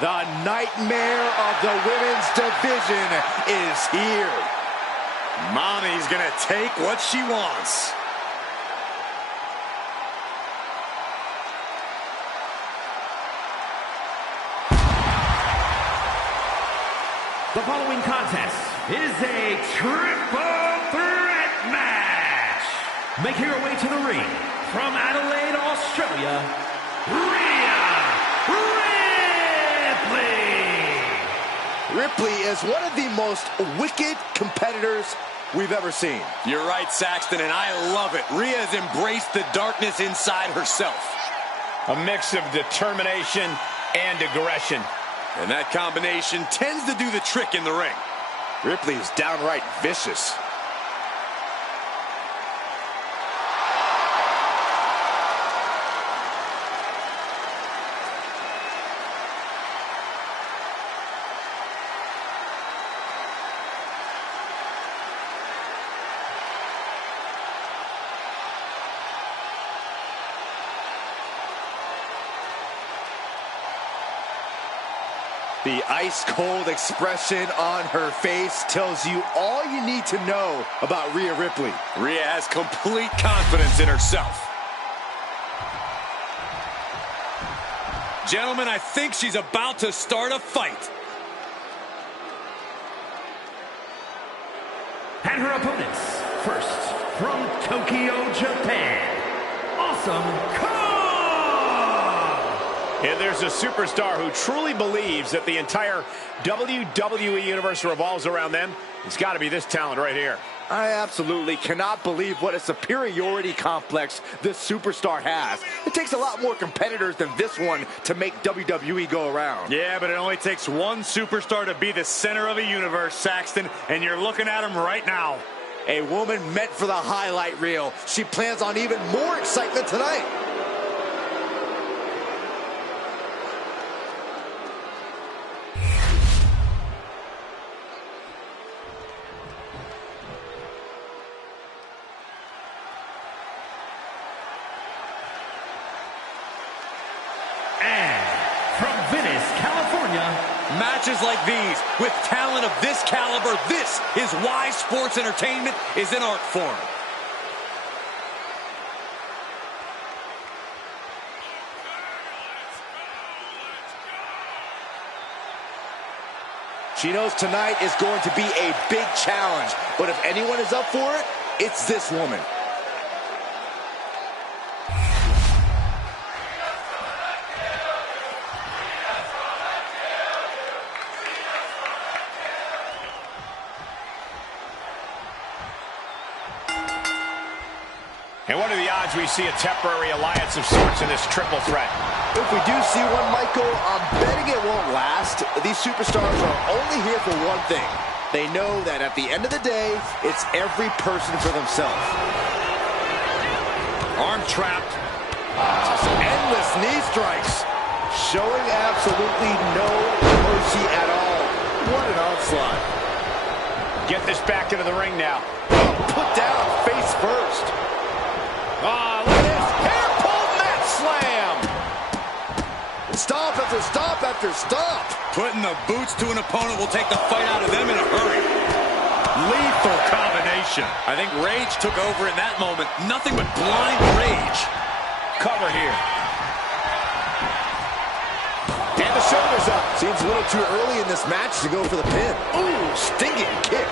The nightmare of the women's division is here. Mommy's gonna take what she wants. The following contest is a triple threat match. Making her way to the ring from Adelaide, Australia, Rhea Ripley is one of the most wicked competitors we've ever seen. You're right, Saxton, and I love it. Rhea has embraced the darkness inside herself. A mix of determination and aggression. And that combination tends to do the trick in the ring. Ripley is downright vicious. The ice-cold expression on her face tells you all you need to know about Rhea Ripley. Rhea has complete confidence in herself. Gentlemen, I think she's about to start a fight. And her opponents, first, from Tokyo, Japan, Awesome Kong! And there's a superstar who truly believes that the entire WWE Universe revolves around them. It's got to be this talent right here. I absolutely cannot believe what a superiority complex this superstar has. It takes a lot more competitors than this one to make WWE go around. Yeah, but it only takes one superstar to be the center of a universe, Saxton, and you're looking at him right now. A woman meant for the highlight reel. She plans on even more excitement tonight. Matches like these, with talent of this caliber, this is why sports entertainment is an art form. She knows tonight is going to be a big challenge, but if anyone is up for it, it's this woman. And what are the odds we see a temporary alliance of sorts in this triple threat? If we do see one, Michael, I'm betting it won't last. These superstars are only here for one thing. They know that at the end of the day, it's every person for themselves. Arm trapped. Just endless knee strikes. Showing absolutely no mercy at all. What an onslaught. Get this back into the ring now. Put down face first. Oh, look at this. Hair pull mat slam. Stop after stop after stop. Putting the boots to an opponent will take the fight out of them in a hurry. Lethal combination. I think rage took over in that moment. Nothing but blind rage. Cover here. And the shoulders up. Seems a little too early in this match to go for the pin. Ooh, stinging kick.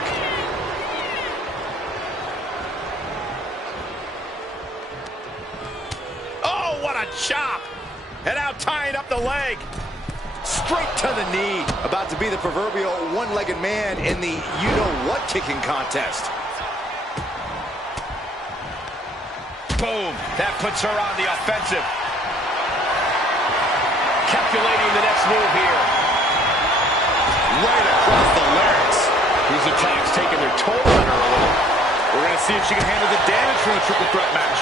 Oh, what a chop. And now tying up the leg. Straight to the knee. About to be the proverbial one-legged man in the you-know-what kicking contest. Boom. That puts her on the offensive. Calculating the next move here. Right across the larynx. These attacks taking their toll on her a little. We're going to see if she can handle the damage from a triple threat match.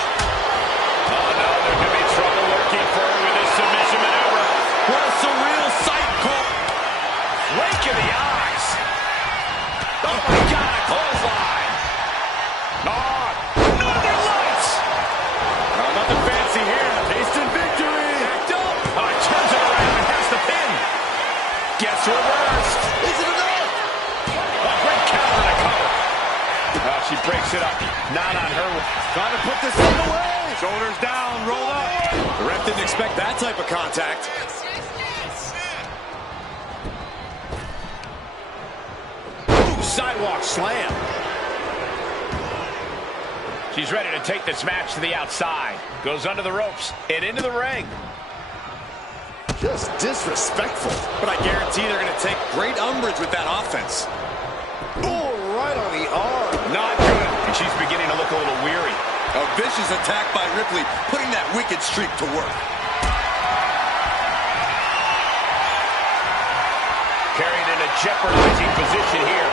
Oh, no, there could be trouble lurking for her with this submission maneuver. What a surreal sight, Cole. Rake in the eyes. Oh, my God, a clothesline. Oh, Northern Lights. Oh, nothing fancy here. Tasting victory. Oh, it turns it around and has the pin. Gets reversed. Is it enough? A great counter and a cover. Oh, she breaks it up. Not on her. Trying to put this thing away. Shoulders down, roll up. The ref didn't expect that type of contact. Ooh, sidewalk slam. She's ready to take this match to the outside. Goes under the ropes and into the ring. Just disrespectful. But I guarantee they're going to take great umbrage with that offense. Oh, right on the arm. Not good. And she's beginning to look a little weary. A vicious attack by Ripley, putting that wicked streak to work. Carried in a jeopardizing position here.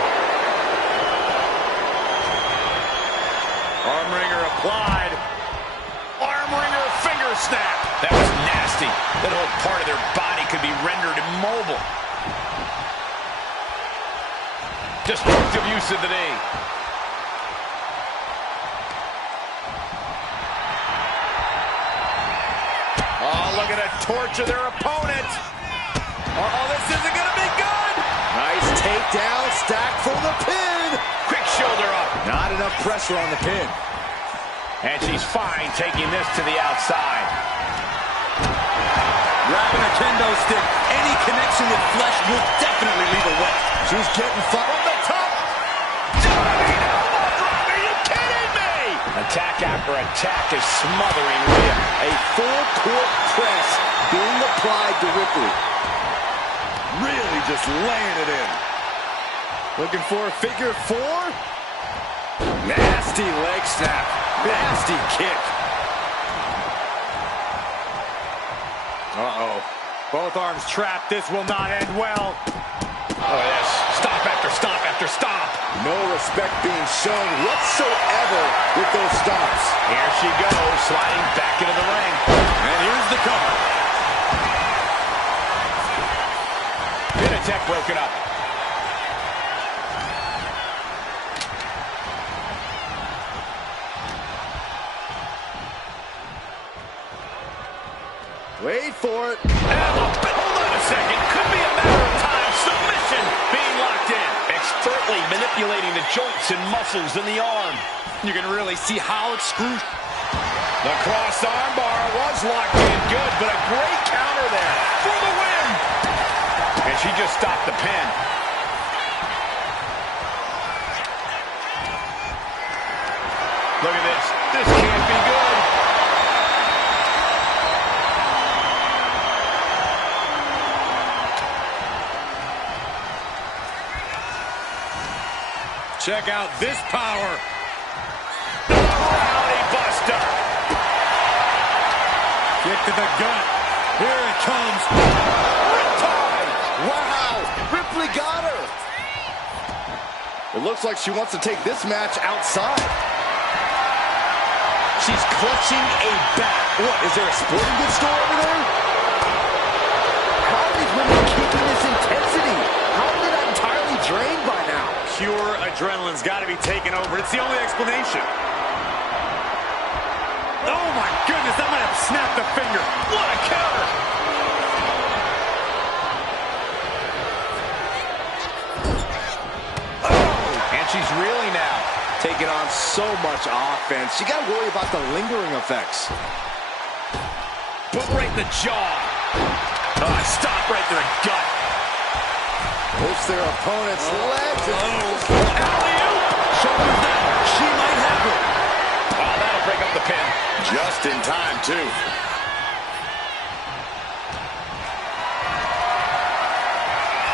Arm wringer applied. Arm wringer finger snap. That was nasty. That whole part of their body could be rendered immobile. Destructive use of the knee. Oh, looking to torture their opponent. Oh, this isn't going to be good. Nice takedown, stacked for the pin. Quick shoulder up. Not enough pressure on the pin. And she's fine taking this to the outside. Grabbing a kendo stick. Any connection with flesh will definitely leave a wet. She's getting fought on the top. Diving elbow drop. Are you kidding me? Attack after attack is smothering Rhea. A full court press being applied to Ripley. Really just laying it in. Looking for a figure four. Nasty leg snap. Nasty kick. Uh-oh. Both arms trapped. This will not end well. Oh, yes. Stop after stop after stop. No respect being shown whatsoever with those stomps. Here she goes, sliding back into the ring. And here's the cover. Pin attack broken up. Wait for it. And hold on a second. Could be a matter of time joints and muscles in the arm. You can really see how excruciating. The cross armbar was locked in good, but a great counter there for the win. And she just stopped the pin. Look at this. This can't be good. Check out this power. Rowdy Buster. Kick to the gut. Here it comes. Riptide. Wow. Ripley got her. It looks like she wants to take this match outside. She's clutching a bat. What, is there a sporting goods store over there? How are these women keeping this intensity? How are they not entirely drained by now? Pure adrenaline's got to be taken over. It's the only explanation. Oh my goodness, that might have snapped the finger. What a counter. Oh, and she's really now Taking on so much offense. You got to worry about the lingering effects. put right in the jaw. Stop right to the gut. Hits their opponent's legs. Alley-oop. Shoulders down. She might have it. Oh, that'll break up the pin. Just in time, too.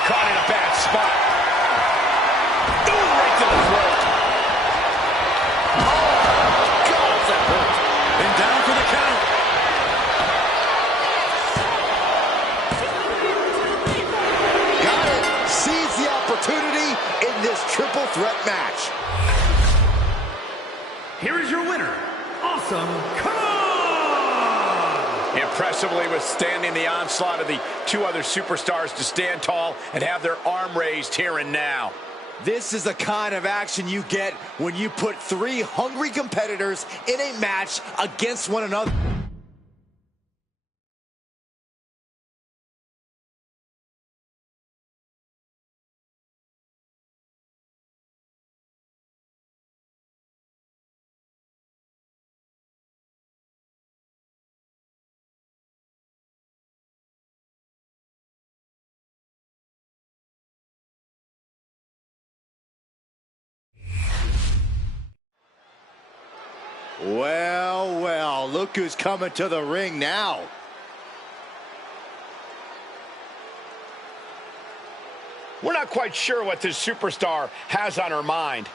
Caught in a bad spot. Ooh, right to the throat. God, that hurt. And down for the count. Got it. Seize the opportunity in this triple threat match. Here is your winner, Awesome Kong! Impressively withstanding the onslaught of the two other superstars to stand tall and have their arm raised here and now. This is the kind of action you get when you put three hungry competitors in a match against one another. Well, well, look who's coming to the ring now. We're not quite sure what this superstar has on her mind.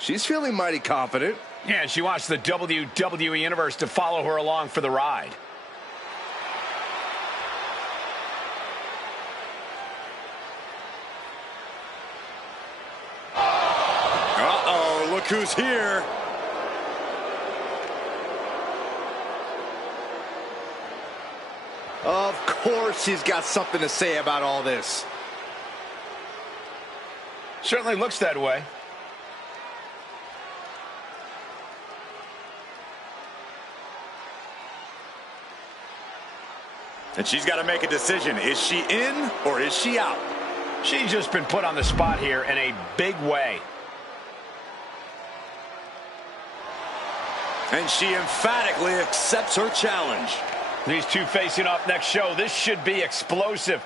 She's feeling mighty confident. Yeah, she wants the WWE Universe to follow her along for the ride. Uh-oh, look who's here. Of course she's got something to say about all this. Certainly looks that way. And she's got to make a decision. Is she in or is she out? She's just been put on the spot here in a big way. And she emphatically accepts her challenge. These two facing off next show. This should be explosive.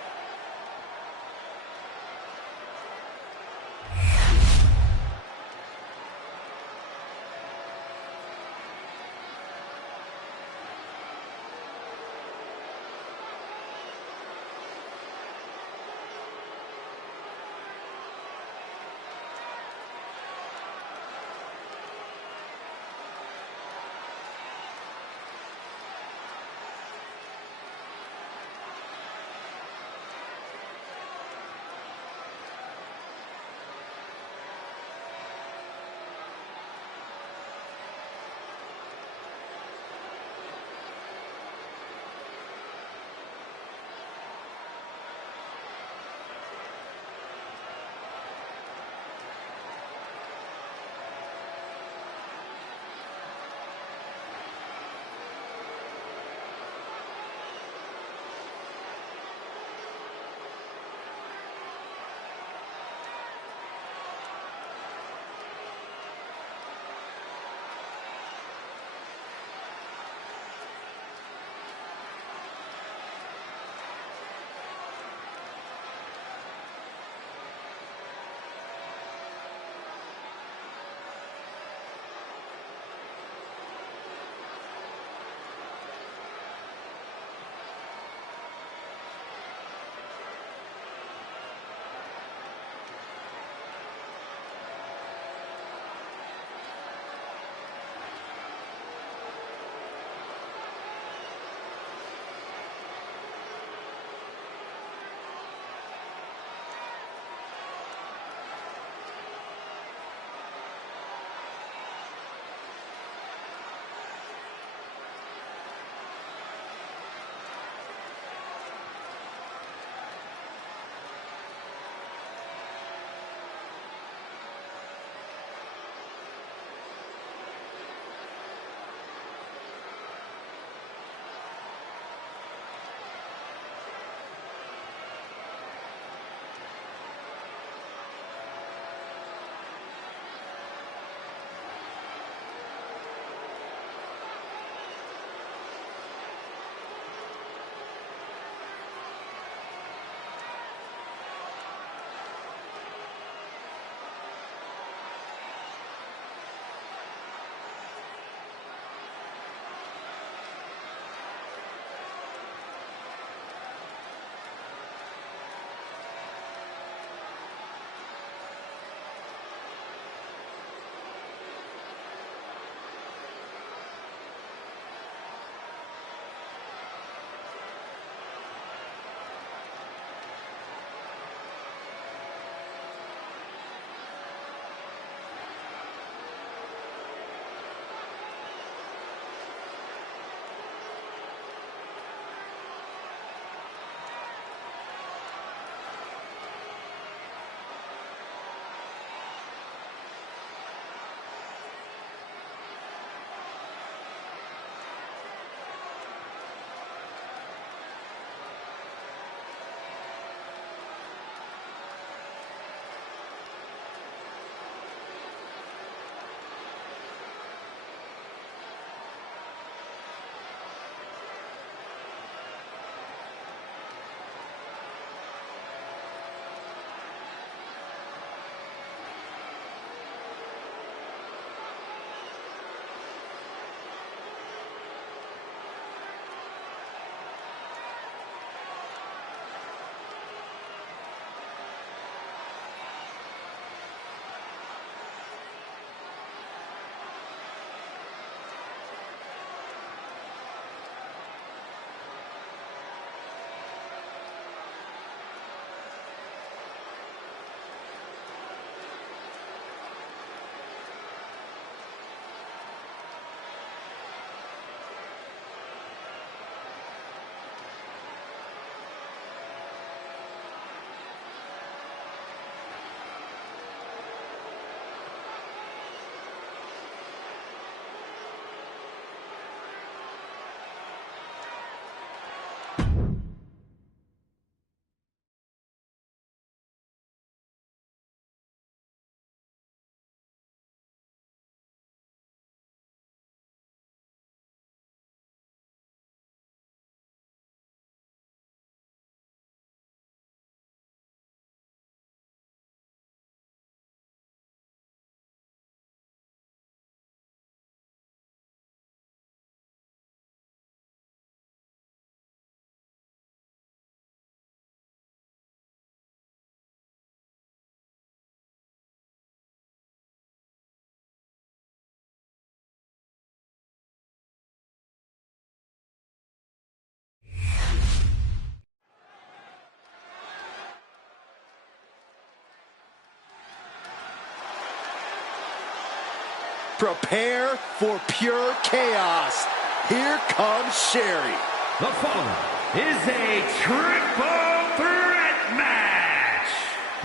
Prepare for pure chaos. Here comes Sherry. The following is a triple threat match.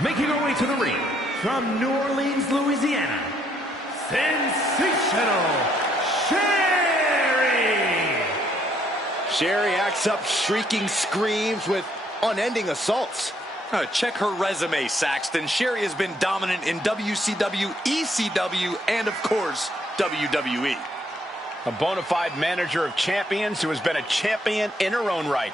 Making her way to the ring from New Orleans, Louisiana, sensational Sherry. Sherry acts up shrieking screams with unending assaults. Check her resume, Saxton. Sherry has been dominant in WCW, ECW, and of course, WWE. A bona fide manager of champions who has been a champion in her own right.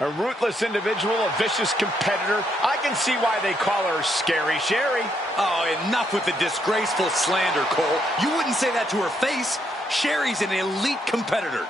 A ruthless individual, a vicious competitor. I can see why they call her Scary Sherry. Oh, enough with the disgraceful slander, Cole. You wouldn't say that to her face. Sherry's an elite competitor.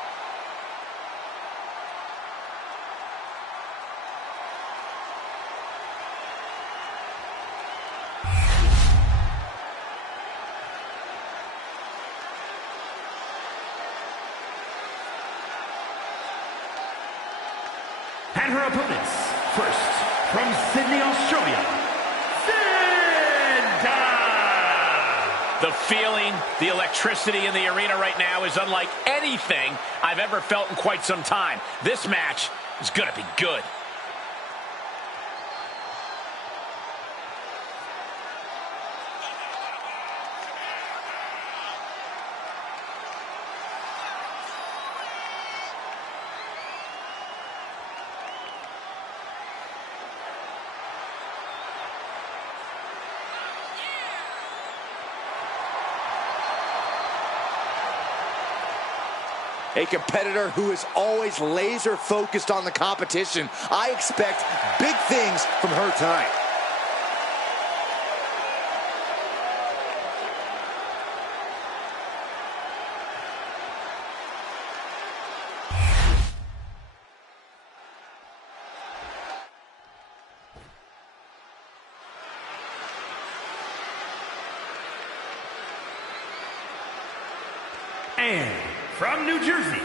And her opponents, first, from Sydney, Australia, Cinda! The feeling, the electricity in the arena right now is unlike anything I've ever felt in quite some time. This match is going to be good. A competitor who is always laser focused on the competition. I expect big things from her tonight. And from New Jersey,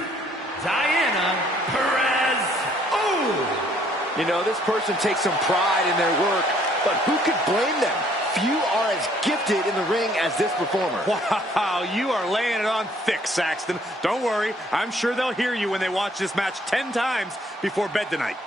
Diana Perez. Oh! You know, this person takes some pride in their work, but who could blame them? Few are as gifted in the ring as this performer. Wow, you are laying it on thick, Saxton. Don't worry, I'm sure they'll hear you when they watch this match 10 times before bed tonight.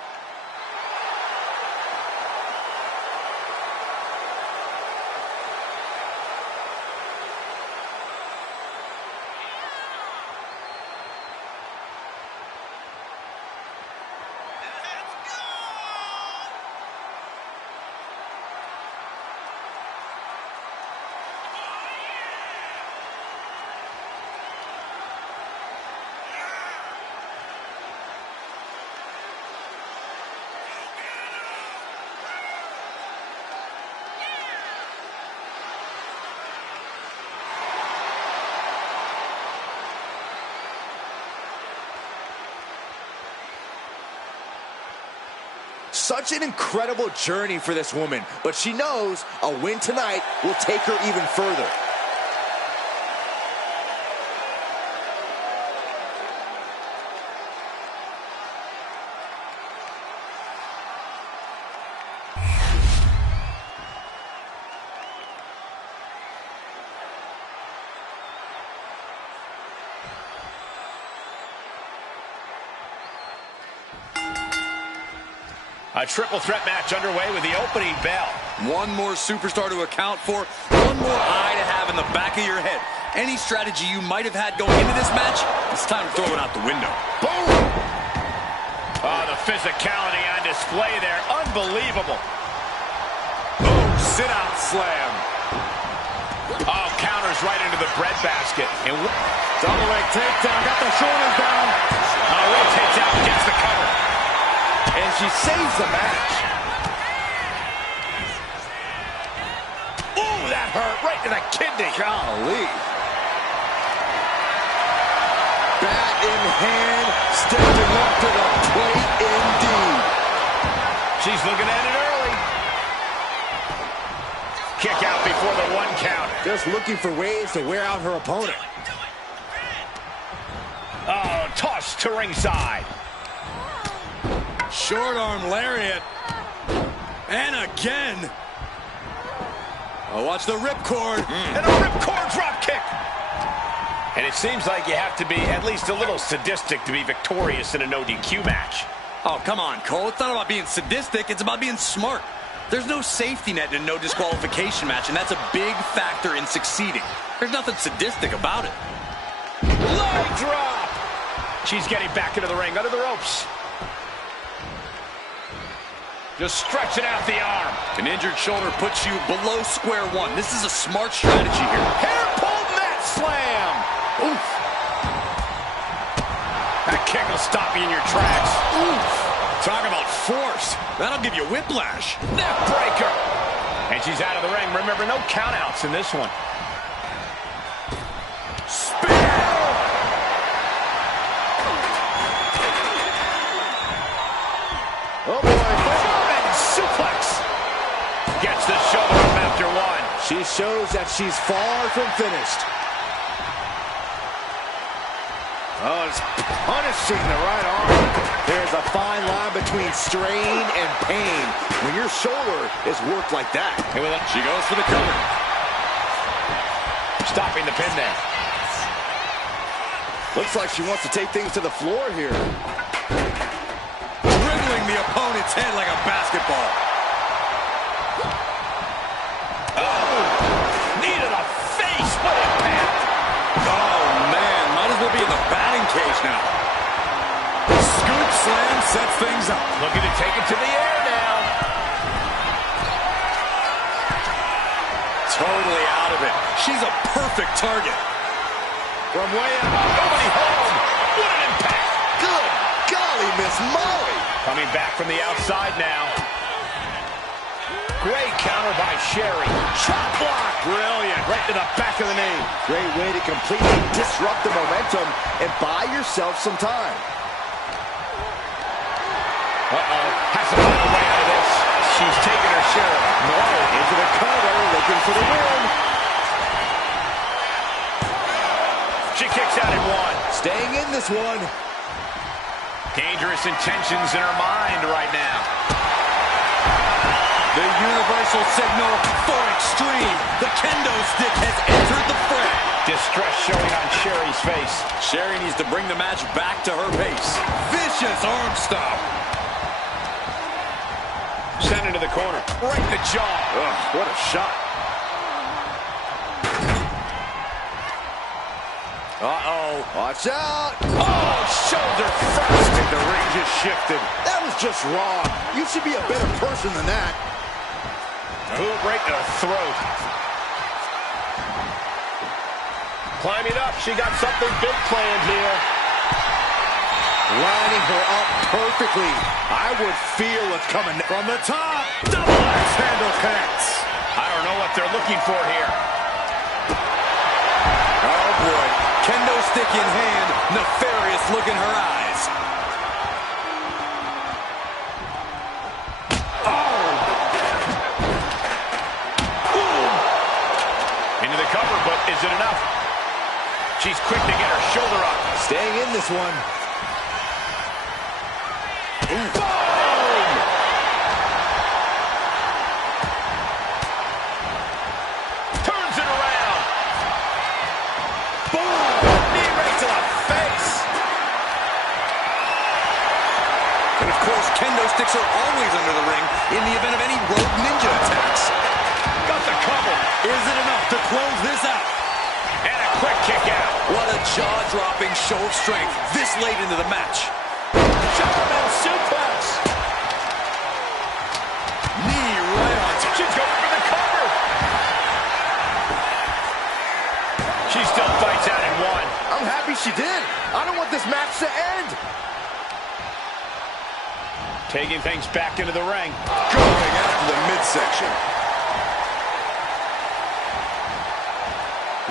Such an incredible journey for this woman, but she knows a win tonight will take her even further. A triple threat match underway with the opening bell. One more superstar to account for, one more eye to have in the back of your head. Any strategy you might have had going into this match, it's time to throw it out the window. Boom! Oh, the physicality on display there. Unbelievable. Oh, sit-out slam. Oh, counters right into the breadbasket. And Double leg takedown, got the shoulders down. oh, rotates out, gets the cover. And she saves the match. Ooh, that hurt right to the kidney. Golly. Bat in hand, stepping up to the plate indeed. She's looking at it early. Kick out before the one count. Just looking for ways to wear out her opponent. Oh, toss to ringside. Short arm lariat. And again. Oh, watch the ripcord. And a ripcord drop kick. And it seems like you have to be at least a little sadistic to be victorious in a no DQ match. Oh, come on, Cole. It's not about being sadistic. It's about being smart. There's no safety net in a no disqualification match, and that's a big factor in succeeding. There's nothing sadistic about it. Leg drop! She's getting back into the ring, under the ropes. Just stretching out the arm. An injured shoulder puts you below square one. This is a smart strategy here. Hair pull net slam! Oof. That kick will stop you in your tracks. Oof. Talk about force. That'll give you whiplash. Neck breaker. And she's out of the ring. Remember, no countouts in this one. Spear! Oh, boy. German suplex. Gets the shoulder up after one. She shows that she's far from finished. Oh, it's punishing the right arm. There's a fine line between strain and pain when your shoulder is worked like that. She goes for the cover. Stopping the pin there. Looks like she wants to take things to the floor here. Dribbling the opponent's head like a basketball. Oh! Knee to the face. What impact! Oh, man. Might as well be in the batting cage now. Scoop slam sets things up. Looking to take it to the air now. Totally out of it. She's a perfect target. From way up. Nobody home. What an impact. Good golly, Miss Molly. Coming back from the outside now. Great counter by Sherry. Chop block. Brilliant. Right to the back of the knee. Great way to completely disrupt the momentum and buy yourself some time. Uh-oh. Has to find a way out of this. She's taking her share. Molly into the cover, looking for the win. She kicks out in one. Staying in this one. Dangerous intentions in her mind right now. The universal signal for extreme. The kendo stick has entered the fray. Distress showing on Sherry's face. Sherry needs to bring the match back to her pace. Vicious arm stop. Sent into the corner. Right in the jaw. Ugh, what a shot. Uh-oh. Watch out. Oh, shoulder first. And the ring just shifted. That was just wrong. You should be a better person than that. Boot right to the throat. Climbing up. She got something big planned here. Lining her up perfectly. I would feel what's coming From the top, double axe handle connects. I don't know what they're looking for here. Oh, boy. Kendo stick in hand, nefarious look in her eyes. Oh! Ooh. Into the cover, but is it enough? She's quick to get her shoulder up. Staying in this one. Boom! Turns it around. Boom! Knee right to the face. And of course, kendo sticks are always under the ring in the event of any rogue ninja attacks. Got the cover. Is it enough to close this out? And a quick kick out. What a jaw-dropping show of strength this late into the match. German suplex. Knee right on top. She's going for the cover. She still fights out in one. I'm happy she did. I don't want this match to end. Taking things back into the ring. Going after the midsection.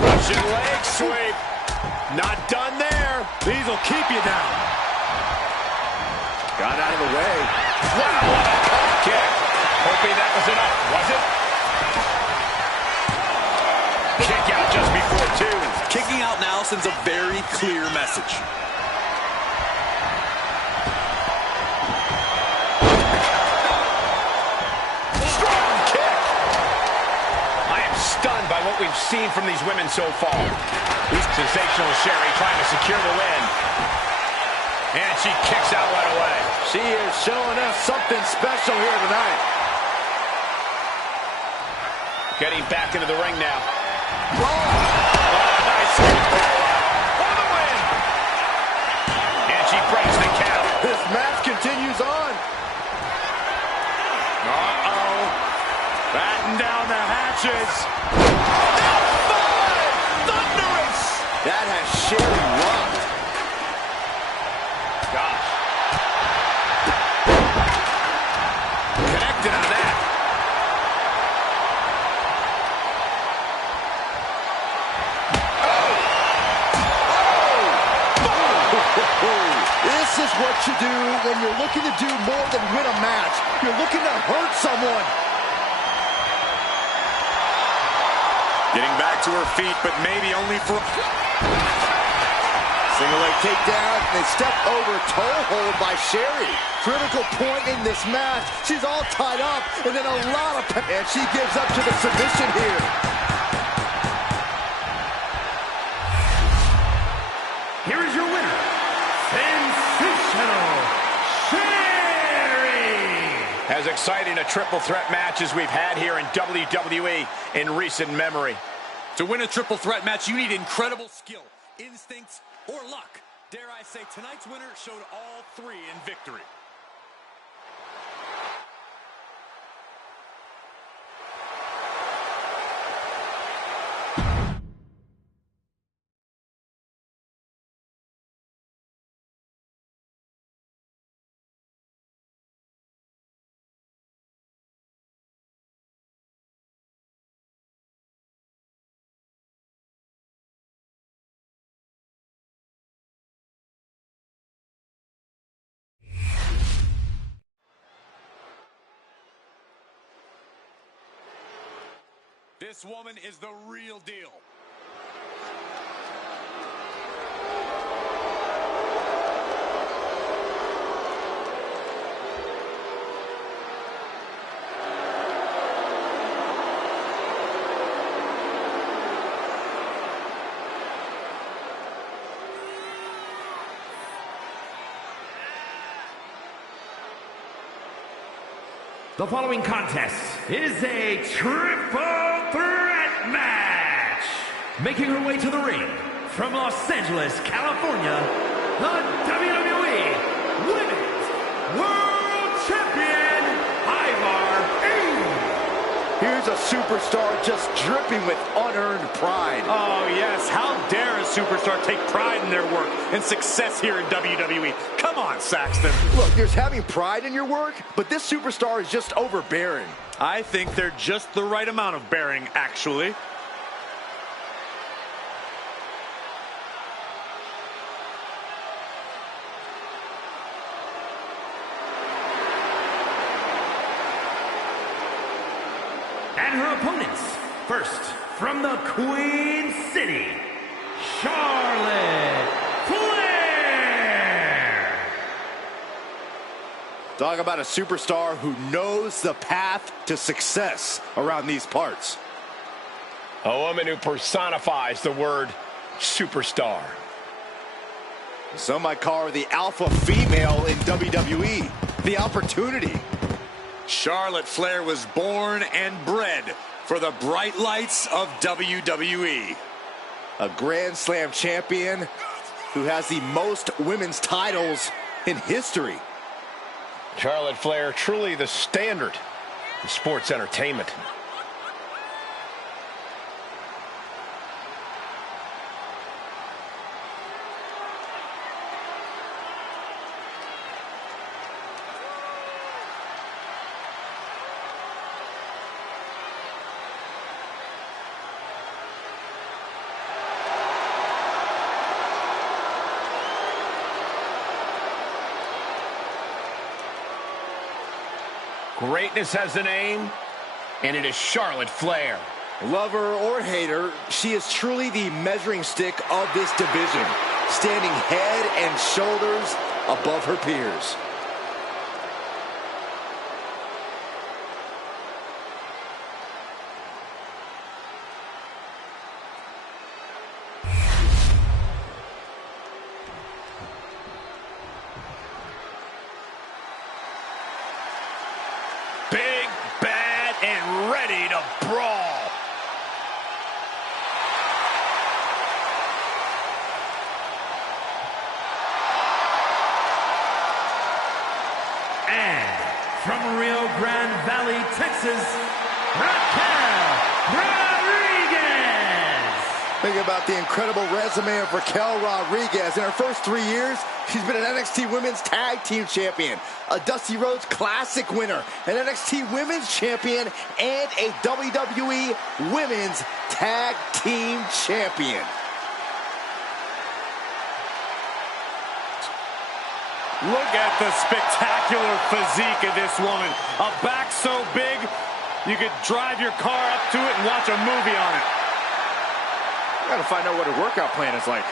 Russian leg sweep. Not done there. These will keep you down. Got out of the way. Wow, what a tough kick. Hoping that was enough, was it? Kick out just before two. Kicking out now sends a very clear message. Strong kick. I am stunned by what we've seen from these women so far. Sensational Sherry trying to secure the win. And she kicks out right away. She is showing us something special here tonight. Getting back into the ring now. Oh, Nice for the win. And she breaks the count. this match continues on. Uh-oh. Batten down the hatches. Thunderous! That has Sherry rocked. Gosh. Connected on that. This is what you do when you're looking to do more than win a match. You're looking to hurt someone. Getting back to her feet, but maybe only for... Single leg takedown, and they step over toe hold by Sherry. Critical point in this match. She's all tied up, and then a lot of... And she gives up to the submission here. Here is your winner, Sensational Sherry! As exciting a triple threat match as we've had here in WWE in recent memory. To win a triple threat match, you need incredible skill, instincts, or luck. Dare I say, tonight's winner showed all three in victory. This woman is the real deal. The following contest is a triple threat match. Making her way to the ring from Los Angeles, California, the WWE Women's World Champion, Here's a superstar just dripping with unearned pride. Oh, yes. How dare a superstar take pride in their work and success here in WWE? Come on, Saxton. Look, there's having pride in your work, but this superstar is just overbearing. I think they're just the right amount of bearing, actually. And her opponents, first, from the Queen City, Charlotte Flair. Talk about a superstar who knows the path to success around these parts. A woman who personifies the word superstar. Some might call her the alpha female in WWE. The opportunity. Charlotte Flair was born and bred for the bright lights of WWE. A Grand Slam champion who has the most women's titles in history. Charlotte Flair, truly the standard in sports entertainment. Greatness has a name, and it is Charlotte Flair. Love her or hate her, she is truly the measuring stick of this division, standing head and shoulders above her peers. from Rio Grande Valley, Texas, Raquel Rodriguez. Think about the incredible resume of Raquel Rodriguez. In her first 3 years, she's been an NXT Women's Tag Team Champion, a Dusty Rhodes Classic winner, an NXT Women's Champion, and a WWE Women's Tag Team Champion. Look at the spectacular physique of this woman. A back so big, you could drive your car up to it and watch a movie on it. Gotta find out what her workout plan is like.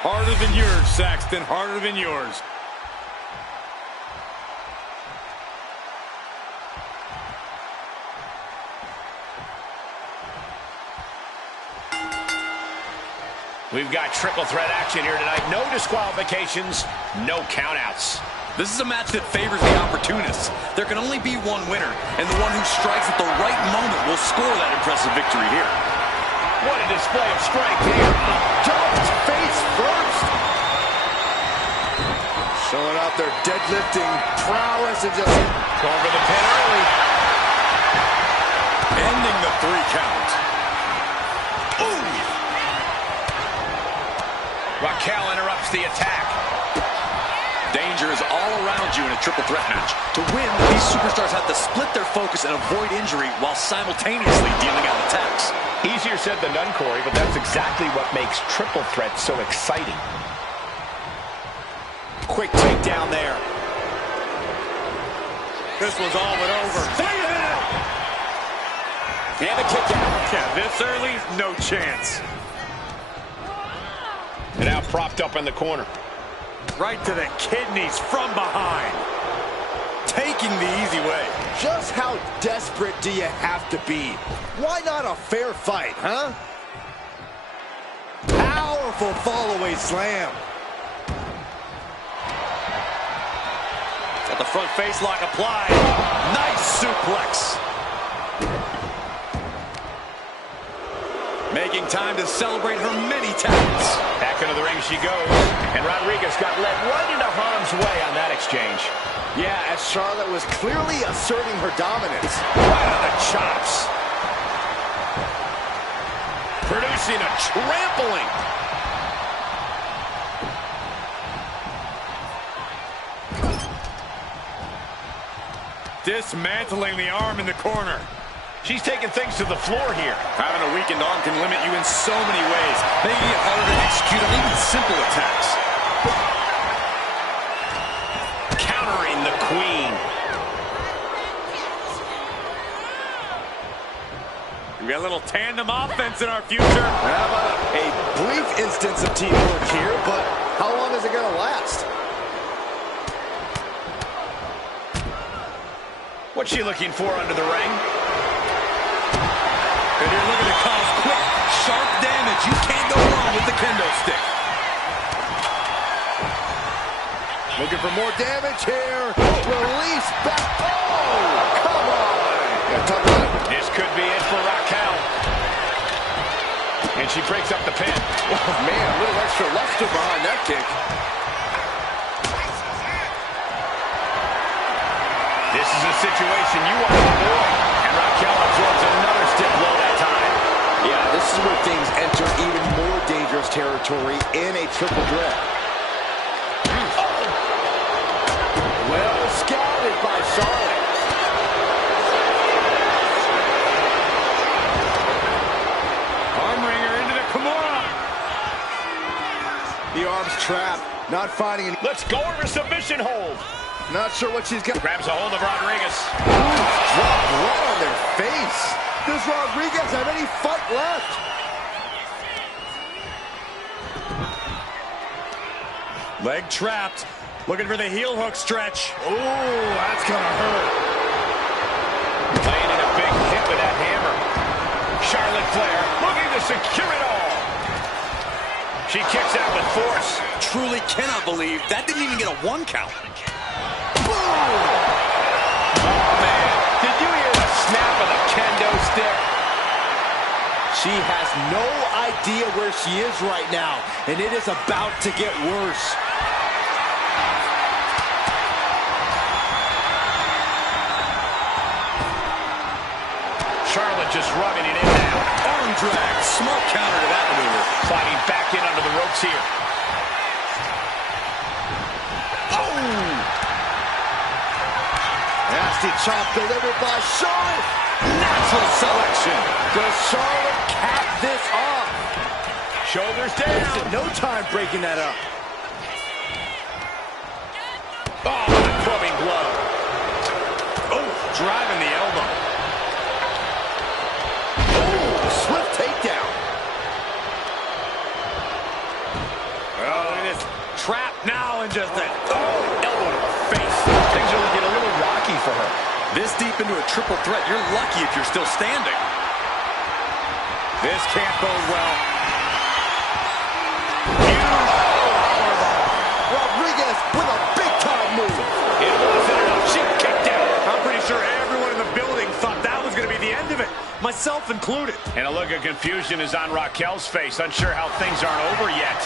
Harder than yours, Saxton, harder than yours. We've got triple threat action here tonight. No disqualifications, no countouts. This is a match that favors the opportunists. There can only be one winner, and the one who strikes at the right moment will score that impressive victory here. What a display of strength here. Jumped face first. Showing out their deadlifting prowess and just going for the pin early. Ending the 3 count. Ooh! Raquel interrupts the attack. Danger is all around you in a triple threat match. To win, these superstars have to split their focus and avoid injury while simultaneously dealing out attacks. Easier said than done, Corey, but that's exactly what makes triple threat so exciting. quick takedown there. This was all but over. And a kick out. Yeah, this early, no chance. And now propped up in the corner. Right to the kidneys from behind. Taking the easy way. Just how desperate do you have to be? Why not a fair fight, huh? Powerful fall-away slam. Got the front face lock applied. Nice suplex. Making time to celebrate her many talents. Back into the ring she goes. And Rodriguez got led right into harm's way on that exchange. Yeah, as Charlotte was clearly asserting her dominance. Right on the chops. Producing a trampling. Dismantling the arm in the corner. She's taking things to the floor here. Having a weakened arm can limit you in so many ways, making it harder to execute on even simple attacks. Countering the Queen. We got a little tandem offense in our future. How about a brief instance of teamwork here, but how long is it going to last? What's she looking for under the ring? And you're looking to cause quick, sharp damage. You can't go wrong with the kendo stick. Looking for more damage here. Release back. Oh, come on. Yeah, talk about it. This could be it for Raquel. And she breaks up the pin. Oh, man, a little extra luster behind that kick. This is a situation you want to avoid. And Raquel absorbs another stiff blow that time. Yeah, this is where things enter even more dangerous territory in a triple threat. Well scouted by Charlotte. Arm wringer into the Kimura. The arm's trapped. Not finding any. Let's go over submission hold. Not sure what she's got. Grabs a hold of Rodriguez. Drop right on their face. Does Rodriguez have any fight left? Leg trapped. Looking for the heel hook stretch. Oh, that's gonna hurt. Laying in a big hit with that hammer. Charlotte Flair looking to secure it all. She kicks out with force. Truly cannot believe that didn't even get a 1 count. Oh, man. Did you hear the snap of the kendo stick? She has no idea where she is right now, and it is about to get worse. just rubbing it in now. Arm drag. Smart counter to that maneuver. Sliding back in under the ropes here. Oh! Nasty chop delivered by Charlotte. Natural selection. Does Charlotte cap this off? Shoulders down. No time breaking that up. Oh, what a clubbing blow. Oh, driving the elbow. Oh, swift takedown. Oh, it is trapped now and just that. Oh, elbow to the face. Things are looking a little rocky for her. This deep into a triple threat, you're lucky if you're still standing. This can't bode well. Rodriguez with a big-time move. It wasn't enough. She kicked out. I'm pretty sure everyone in the building thought that was going to be the end of it, myself included. And a look of confusion is on Raquel's face, unsure how things aren't over yet.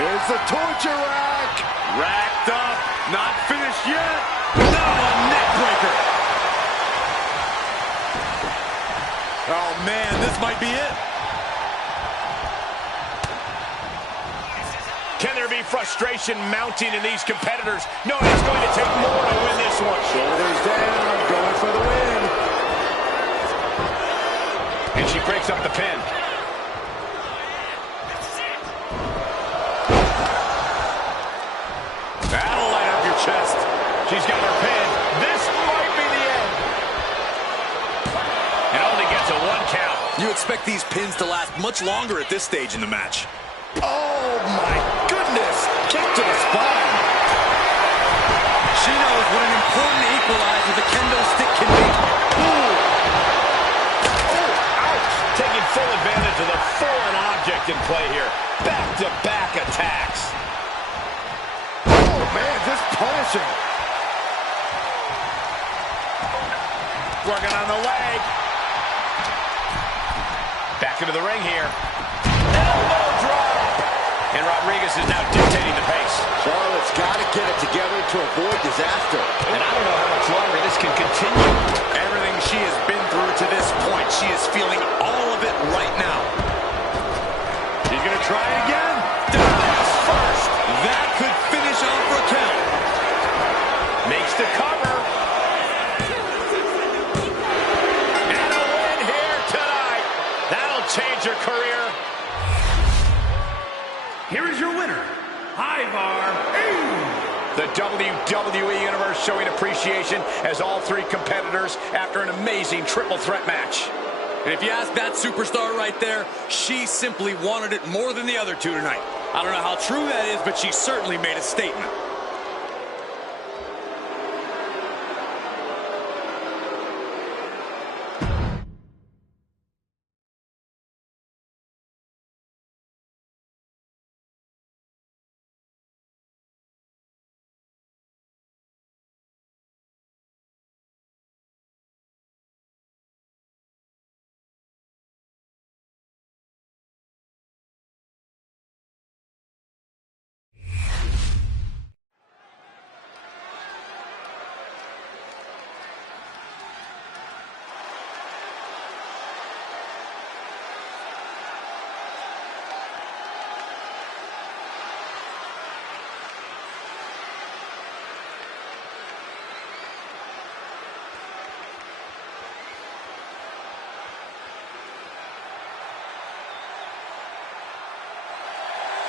Here's the torture rack. Racked up, not finished yet. No, a neck breaker. Oh, man, this might be it. Can there be frustration mounting in these competitors, knowing it's going to take more to win this one? Shoulders down, going for the win. And she breaks up the pin. That'll light up your chest. She's got her pin. This might be the end. It only gets a 1 count. You expect these pins to last much longer at this stage in the match. Oh, my goodness. Kick to the spine. She knows what an important equalizer the kendo stick can be. Ooh. Oh, ouch. Taking full advantage of the foreign object in play here. Back-to-back attacks. Oh, man, just punishing. Working on the leg. Back into the ring here. Elbow drop. And Rodriguez is now dictating the pace. Charlotte's got to get it together to avoid disaster. And I don't know how much longer this can continue. Everything she has been through to this point, she is feeling all of it right now. She's going to try again. Face first. That could finish off Raquel. Makes the cover. And a win here tonight. That'll change her career. Here is your winner, Ivar. The WWE Universe showing appreciation as all 3 competitors after an amazing triple threat match. And if you ask that superstar right there, she simply wanted it more than the other 2 tonight. I don't know how true that is, but she certainly made a statement.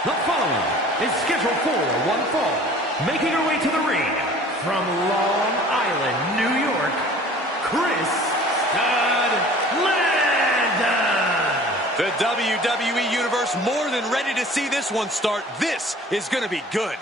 The following is scheduled for one fall. Making her way to the ring from Long Island, New York, Chris Stud Landon. The WWE Universe more than ready to see this one start. This is going to be good.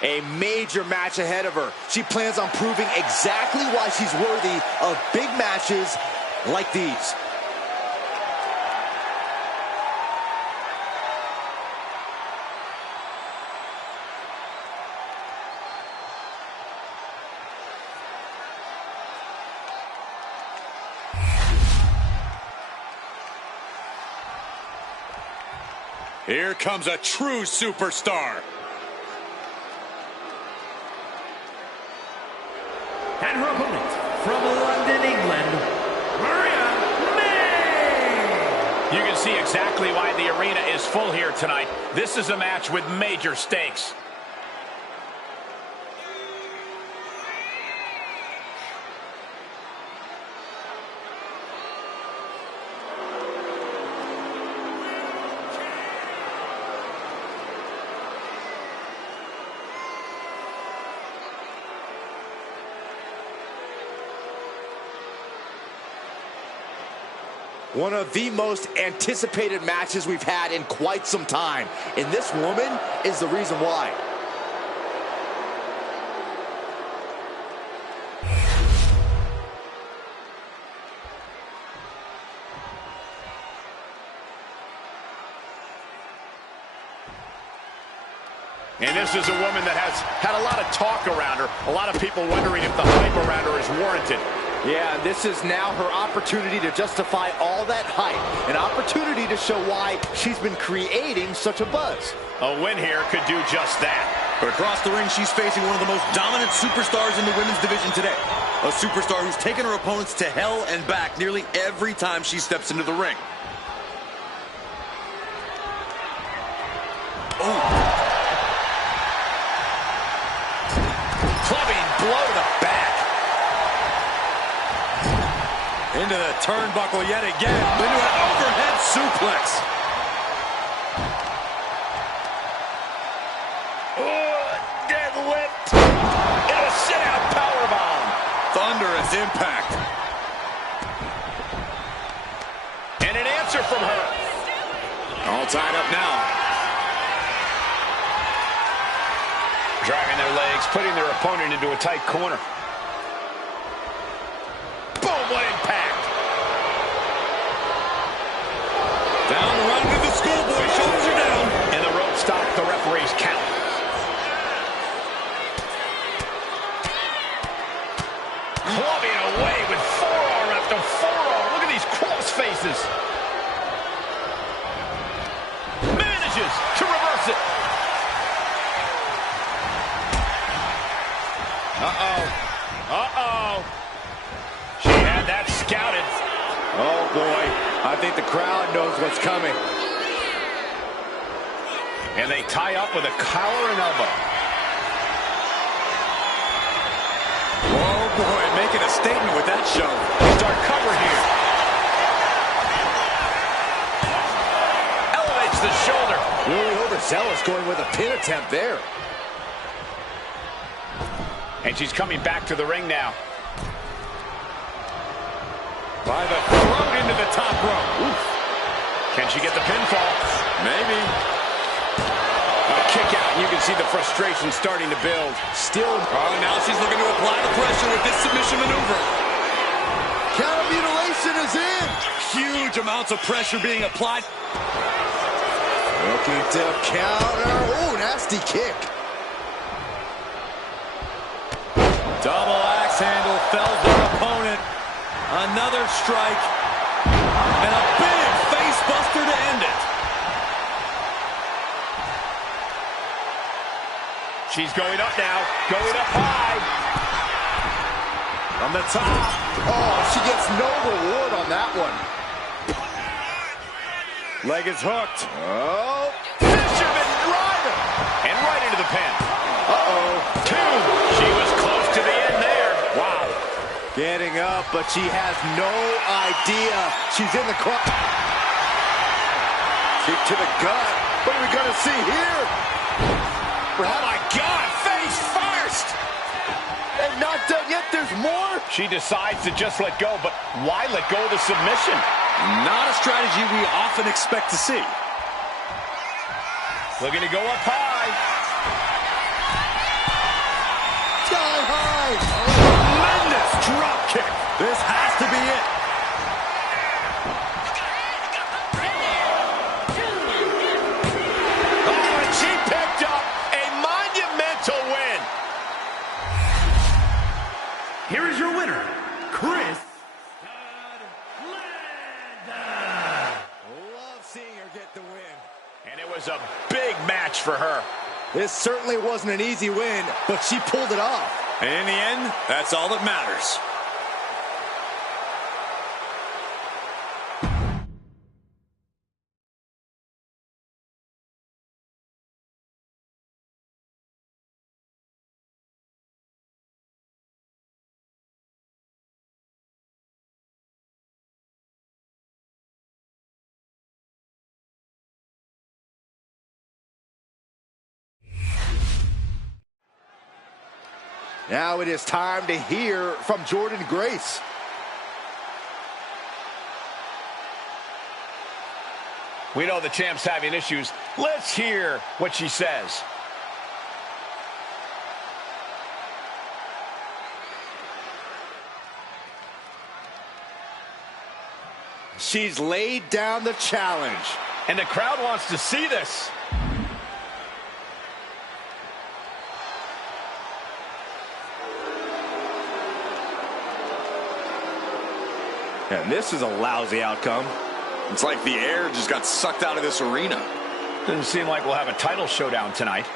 A major match ahead of her. She plans on proving exactly why she's worthy of big matches like these. Here comes a true superstar. And her opponent, from London, England, Maria May! You can see exactly why the arena is full here tonight. This is a match with major stakes. One of the most anticipated matches we've had in quite some time. And this woman is the reason why. And this is a woman that has had a lot of talk around her. A lot of people wondering if the hype around her is warranted. Yeah, this is now her opportunity to justify all that hype. An opportunity to show why she's been creating such a buzz. A win here could do just that. But across the ring, she's facing one of the most dominant superstars in the women's division today. A superstar who's taken her opponents to hell and back nearly every time she steps into the ring. Oh. Clubbing blow to the back. Into the turnbuckle yet again. Into an overhead suplex. Deadlift. And a sit-out powerbomb. Thunderous impact. And an answer from her. All tied up now. Driving their legs, putting their opponent into a tight corner. Boom, what impact. Down the run to the schoolboy, shoulders are down. And the rope stopped the referee's count. Clubbing away with forearm after forearm. Look at these cross faces. Manages to reverse it. Uh-oh. Uh-oh. She had that scouted. Oh, boy. I think the crowd knows what's coming. And they tie up with a collar and elbow. Oh, boy, making a statement with that shove. Start cover here. Elevates the shoulder. Really overzealous going with a pin attempt there. And she's coming back to the ring now. By the throat into the top rope. Oof. Can she get the pinfall? Maybe. A kick out. You can see the frustration starting to build. Still. Oh, now she's looking to apply the pressure with this submission maneuver. Counter mutilation is in. Huge amounts of pressure being applied. Looking to counter. Oh, nasty kick. Double axe handle fells their opponent. Another strike. And a big face buster to end it. She's going up now. Going up high. From the top. Oh, she gets no reward on that one. Leg is hooked. Oh. Fisherman driver. And right into the pin. Uh-oh. Two. She was close to the end there. Wow. Getting up, but she has no idea she's in the cross. Kick to the gut. What are we going to see here? Oh, my God. Face first. And not done yet. There's more. She decides to just let go, but why let go of the submission? Not a strategy we often expect to see. Looking to go up high. This has to be it. Oh, and she picked up a monumental win. Here is your winner, Chris. Love seeing her get the win. And it was a big match for her. This certainly wasn't an easy win, but she pulled it off. And in the end, that's all that matters. Now it is time to hear from Jordynne Grace. We know the champ's having issues. Let's hear what she says. She's laid down the challenge. And the crowd wants to see this. And this is a lousy outcome. It's like the air just got sucked out of this arena. Doesn't seem like we'll have a title showdown tonight.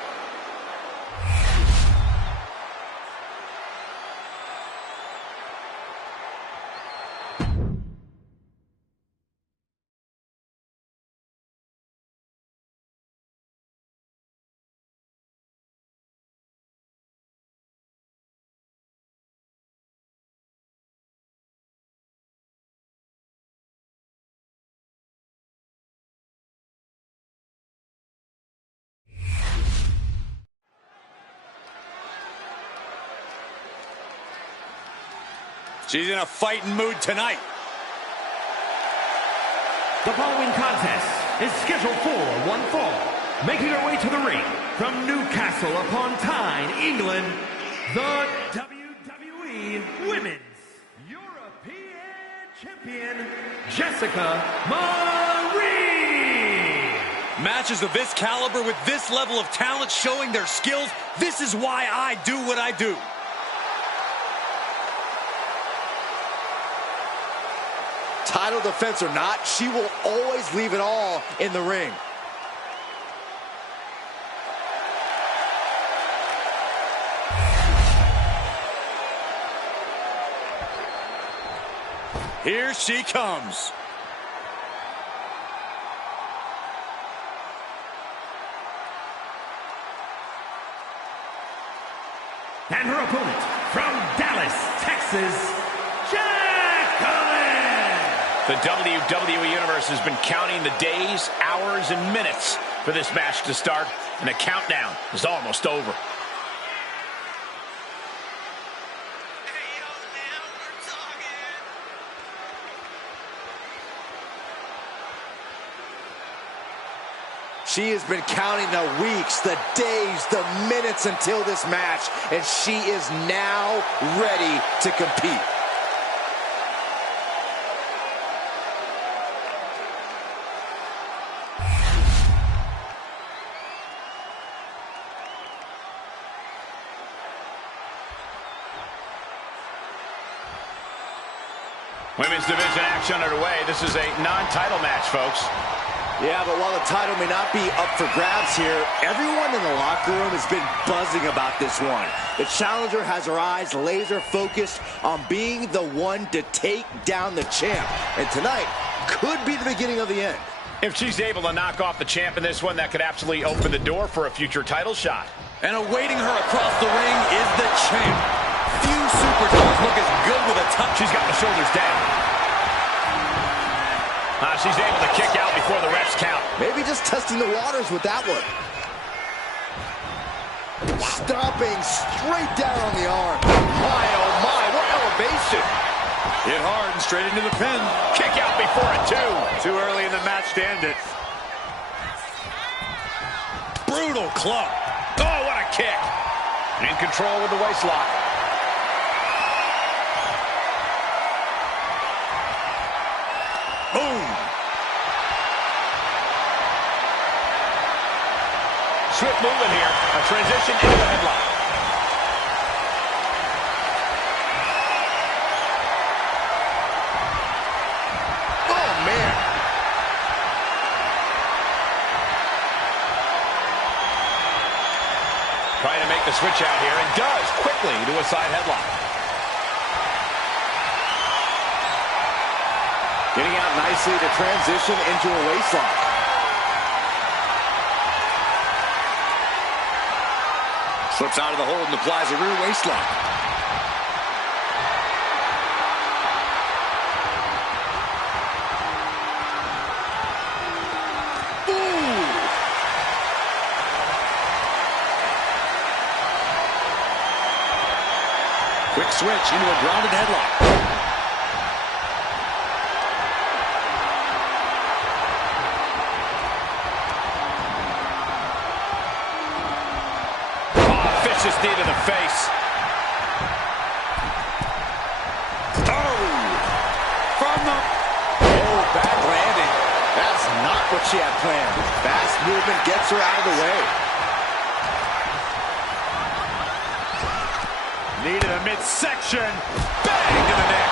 She's in a fighting mood tonight. The following contest is scheduled for one fall. Making her way to the ring from Newcastle upon Tyne, England, the WWE Women's European Champion, Jessica Marie. Matches of this caliber with this level of talent showing their skills. This is why I do what I do. Title defense or not, she will always leave it all in the ring. Here she comes. And her opponent from Dallas, Texas, The WWE Universe has been counting the days, hours, and minutes for this match to start, and the countdown is almost over. She has been counting the weeks, the days, the minutes until this match, and she is now ready to compete. Women's division action underway. This is a non-title match, folks. Yeah, but while the title may not be up for grabs here, everyone in the locker room has been buzzing about this one. The challenger has her eyes laser focused on being the one to take down the champ. And tonight could be the beginning of the end. If she's able to knock off the champ in this one, that could absolutely open the door for a future title shot. And awaiting her across the ring is the champ. Few superstars look as good with a touch. She's got the shoulders down. She's able to kick out before the refs count. Maybe just testing the waters with that one. Stomping straight down on the arm. My, oh my, what elevation. Hit hard and straight into the pin. Kick out before a two. Too early in the match to end it. Brutal club. Oh, what a kick. In control with the waist lock. swift movement here. A transition into a headlock. Oh, man. Trying to make the switch out here, and does quickly to a side headlock. Getting out nicely to transition into a waistlock. Slips out of the hold and applies a rear waistlock. Quick switch into a grounded headlock. Vicious knee to the face. Oh! From the... Oh, bad landing. That's not what she had planned. Fast movement gets her out of the way. Knee to the midsection. Bang to the neck.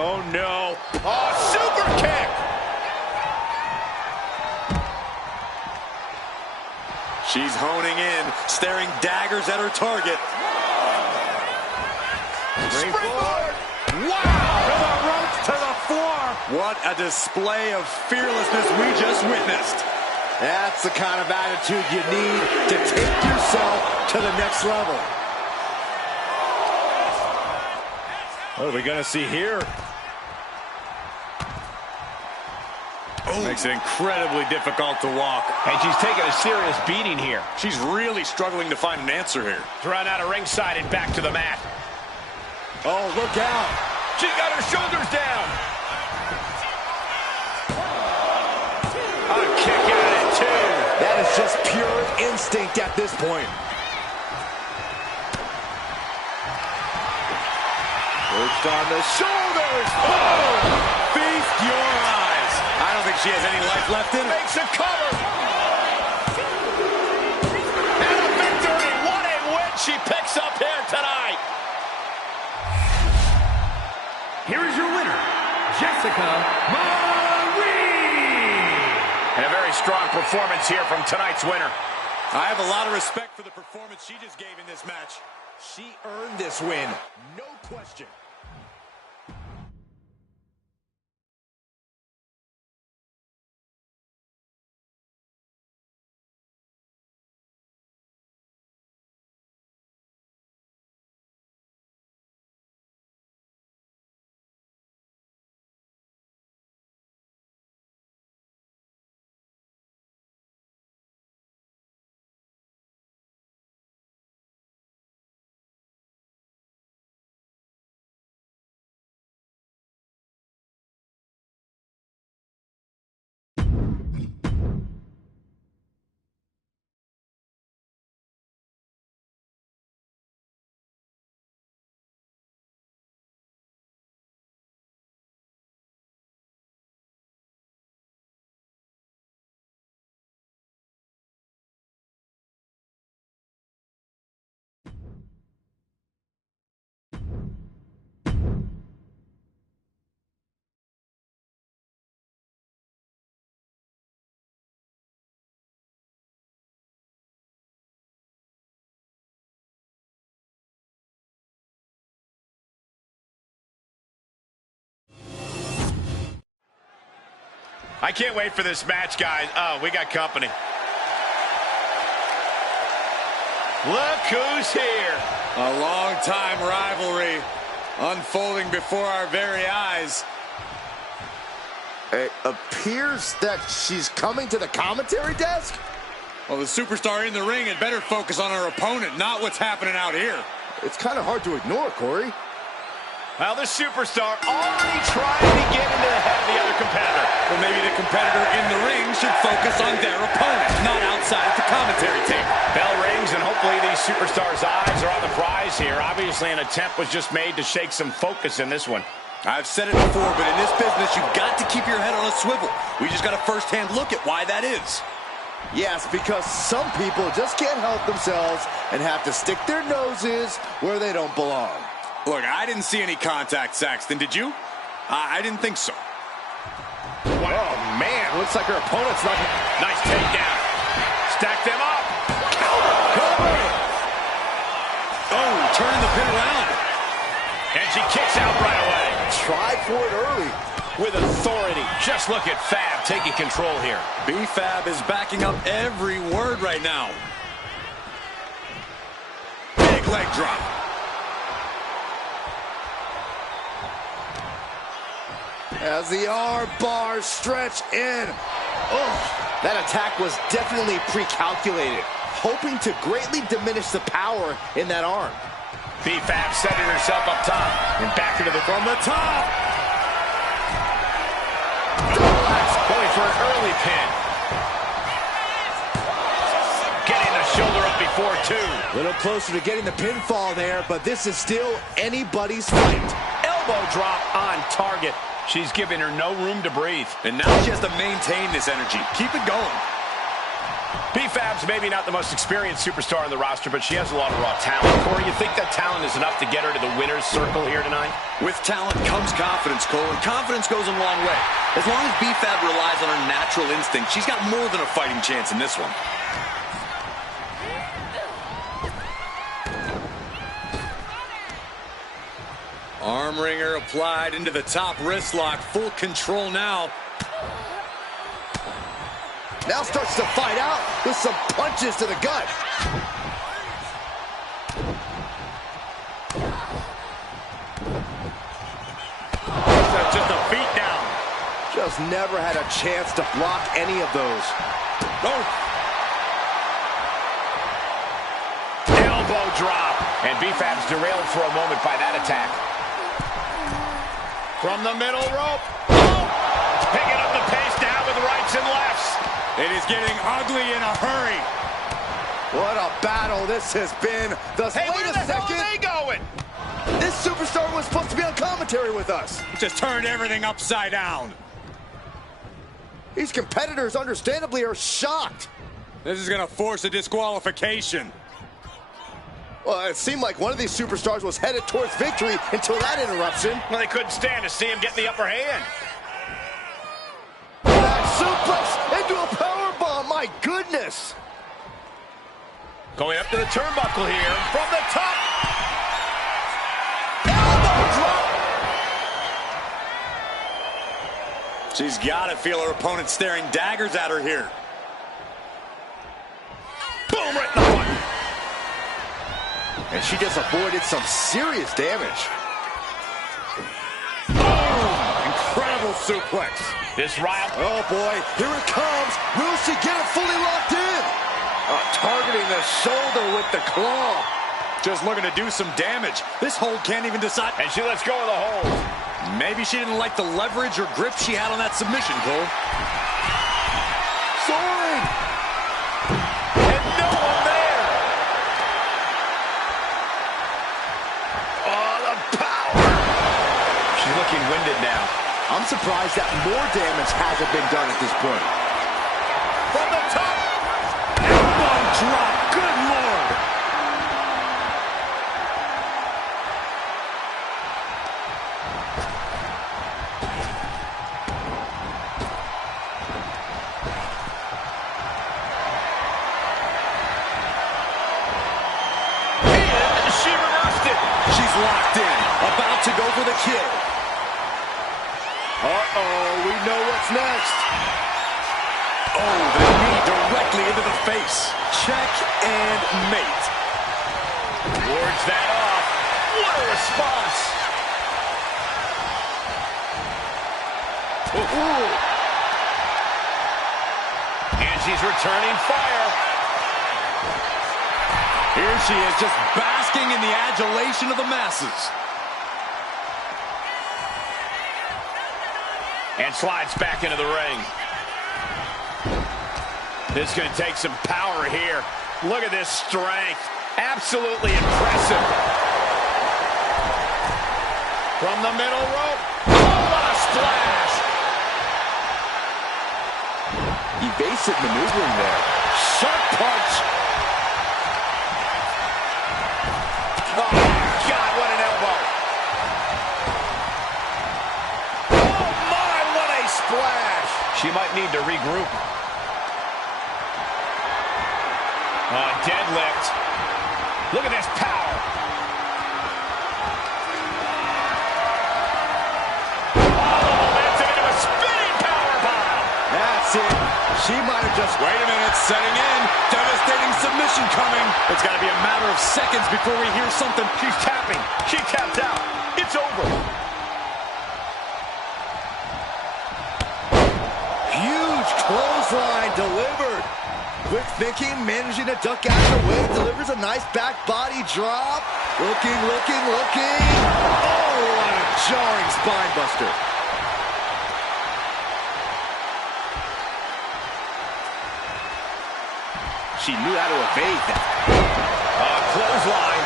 Oh, no. Oh, super kick. She's honing in, staring daggers at her target. Springboard. Wow. To the ropes, to the floor. What a display of fearlessness we just witnessed. That's the kind of attitude you need to take yourself to the next level. What are we going to see here? Makes it incredibly difficult to walk. And she's taking a serious beating here. She's really struggling to find an answer here. Run out of ringside and back to the mat. Oh, look out. She's got her shoulders down. A kick out at two. That is just pure instinct at this point. Perched on the shoulders. Oh! Feast your eyes. I don't think she has any life left in her. Makes a cover. And a victory. What a win she picks up here tonight. Here is your winner, Jessica Marie. And a very strong performance here from tonight's winner. I have a lot of respect for the performance she just gave in this match. She earned this win, no question. I can't wait for this match, guys. Oh, we got company. Look who's here. A long-time rivalry unfolding before our very eyes. It appears that she's coming to the commentary desk. Well, the superstar in the ring had better focus on her opponent, not what's happening out here. It's kind of hard to ignore, Corey. Well, this superstar already trying to get into the head of the other competitor. Well, maybe the competitor in the ring should focus on superstar's eyes are on the prize here. Obviously, an attempt was just made to shake some focus in this one. I've said it before, but in this business, you've got to keep your head on a swivel. We just got a first-hand look at why that is. Yes, because some people just can't help themselves and have to stick their noses where they don't belong. Look, I didn't see any contact, Saxton. Did you? I didn't think so. Wow. Oh, man. Looks like her opponent's not... Nice takedown. Stack them up. Cover. Oh, turning the pin around. And she kicks out right away. Tried for it early. With authority. Just look at Fab taking control here. B-Fab is backing up every word right now. Big leg drop. As the arm bars stretch in. Oh, that attack was definitely pre-calculated, hoping to greatly diminish the power in that arm. B-Fab setting herself up top and back into the from the top. Going for an early pin. Getting the shoulder up before two. A little closer to getting the pinfall there, but this is still anybody's fight. Elbow drop on target. She's giving her no room to breathe. And now she has to maintain this energy. Keep it going. B-Fab's maybe not the most experienced superstar on the roster, but she has a lot of raw talent. Corey, you think that talent is enough to get her to the winner's circle here tonight? With talent comes confidence, Cole, and confidence goes a long way. As long as B-Fab relies on her natural instinct, she's got more than a fighting chance in this one. Arm wringer applied into the top wrist lock. Full control now. Now starts to fight out with some punches to the gut. Just a beat down. Just never had a chance to block any of those. Oh. Elbow drop. And B-Fab's derailed for a moment by that attack. From the middle rope. Oh! Picking up the pace now with rights and lefts. It is getting ugly in a hurry. What a battle this has been. Hey, where the hell are they going? This superstar was supposed to be on commentary with us. Just turned everything upside down. These competitors understandably are shocked. This is going to force a disqualification. Well, it seemed like one of these superstars was headed towards victory until that interruption. Well, they couldn't stand to see him get the upper hand. That suplex into a powerbomb, my goodness. Going up to the turnbuckle here from the top. Elbow drop. She's got to feel her opponent staring daggers at her here. Boom, right in the front. And she just avoided some serious damage. Incredible suplex. This Ryle. Oh boy, here it comes. Will she get it fully locked in? Targeting the shoulder with the claw. Just looking to do some damage. This hold can't even decide. And she lets go of the hold. Maybe she didn't like the leverage or grip she had on that submission, Cole. Soaring. And no one there. Oh, the power. She's looking winded now. I'm surprised that more damage hasn't been done at this point. From the top. Elbow drop. Good Lord. And she reversed it. She's locked in, about to go for the kill. Uh-oh, we know what's next. Oh, the knee directly into the face. Check and mate. Wards that off. What a response. Ooh. And she's returning fire. Here she is, just basking in the adulation of the masses. And slides back into the ring. This is going to take some power here. Look at this strength. Absolutely impressive. From the middle rope. Oh, what a splash. Evasive maneuvering there. Sharp punch. Oh, God, what an elbow. Oh, my, what a splash. She might need to regroup. Deadlift. Look at this power. That's it. She might have just... Wait a minute, setting in. Devastating submission coming. It's got to be a matter of seconds before we hear something. She's tapping. She tapped out. It's over. Huge clothesline delivered. Quick thinking, managing to duck out of the way. Delivers a nice back body drop. Looking. Oh, what a jarring spine buster. She knew how to evade that. Clothesline.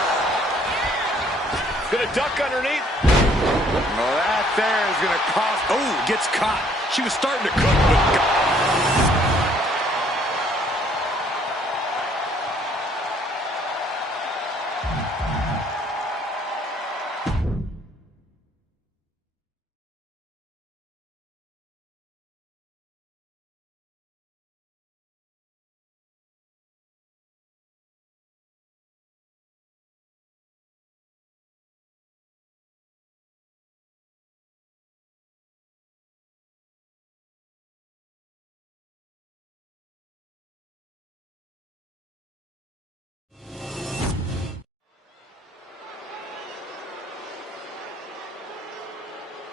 Gonna duck underneath. Well, that there is going to cost. Oh, gets caught. She was starting to cook, but...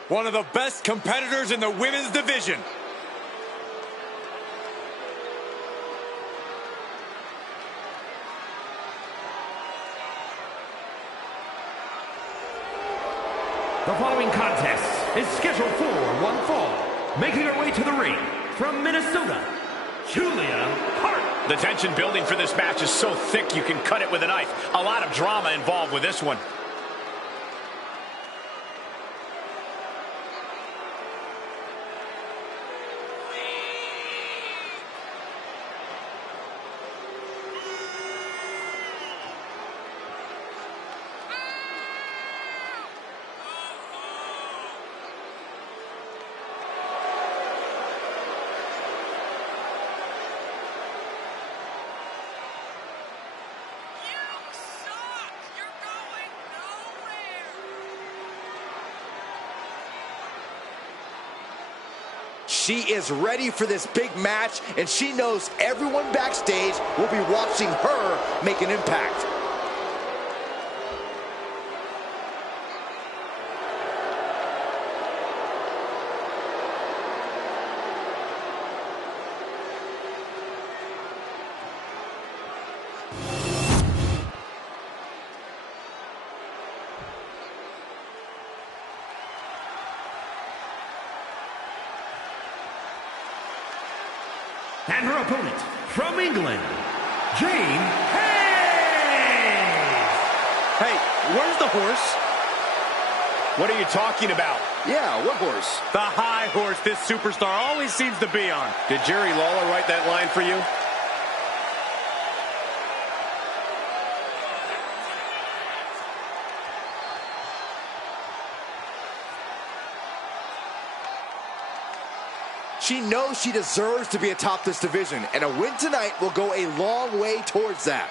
One of the best competitors in the women's division. The following contest is scheduled for one fall. Making her way to the ring from Minnesota, Julia Hart. The tension building for this match is so thick you can cut it with a knife. A lot of drama involved with this one. She is ready for this big match, and she knows everyone backstage will be watching her make an impact. And her opponent, from England, Jane Hayes! Hey, where's the horse? What are you talking about? Yeah, what horse? The high horse this superstar always seems to be on. Did Jerry Lawler write that line for you? She knows she deserves to be atop this division, and a win tonight will go a long way towards that.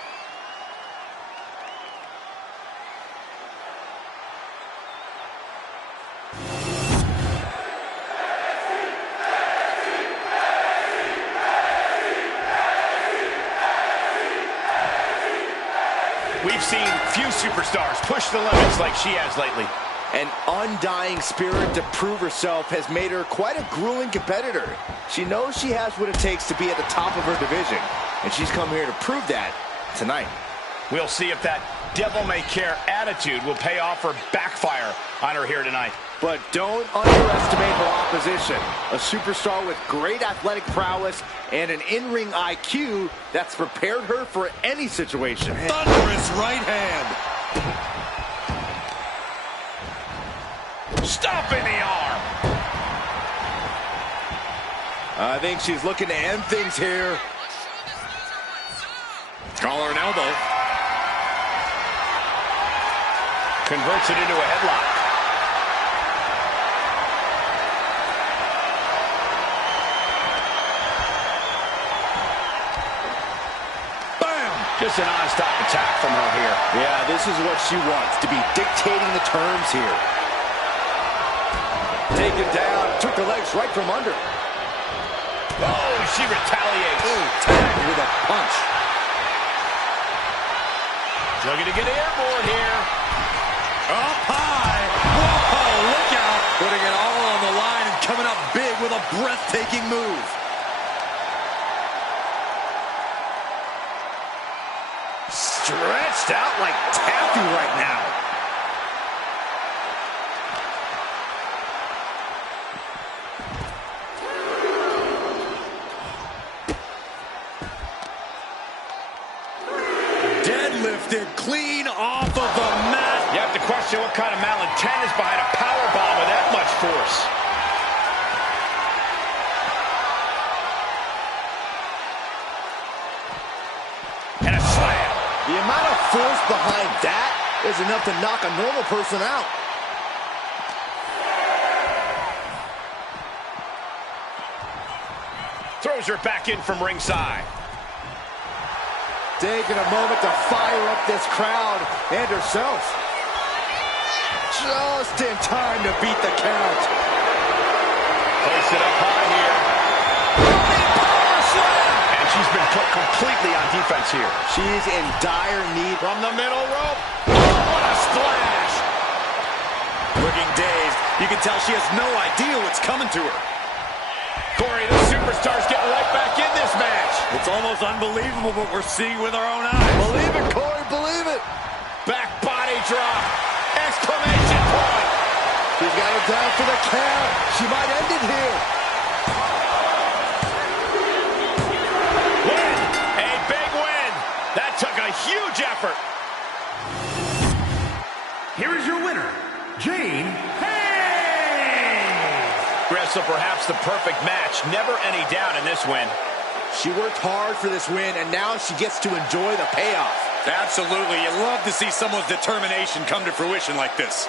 We've seen few superstars push the limits like she has lately. An undying spirit to prove herself has made her quite a grueling competitor. She knows she has what it takes to be at the top of her division, and she's come here to prove that tonight. We'll see if that devil-may-care attitude will pay off or backfire on her here tonight. But don't underestimate her opposition. A superstar with great athletic prowess and an in-ring IQ that's prepared her for any situation. Thunderous right hand. Stomping the arm. I think she's looking to end things here. Collar and elbow. Converts it into a headlock. Bam! Just a non-stop attack from her here. Yeah, this is what she wants, to be dictating the terms here. Taken down, took the legs right from under. Oh, she retaliates. Ooh, tagged with a punch. Looking to get airborne here. Up high. Whoa, look out. Putting it all on the line and coming up big with a breathtaking move. Stretched out like taffy right now. Deadlifted clean off of the mat. You have to question what kind of malintent is behind a powerbomb with that much force. And a slam. The amount of force behind that is enough to knock a normal person out. Throws her back in from ringside. Taking a moment to fire up this crowd and herself. Just in time to beat the count. Place it up high here. Power slam. And she's been put completely on defense here. She's in dire need. From the middle rope. Oh, what a splash. Looking dazed. You can tell she has no idea what's coming to her. Corey, the superstar's getting right back in this match. It's almost unbelievable what we're seeing with our own eyes. Believe it, Corey, believe it. Back body drop. Exclamation point. She's got her down for the count. She might end it here. Win. A big win. That took a huge effort. Here is your winner, Jane Hayes. So perhaps the perfect match. Never any doubt in this win. She worked hard for this win, and now she gets to enjoy the payoff. Absolutely. You love to see someone's determination come to fruition like this.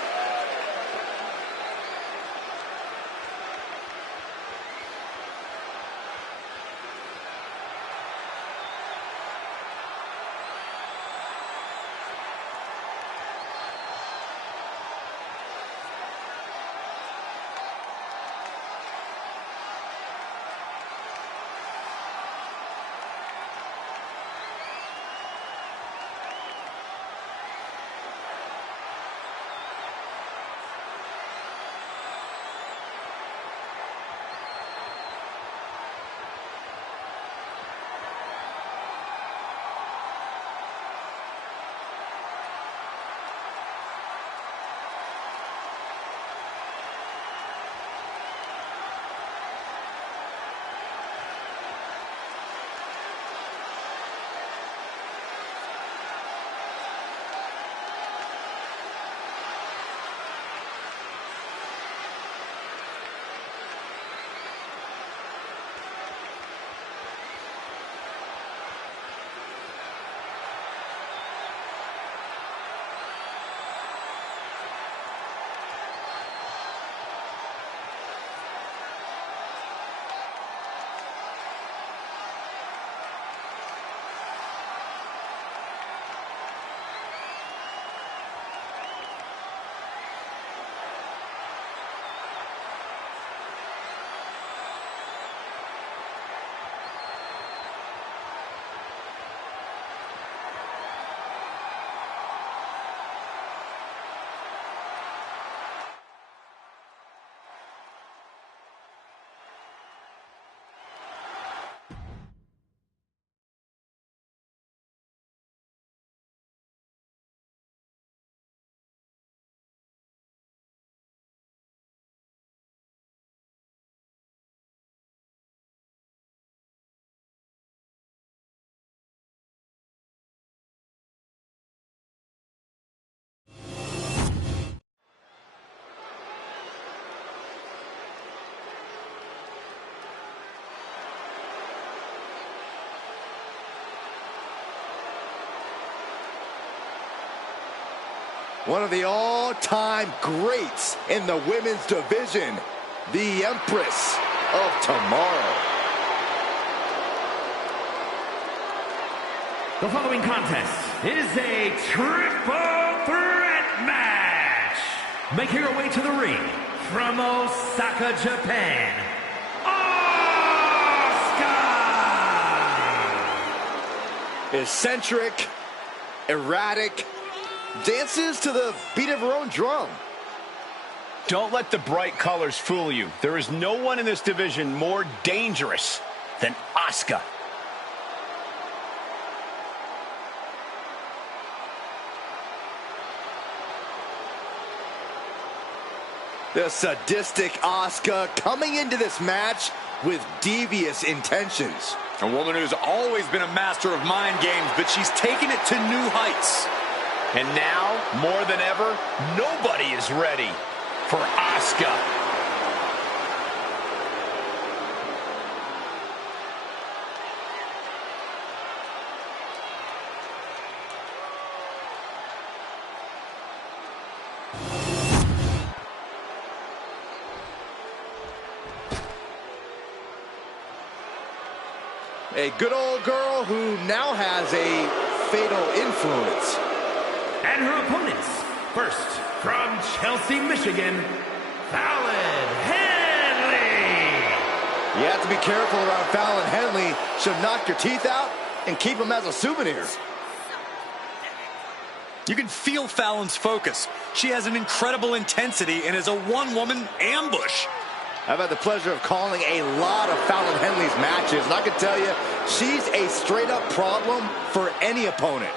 One of the all-time greats in the women's division, the Empress of Tomorrow. The following contest is a triple threat match. Making her way to the ring from Osaka, Japan, Asuka! Eccentric, erratic, dances to the beat of her own drum. Don't let the bright colors fool you. There is no one in this division more dangerous than Asuka. The sadistic Asuka coming into this match with devious intentions. A woman who's always been a master of mind games, but she's taken it to new heights. And now, more than ever, nobody is ready for Asuka. A good old girl who now has a fatal influence. And her opponents, first from Chelsea, Michigan, Fallon Henley. You have to be careful around Fallon Henley. She'll knock your teeth out and keep them as a souvenir. You can feel Fallon's focus. She has an incredible intensity and is a one-woman ambush. I've had the pleasure of calling a lot of Fallon Henley's matches, and I can tell you, she's a straight-up problem for any opponent.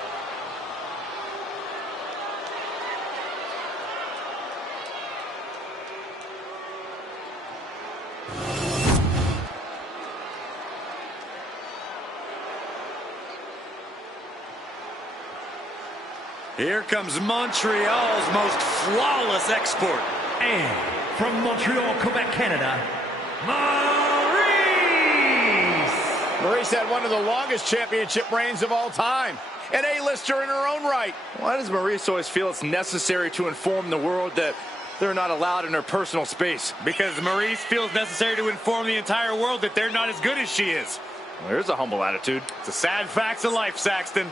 Here comes Montreal's most flawless export. And from Montreal, Quebec, Canada, Maurice had one of the longest championship reigns of all time. An A-lister in her own right. Why does Maurice always feel it's necessary to inform the world that they're not allowed in her personal space? Because Maurice feels necessary to inform the entire world that they're not as good as she is. Well, there's a humble attitude. It's the sad facts of life, Saxton.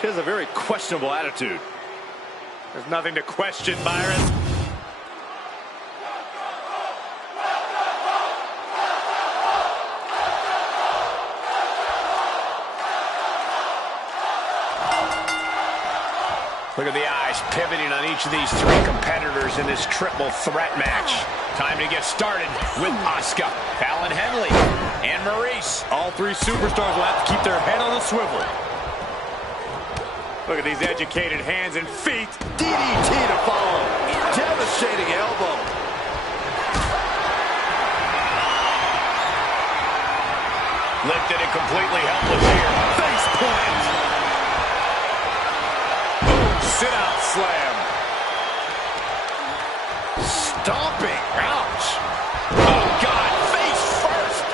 She has a very questionable attitude. There's nothing to question, Byron. Look at the eyes pivoting on each of these three competitors in this triple threat match. Time to get started with Asuka, Fallon Henley, and Maurice. All three superstars will have to keep their head on a swivel. Look at these educated hands and feet. DDT to follow. Devastating elbow. Lifted and completely helpless here. Face plant. Boom, sit out slam. Stomping. Ouch. Oh, God, face first.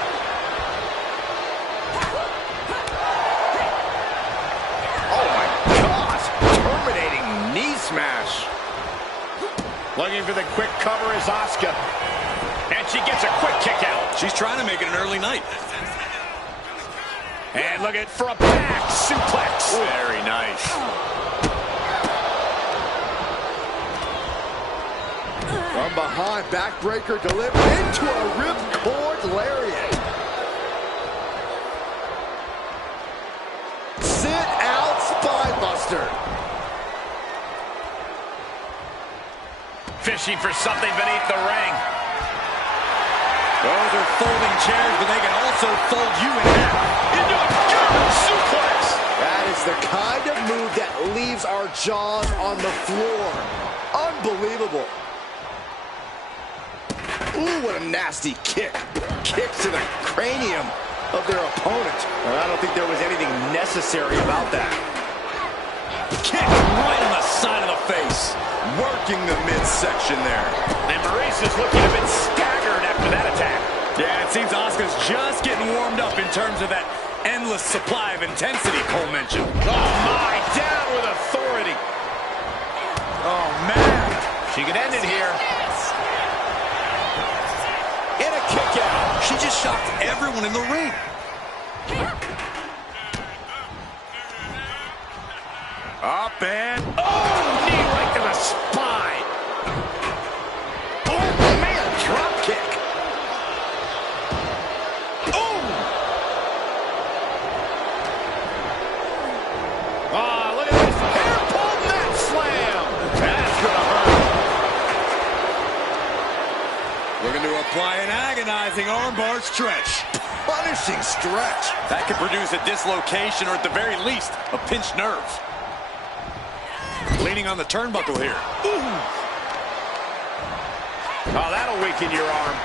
Oh, my gosh. Terminating knee smash. Looking for the quick cover is Asuka. And she gets a quick kick out. She's trying to make it an early night. And look at for a back suplex. Very nice. From behind, backbreaker delivered into a ripcord lariat. Sit out spinebuster. Fishing for something beneath the ring. Those are folding chairs, but they can also fold you in half. Into a German suplex. That is the kind of move that leaves our jaws on the floor. Unbelievable. Ooh, what a nasty kick. Kicks to the cranium of their opponent. Well, I don't think there was anything necessary about that. Kick right on the side of the face. Working the midsection there. And Maurice is looking a bit staggered after that attack. Yeah, it seems Asuka's just getting warmed up in terms of that endless supply of intensity Cole mentioned. Oh, my, down with authority. Oh, man. She can end it here. And a kick out. She just shocked everyone in the ring. Up and, oh, knee right to the spine. Oh, man, drop kick. Oh, look at this. Hair pull mat slam. That's going to hurt. Looking to apply an agonizing armbar stretch. Punishing stretch. That could produce a dislocation or at the very least, a pinched nerve. Leaning on the turnbuckle here. Ooh. Oh, that'll weaken your arm.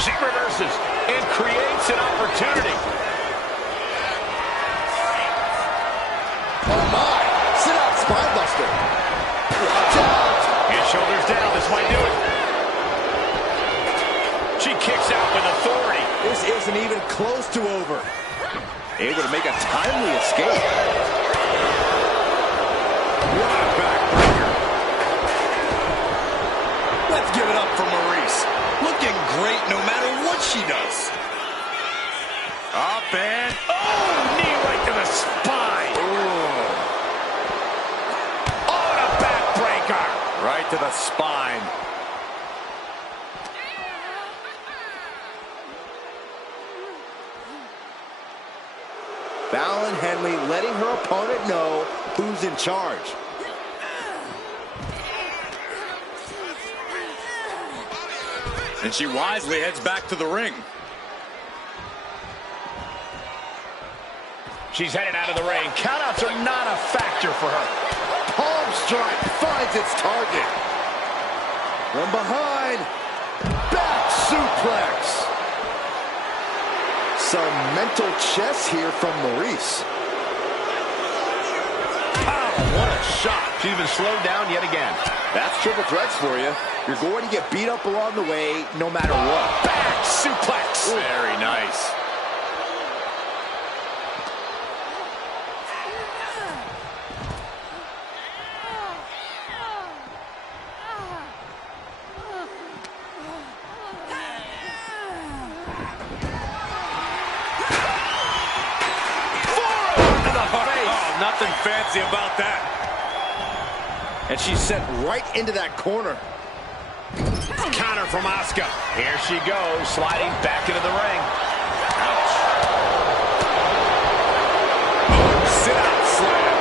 She reverses and creates an opportunity. Oh, my. Sit out, spine buster. Watch out. And shoulders down. This might do it. She kicks out with authority. This isn't even close to over. Able to make a timely escape. What a backbreaker. Let's give it up for Maurice. Looking great no matter what she does. Up and, oh, knee right to the spine. Ooh. Oh, and a backbreaker. Right to the spine. Fallon Henley letting her opponent know who's in charge. And she wisely heads back to the ring. She's headed out of the ring. Countouts are not a factor for her. Palm strike finds its target. From behind. Back suplex. Some mental chess here from Maurice. Oh, what a shot. She's been slowed down yet again. That's triple threats for you. You're going to get beat up along the way no matter what. Back suplex. Very nice. Nothing fancy about that. And she's sent right into that corner. Counter from Asuka. Here she goes, sliding back into the ring. Ouch. Oh, sit out slam.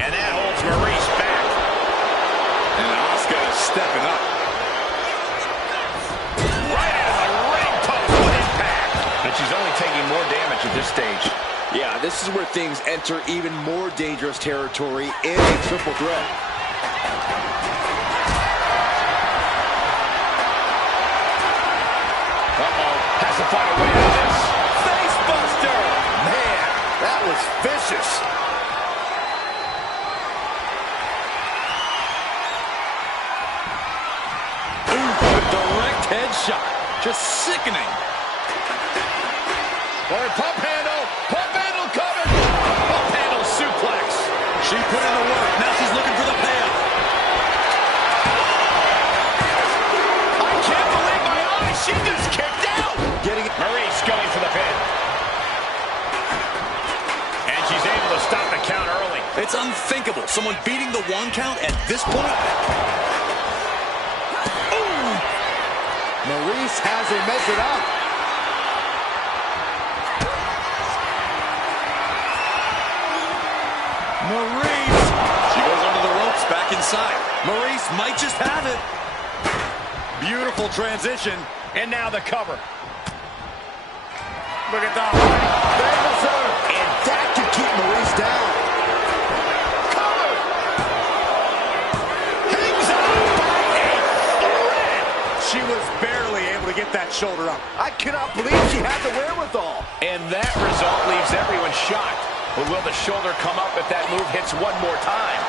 And that holds Maurice back. And Asuka is stepping up. She's only taking more damage at this stage. Yeah, this is where things enter even more dangerous territory in a triple threat. Uh-oh, has to find a way out of this. Face buster! Man, that was vicious. Ooh, a direct headshot. Just sickening. Or pump handle coming. Pump handle suplex. She put in the work. Now she's looking for the payoff. I can't believe my eyes. She just kicked out. Getting it. Maurice going for the pin. And she's able to stop the count early. It's unthinkable. Someone beating the 1 count at this point. Ooh. Maurice has her measured up. Maurice. She goes under the ropes back inside. Maurice might just have it. Beautiful transition. And now the cover. Look at that. Bangles her. And that can keep Maurice down. Cover. Hangs on by a thread. She was barely able to get that shoulder up. I cannot believe she had the wherewithal. And that result leaves everyone shocked. But will the shoulder come up if that move hits one more time?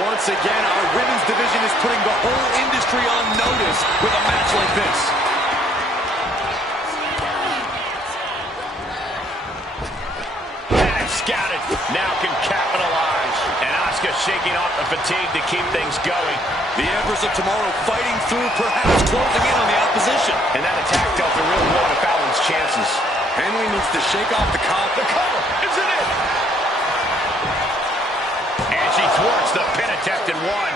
Once again, our women's division is putting the whole industry on notice with a match like this. And scouted, now can capitalize. And Asuka shaking off the fatigue to keep things going. The Empress of Tomorrow fighting through, perhaps closing in on the opposition. And that attack dealt a real blow to Fallon's chances. Henley needs to shake off the cover. The cover, isn't it? And she thwarts the pin attempt in one.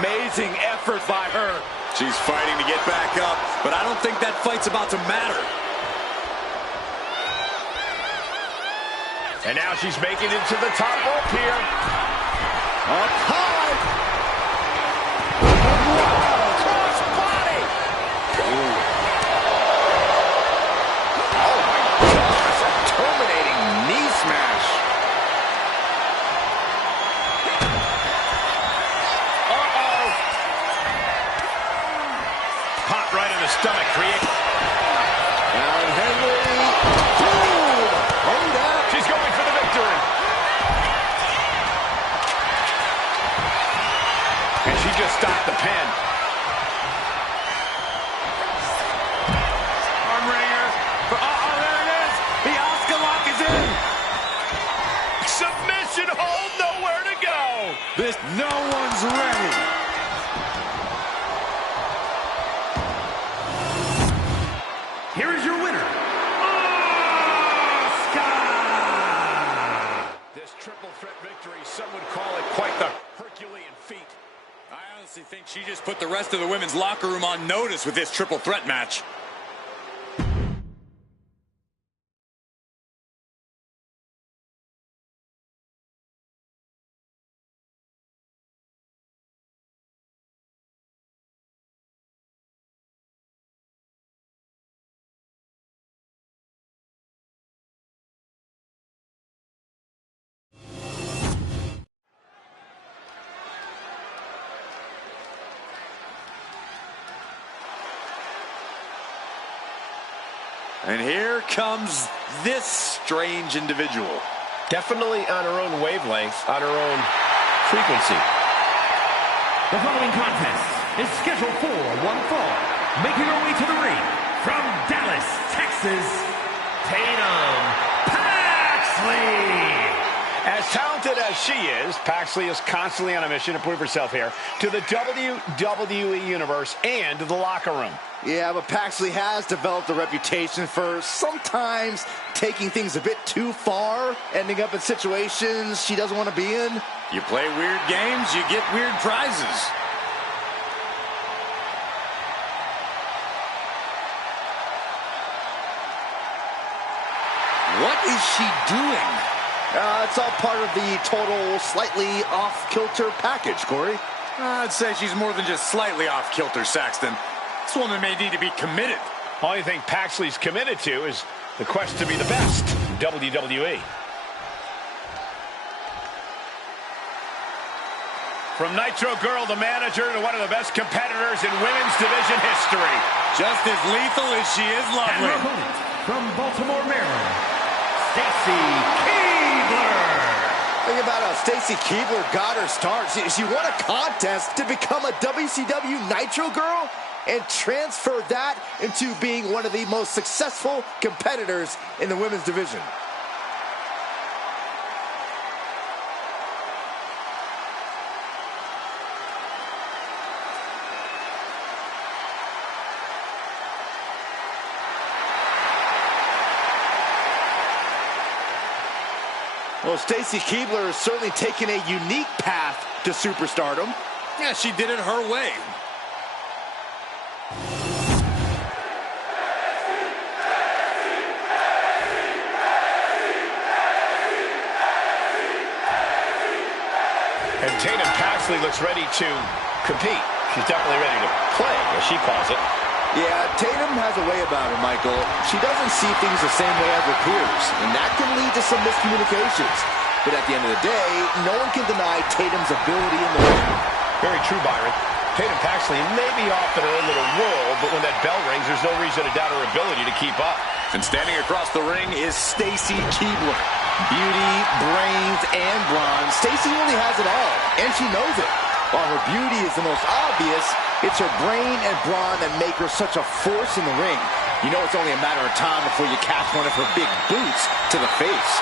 Amazing effort by her. She's fighting to get back up, but I don't think that fight's about to matter. And now she's making it to the top rope here. Up high. Cross body. Oh my gosh, a terminating knee smash. Uh-oh. Pop right in the stomach, create. And Henry. Boom. Hold up. She's going for the victory. And she just stopped the pin. Arm wringer. Uh-oh, there it is. The Asuka lock is in. Submission hold, nowhere to go. No one's ready. Here is your winner, Asuka! This triple threat victory, some would call it quite the Herculean feat. I honestly think she just put the rest of the women's locker room on notice with this triple threat match. And here comes this strange individual. Definitely on her own wavelength, on her own frequency. The following contest is scheduled for one fall. Making her way to the ring from Dallas, Texas, Tatum Paxley. As talented as she is, Paxley is constantly on a mission to prove herself here to the WWE Universe and to the locker room. Yeah, but Paxley has developed a reputation for sometimes taking things a bit too far, ending up in situations she doesn't want to be in. You play weird games, you get weird prizes. What is she doing? It's all part of the total slightly off-kilter package, Corey. I'd say she's more than just slightly off kilter, Saxton. This woman may need to be committed. Only thing Paxley's committed to is the quest to be the best in WWE. From Nitro Girl, the manager, to one of the best competitors in women's division history. Just as lethal as she is And lovely. her opponent from Baltimore, Maryland, Stacy Keibler. Think about how Stacy Keibler got her start. She won a contest to become a WCW Nitro Girl and transfer that into being one of the most successful competitors in the women's division. Well, Stacy Keibler has certainly taken a unique path to superstardom. Yeah, she did it her way. And Tatum Paxley looks ready to compete. She's definitely ready to play, as she calls it. Yeah, Tatum has a way about her, Michael. She doesn't see things the same way as her peers, and that can lead to some miscommunications. But at the end of the day, no one can deny Tatum's ability in the ring. Very true, Byron. Tatum Paxley may be off in her own little world, but when that bell rings, there's no reason to doubt her ability to keep up. And standing across the ring is Stacy Keibler. Beauty, brains, and brawn. Stacy really has it all, and she knows it. While her beauty is the most obvious, it's her brain and brawn that make her such a force in the ring. You know it's only a matter of time before you catch one of her big boots to the face.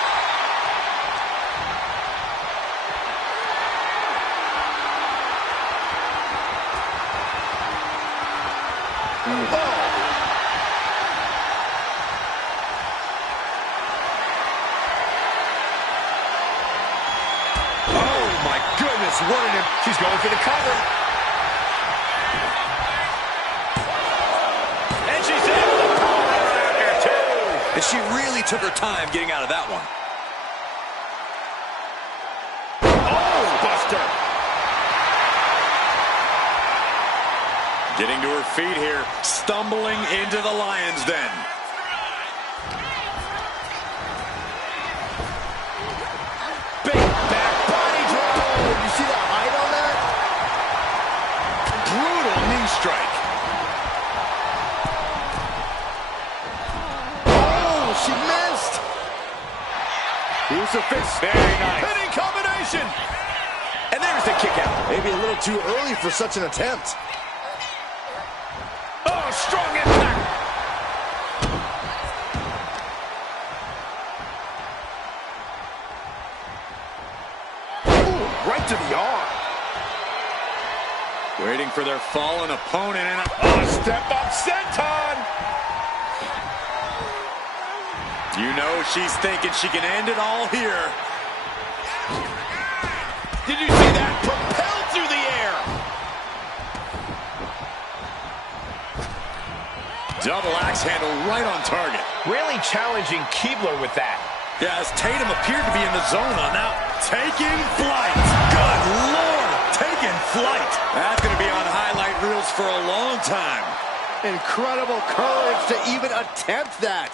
She's going for the cover. And she's able to power her after two. And she really took her time getting out of that one. Oh, Buster. Getting to her feet here, stumbling into the Lion's Den. Strike. Oh, she missed. Here's her fist. Very nice. Hitting combination. And there's the kick out. Maybe a little too early for such an attempt. Oh, strong impact. Ooh, right to the arm. Waiting for their fallen opponent, and step-up senton! You know she's thinking she can end it all here. Did you see that? Propelled through the air! Double axe handle right on target. Really challenging Keibler with that. Yeah, as Tatum appeared to be in the zone on now. Taking flight. Good Lord! Taking flight. That's going to be on highlight reels for a long time. Incredible courage to even attempt that.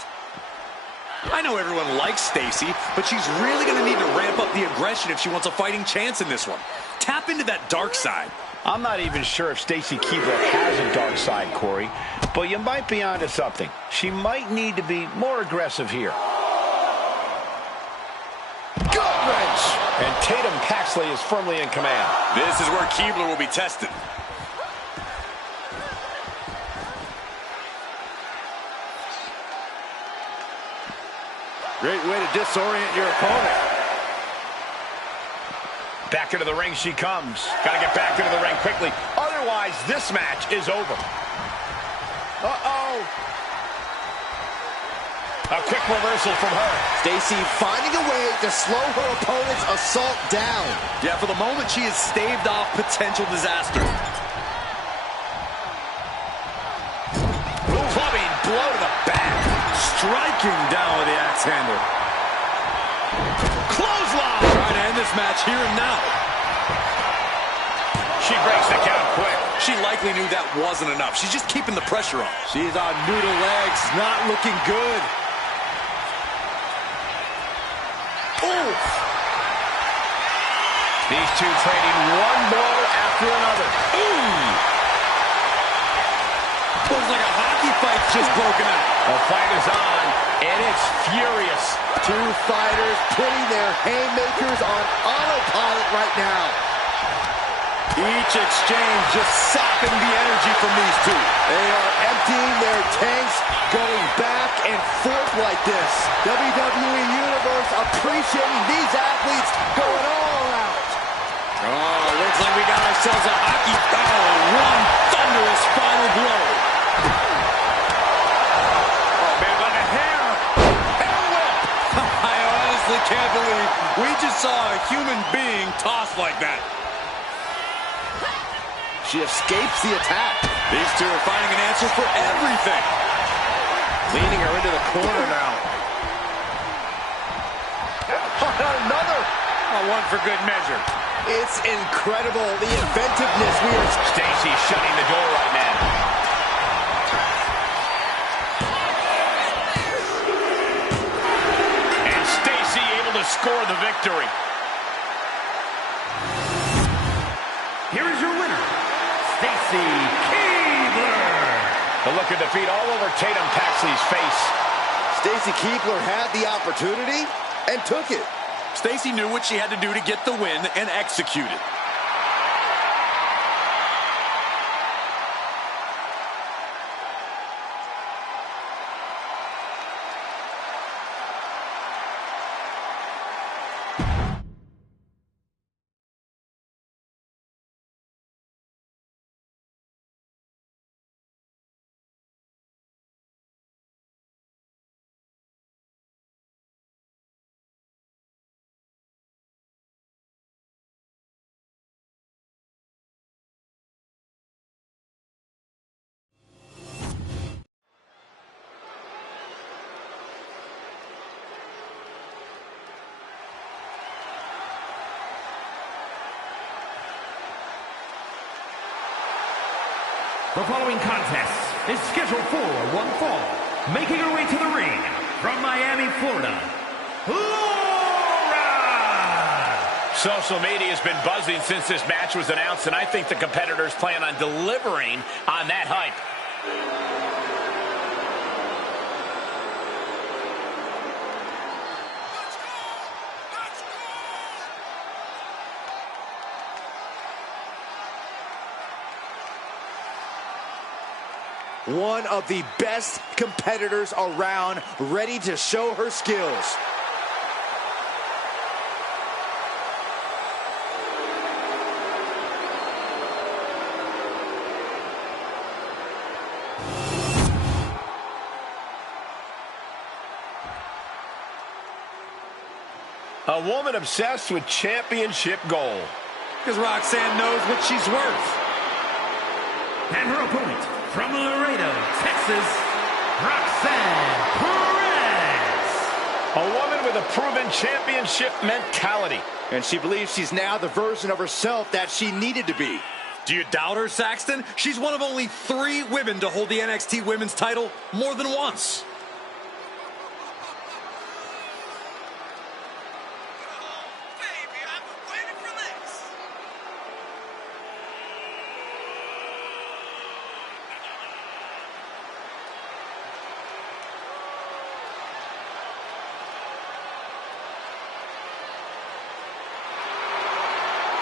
I know everyone likes Stacy, but she's really going to need to ramp up the aggression if she wants a fighting chance in this one. Tap into that dark side. I'm not even sure if Stacy Keibler has a dark side, Corey, but you might be onto something. She might need to be more aggressive here. Gut wrench! And Tatum Paxley is firmly in command. This is where Keibler will be tested. Great way to disorient your opponent. Back into the ring she comes. Got to get back into the ring quickly. Otherwise, this match is over. Uh-oh. A quick reversal from her. Stacy finding a way to slow her opponent's assault down. Yeah, for the moment, she has staved off potential disaster. Clubbing blow to the back. Striking down with the axe handle. Clothesline. Trying to end this match here and now. She breaks the count quick. She likely knew that wasn't enough. She's just keeping the pressure on. She's on noodle legs, not looking good. Ooh. These two trading one blow after another. Ooh! Looks like a hockey fight's just broken out. The fight is on, and it's furious. Two fighters putting their haymakers on autopilot right now. Each exchange just sapping the energy from these two. They are emptying their tanks, going back and forth like this. WWE Universe appreciating these athletes going all out. Oh, looks like we got ourselves a hockey. Oh, one thunderous final blow. Oh, man, by the hair. Hair whip. I honestly can't believe we just saw a human being tossed like that. She escapes the attack. These two are finding an answer for everything. Leaning her into the corner now. Another. One for good measure. It's incredible, the inventiveness we are. Stacy shutting the door right now. And Stacy able to score the victory. Here is your winner, Stacy Keibler. The look of defeat all over Tatum Paxley's face. Stacy Keibler had the opportunity and took it. Stacy knew what she had to do to get the win and executed. The following contest is scheduled for one fall. Making her way to the ring from Miami, Florida, Laura! Social media has been buzzing since this match was announced, and I think the competitors plan on delivering on that hype. One of the best competitors around, ready to show her skills. A woman obsessed with championship gold. Because Roxanne knows what she's worth. And her opponent, from Laredo, Texas, Roxanne Perez. A woman with a proven championship mentality. And she believes she's now the version of herself that she needed to be. Do you doubt her, Saxton? She's one of only 3 women to hold the NXT Women's title more than once.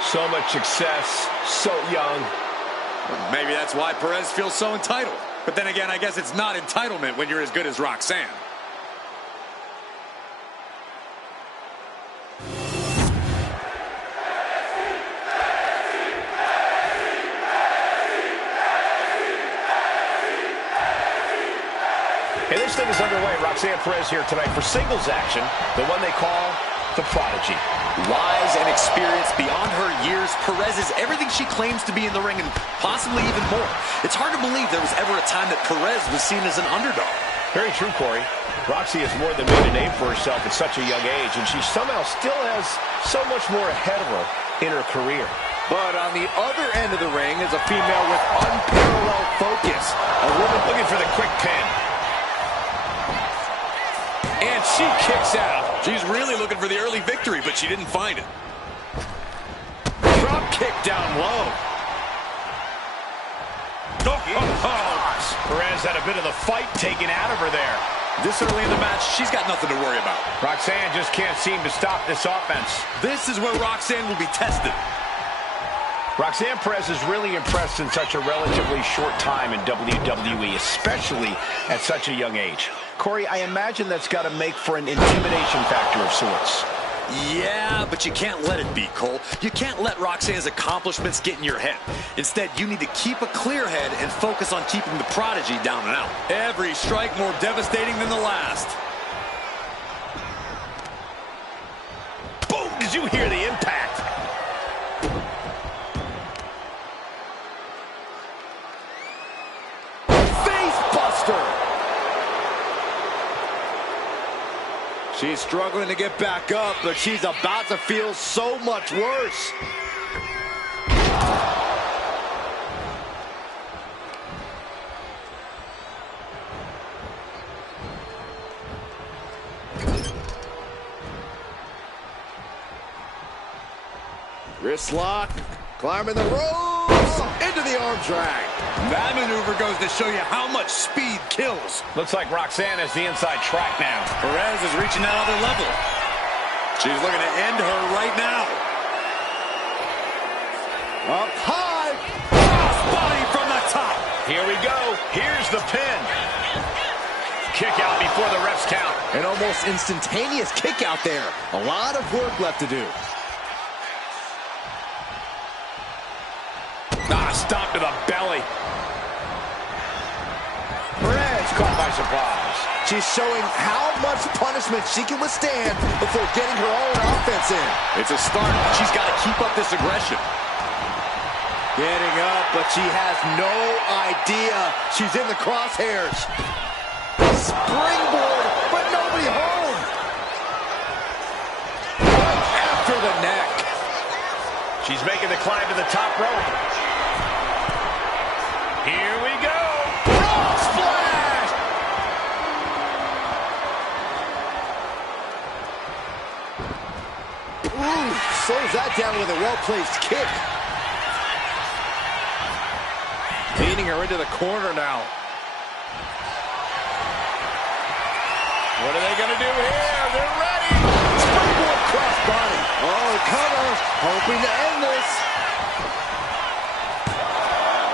So much success, so young. Maybe that's why Perez feels so entitled. But then again, I guess it's not entitlement when you're as good as Roxanne. And this thing is underway. Roxanne Perez here tonight for singles action, the one they call the Prodigy. Wise and experienced beyond her years, Perez is everything she claims to be in the ring and possibly even more. It's hard to believe there was ever a time that Perez was seen as an underdog. Very true, Corey. Roxy has more than made a name for herself at such a young age, and she somehow still has so much more ahead of her in her career. But on the other end of the ring is a female with unparalleled focus. A woman looking for the quick pin. And she kicks out. She's really looking for the early victory, but she didn't find it. Drop kick down low. Perez had a bit of the fight taken out of her there. This early in the match, she's got nothing to worry about. Roxanne just can't seem to stop this offense. This is where Roxanne will be tested. Roxanne Perez is really impressed in such a relatively short time in WWE, especially at such a young age. Corey, I imagine that's got to make for an intimidation factor of sorts. Yeah, but you can't let it be, Cole. You can't let Roxanne's accomplishments get in your head. Instead, you need to keep a clear head and focus on keeping the Prodigy down and out. Every strike more devastating than the last. Boom! Did you hear the impact? She's struggling to get back up, but she's about to feel so much worse. Wrist lock, climbing the ropes, into the arm drag. That maneuver goes to show you how much speed kills. Looks like Roxanne has the inside track now. Perez is reaching that other level. She's looking to end her right now. Up high. Crossbody from the top. Here we go. Here's the pin. Kick out before the refs count. An almost instantaneous kick out there. A lot of work left to do. Stomp to the belly. Perez caught by surprise. She's showing how much punishment she can withstand before getting her own offense in. It's a start. She's got to keep up this aggression. Getting up, but she has no idea she's in the crosshairs. Springboard, but nobody home. Right after the neck. She's making the climb to the top rope. Here we go. Frog splash. Ooh, slows that down with a well-placed kick. Leading her into the corner now. What are they going to do here? They're ready. Springboard crossbody. Oh, cover. Hoping to end this.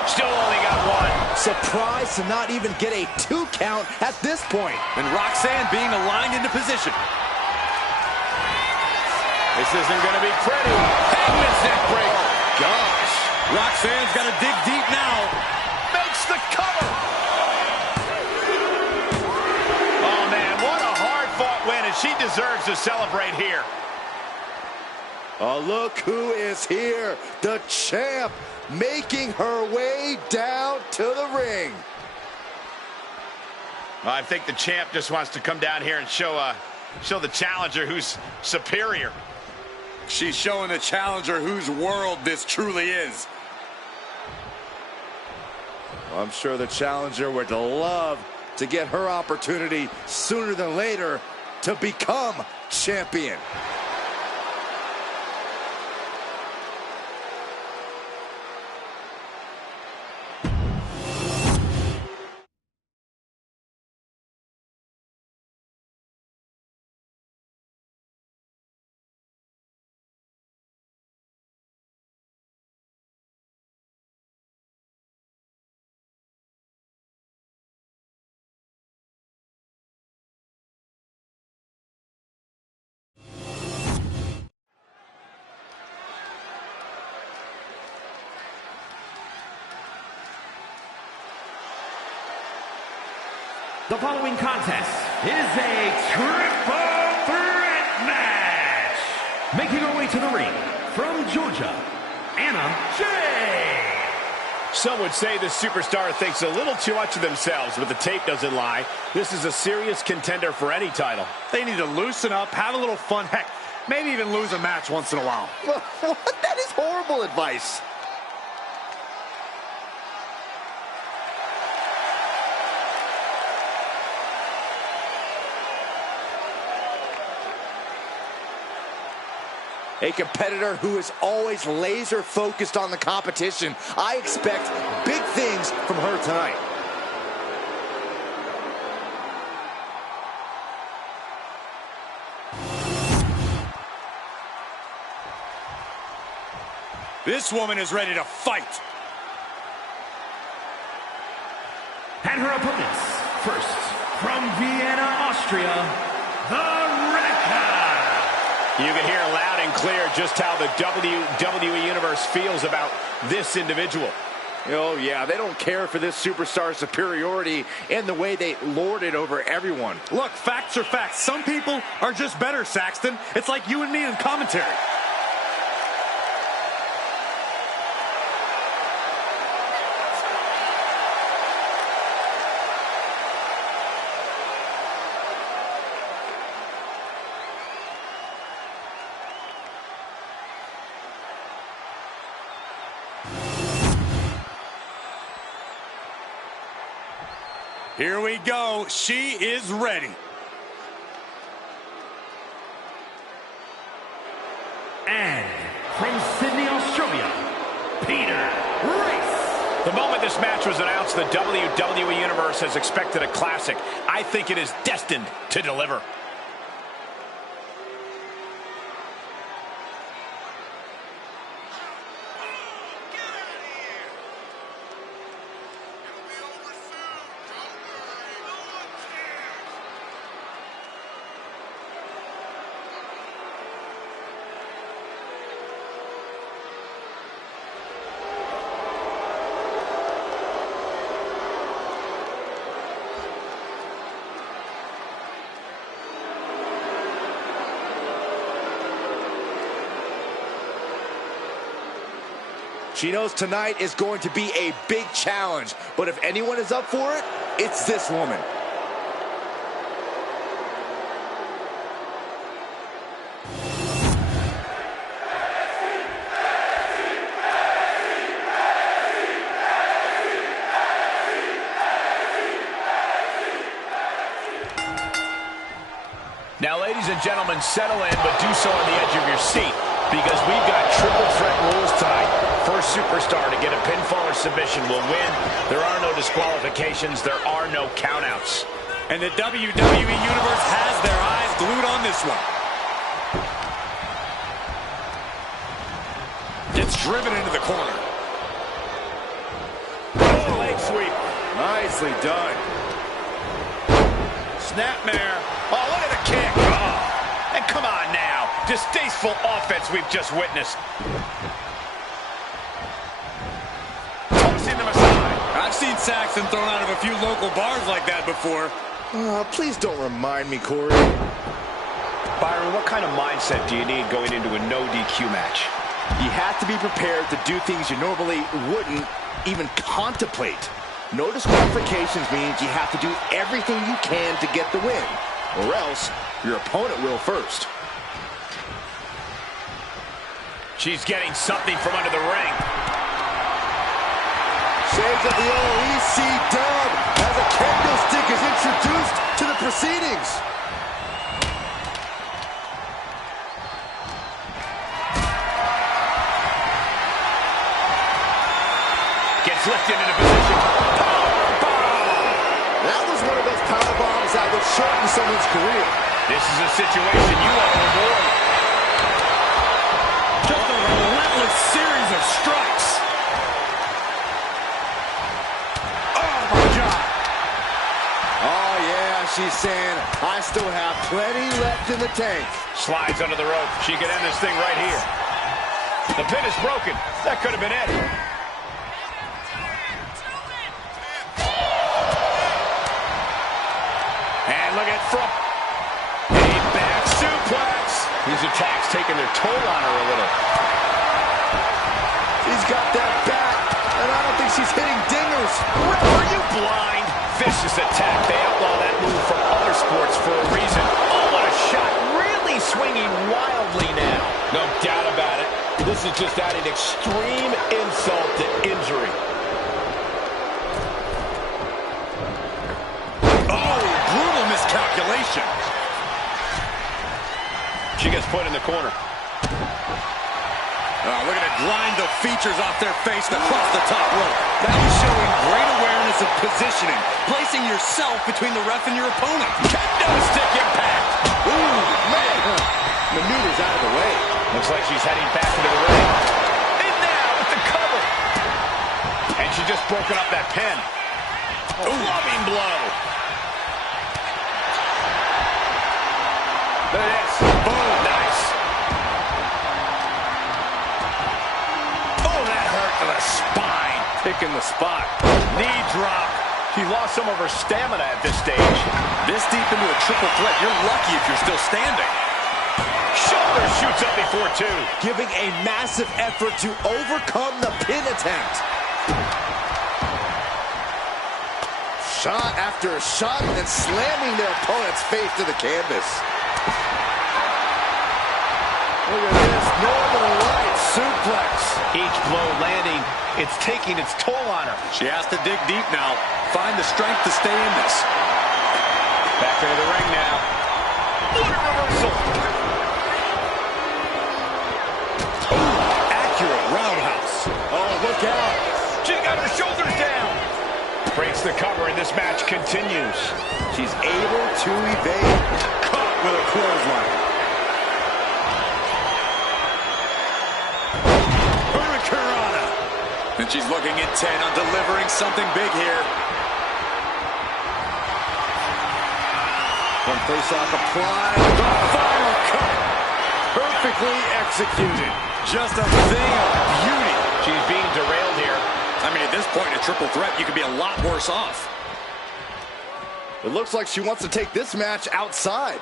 Still only got one. Surprised to not even get a 2 count at this point. And Roxanne being aligned into position. This isn't going to be pretty. Hangman's neck breaker. Gosh. Roxanne's got to dig deep now. Makes the cover. Oh, man, what a hard-fought win, and she deserves to celebrate here. Oh, look who is here. The champ making her way down to the ring. I think the champ just wants to come down here and show the challenger who's superior. She's showing the challenger whose world this truly is. I'm sure the challenger would love to get her opportunity sooner than later to become champion. The following contest is a triple threat match. Making her way to the ring from Georgia, Anna Jay. Some would say this superstar thinks a little too much of themselves, but the tape doesn't lie. This is a serious contender for any title. They need to loosen up, have a little fun. Heck, maybe even lose a match once in a while. What? That is horrible advice. A competitor who is always laser focused on the competition. I expect big things from her tonight. This woman is ready to fight. And her opponents, first, from Vienna, Austria, the Wrecker. You can hear loud and clear just how the WWE Universe feels about this individual. Oh, yeah, they don't care for this superstar's superiority and the way they lord it over everyone. Look, facts are facts. Some people are just better, Saxton. It's like you and me in commentary. Here we go. She is ready. And from Sydney, Australia, Peter Race. The moment this match was announced, the WWE Universe has expected a classic. I think it is destined to deliver. She knows tonight is going to be a big challenge, but if anyone is up for it, it's this woman. Now, ladies and gentlemen, settle in, but do so on the edge of your seat, because we've got triple threat rules tonight. First superstar to get a pinfall or submission will win. There are no disqualifications. There are no countouts. And the WWE Universe has their eyes glued on this one. Gets driven into the corner. Oh, leg sweep. Nicely done. Snapmare. Oh, look at the kick. Oh. And come on now. Distasteful offense we've just witnessed. Tossing them aside. I've seen Saxton thrown out of a few local bars like that before. Please don't remind me, Corey. Byron, what kind of mindset do you need going into a no DQ match? You have to be prepared to do things you normally wouldn't even contemplate. No disqualifications means you have to do everything you can to get the win, or else your opponent will first. She's getting something from under the ring. Shades of the OEC dub as a candlestick is introduced to the proceedings. Gets lifted into position. That was one of those power bombs that would shorten someone's career. This is a situation you want to avoid. Just a relentless series of strikes. Oh, my God. Oh, yeah, she's saying, I still have plenty left in the tank. Slides under the rope. She could end this thing right here. The pin is broken. That could have been it. And look at from a back suplex. These attacks taking their toll on her a little. She's got that bat, and I don't think she's hitting dingers. Are you blind? Vicious attack. They outlaw that move from other sports for a reason. Oh, what a shot. Really swinging wildly now. No doubt about it. This is just adding extreme insult to injury. Oh, brutal miscalculation. She gets put in the corner. Look at it grind the features off their face across the top rope. That is showing great awareness of positioning, placing yourself between the ref and your opponent. Kendo stick impact. Ooh, man. Maneuvers out of the way. Looks like she's heading back into the ring. And now with the cover. And she just broken up that pin. A loving blow. Look at this. Boom. Nice. Oh, that hurt to the spine. Picking the spot. Knee drop. She lost some of her stamina at this stage. This deep into a triple threat, you're lucky if you're still standing. Shoulder shoots up before two. Giving a massive effort to overcome the pin attempt. Shot after shot, and then slamming their opponent's face to the canvas. Look at this, Northern Light suplex. Each blow landing, it's taking its toll on her. She has to dig deep now. Find the strength to stay in this. Back into the ring now. What a reversal. Accurate roundhouse. Oh, look out. She got her shoulders down. breaks the cover, and this match continues. She's able to evade. Caught with a clothesline. Hurricanrana. And she's looking intent on delivering something big here. One face-off applied. The final cut. Perfectly executed. Just a thing of beauty. She's being derailed here. I mean, at this point, a triple threat, you could be a lot worse off. It looks like she wants to take this match outside.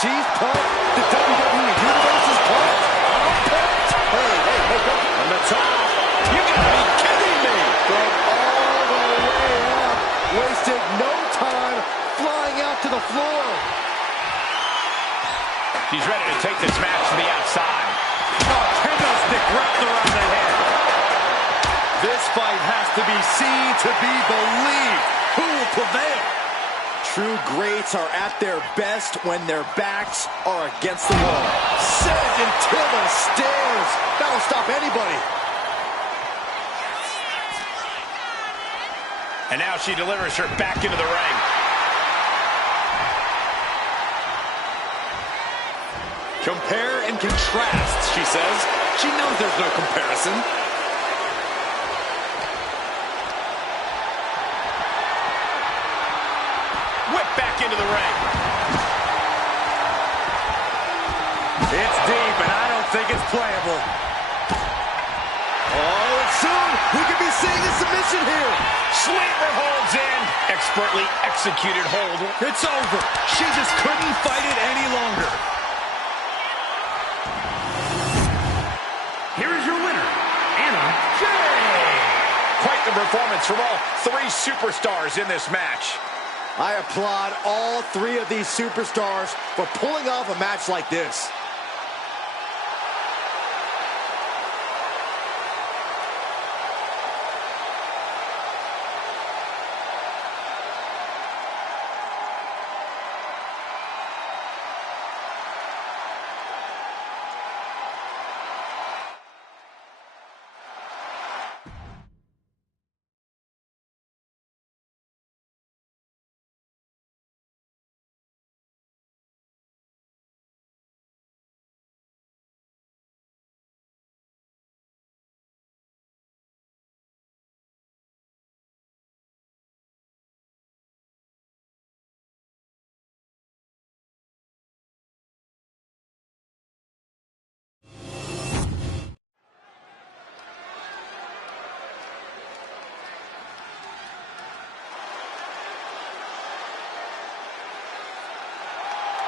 She's pumped. The WWE Universe is pumped. I'm pumped. Hey, go. On the top. You gotta be kidding me. From all the way up. Wasted no time flying out to the floor. She's ready to take this match to the outside. Oh, kendo stick wrapped around the head. This fight has to be seen to be believed. Who will prevail? True greats are at their best when their backs are against the wall. Sent into the stairs. That'll stop anybody. And now she delivers her back into the ring. Compare and contrast, she says. She knows there's no comparison. Whip back into the ring. It's deep, and I don't think it's playable. Oh, and soon we could be seeing a submission here. Slammer holds in. Expertly executed hold. It's over. She just couldn't fight it any longer. Here is your winner, Anna Jay. Quite the performance from all three superstars in this match. I applaud all three of these superstars for pulling off a match like this.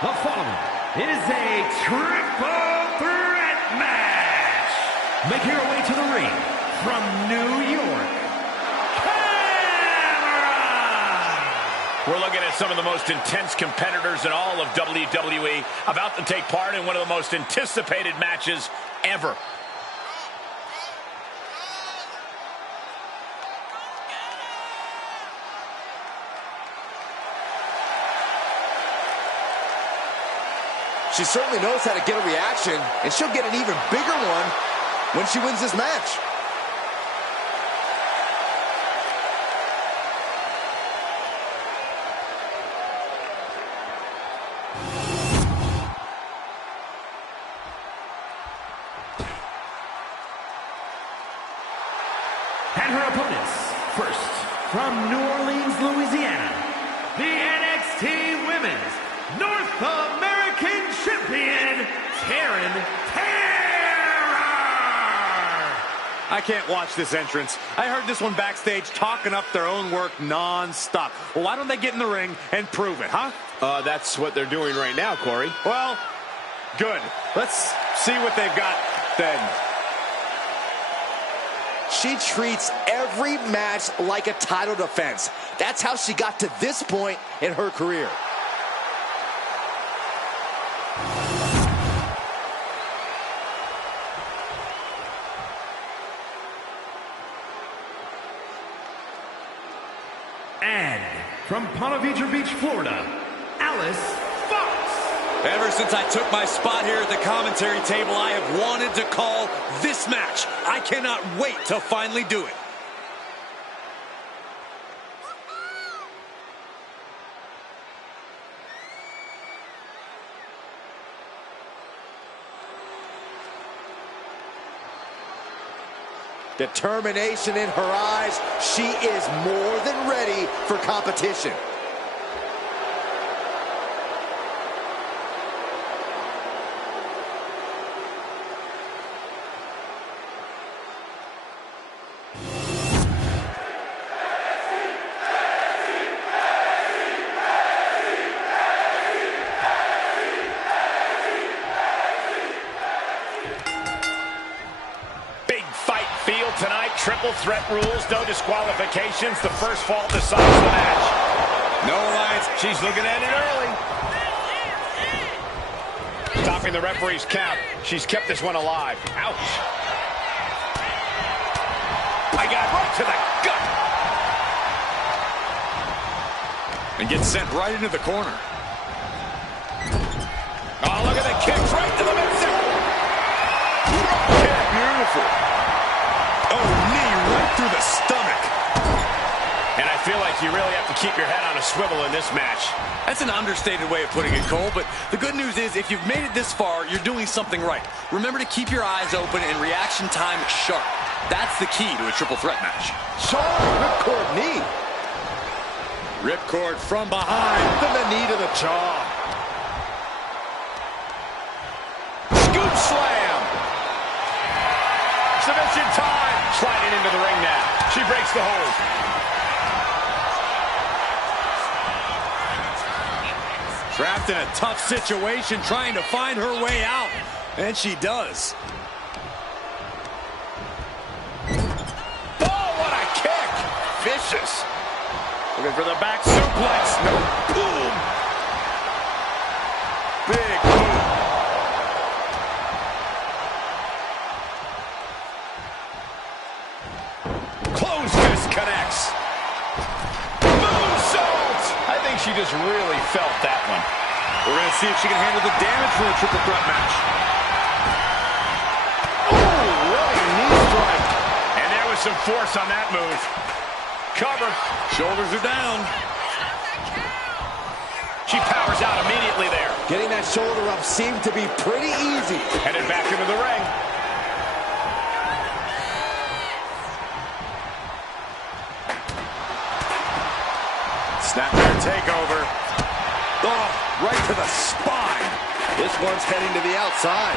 The following is a triple threat match. Making her way to the ring from New York, Cameron. We're looking at some of the most intense competitors in all of WWE about to take part in one of the most anticipated matches ever. She certainly knows how to get a reaction, and she'll get an even bigger one when she wins this match. And her opponents, first, from New Orleans, Louisiana, the NXT Women's North American Champion, Taryn Terror! I can't watch this entrance. I heard this one backstage talking up their own work non-stop. Well, why don't they get in the ring and prove it, huh? That's what they're doing right now, Corey. Well, good. Let's see what they've got then. She treats every match like a title defense. That's how she got to this point in her career. And from Ponte Vedra Beach, Florida, Alice Fox. Ever since I took my spot here at the commentary table, I have wanted to call this match. I cannot wait to finally do it. Determination in her eyes. She is more than ready for competition. Tonight, triple threat rules, no disqualifications. The first fall decides the match. No alliance. She's looking at it early. Stopping the referee's count. She's kept this one alive. Ouch. I got right to the gut. And gets sent right into the corner. Oh, look at the kicks right to the midsection. Beautiful. Oh, knee right through the stomach. And I feel like you really have to keep your head on a swivel in this match. That's an understated way of putting it, Cole, but the good news is if you've made it this far, you're doing something right. Remember to keep your eyes open and reaction time sharp. That's the key to a triple threat match. Sharp ripcord knee. Ripcord from behind. From the knee to the jaw. Scoop slam. Submission time. Sliding into the ring now. She breaks the hold. Trapped in a tough situation, trying to find her way out. And she does. Oh, what a kick. Vicious. Looking for the back suplex. No. Boom. Big boom. Close fist connects. Moonsault. I think she just really felt that one. We're going to see if she can handle the damage for a triple threat match. Oh, running knee strike. And there was some force on that move. Cover. Shoulders are down. She powers out immediately there. Getting that shoulder up seemed to be pretty easy. Headed back into the ring. Snapmare takeover. Oh, right to the spine. This one's heading to the outside.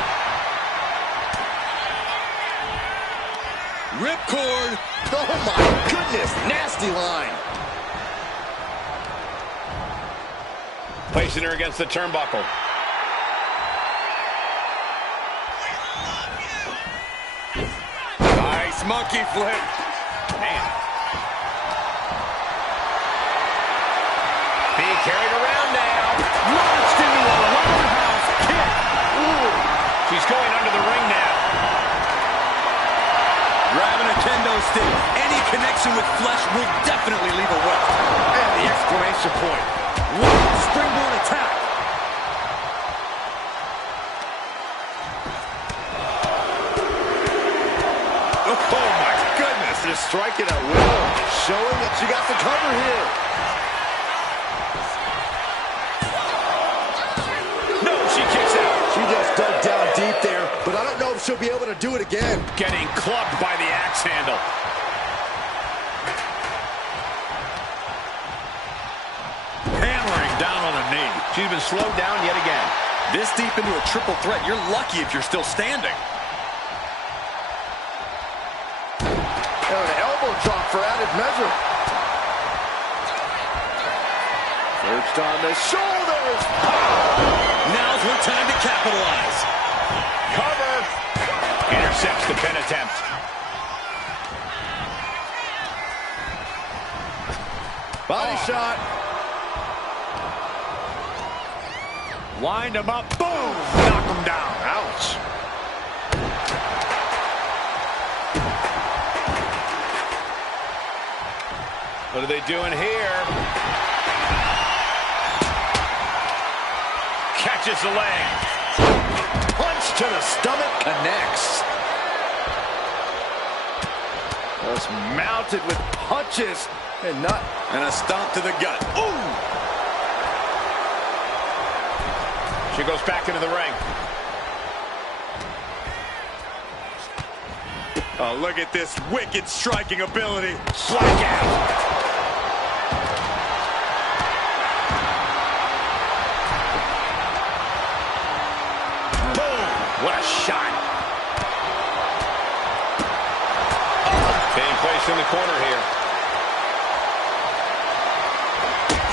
Ripcord. Oh my goodness, nasty line. Placing her against the turnbuckle. Nice monkey flip. Man. Being carried around now. Launched into a roundhouse kick. Ooh. She's going under the ring now. Grabbing a kendo stick. Any connection with flesh will definitely leave a welt. And the exclamation point. What a springboard attack. Oh my goodness. Just striking at will. Showing that she got the cover here. No, she kicks out. She just dug down deep there, but I don't know if she'll be able to do it again. Getting clubbed by the axe handle. Hammering down on a knee. She's been slowed down yet again. This deep into a triple threat, you're lucky if you're still standing. And an elbow drop for added measure. Perched on the shoulders. Now's her time to capitalize. Cover. Intercepts the pin attempt. Body shot. Wind him up. Boom. Knock him down. Ouch. What are they doing here? catches the leg. Punch to the stomach connects. Just mounted with punches and not. And a stomp to the gut. Ooh! She goes back into the ring. Oh, look at this wicked striking ability. Blackout. Boom! What a shot. Being placed in the corner here.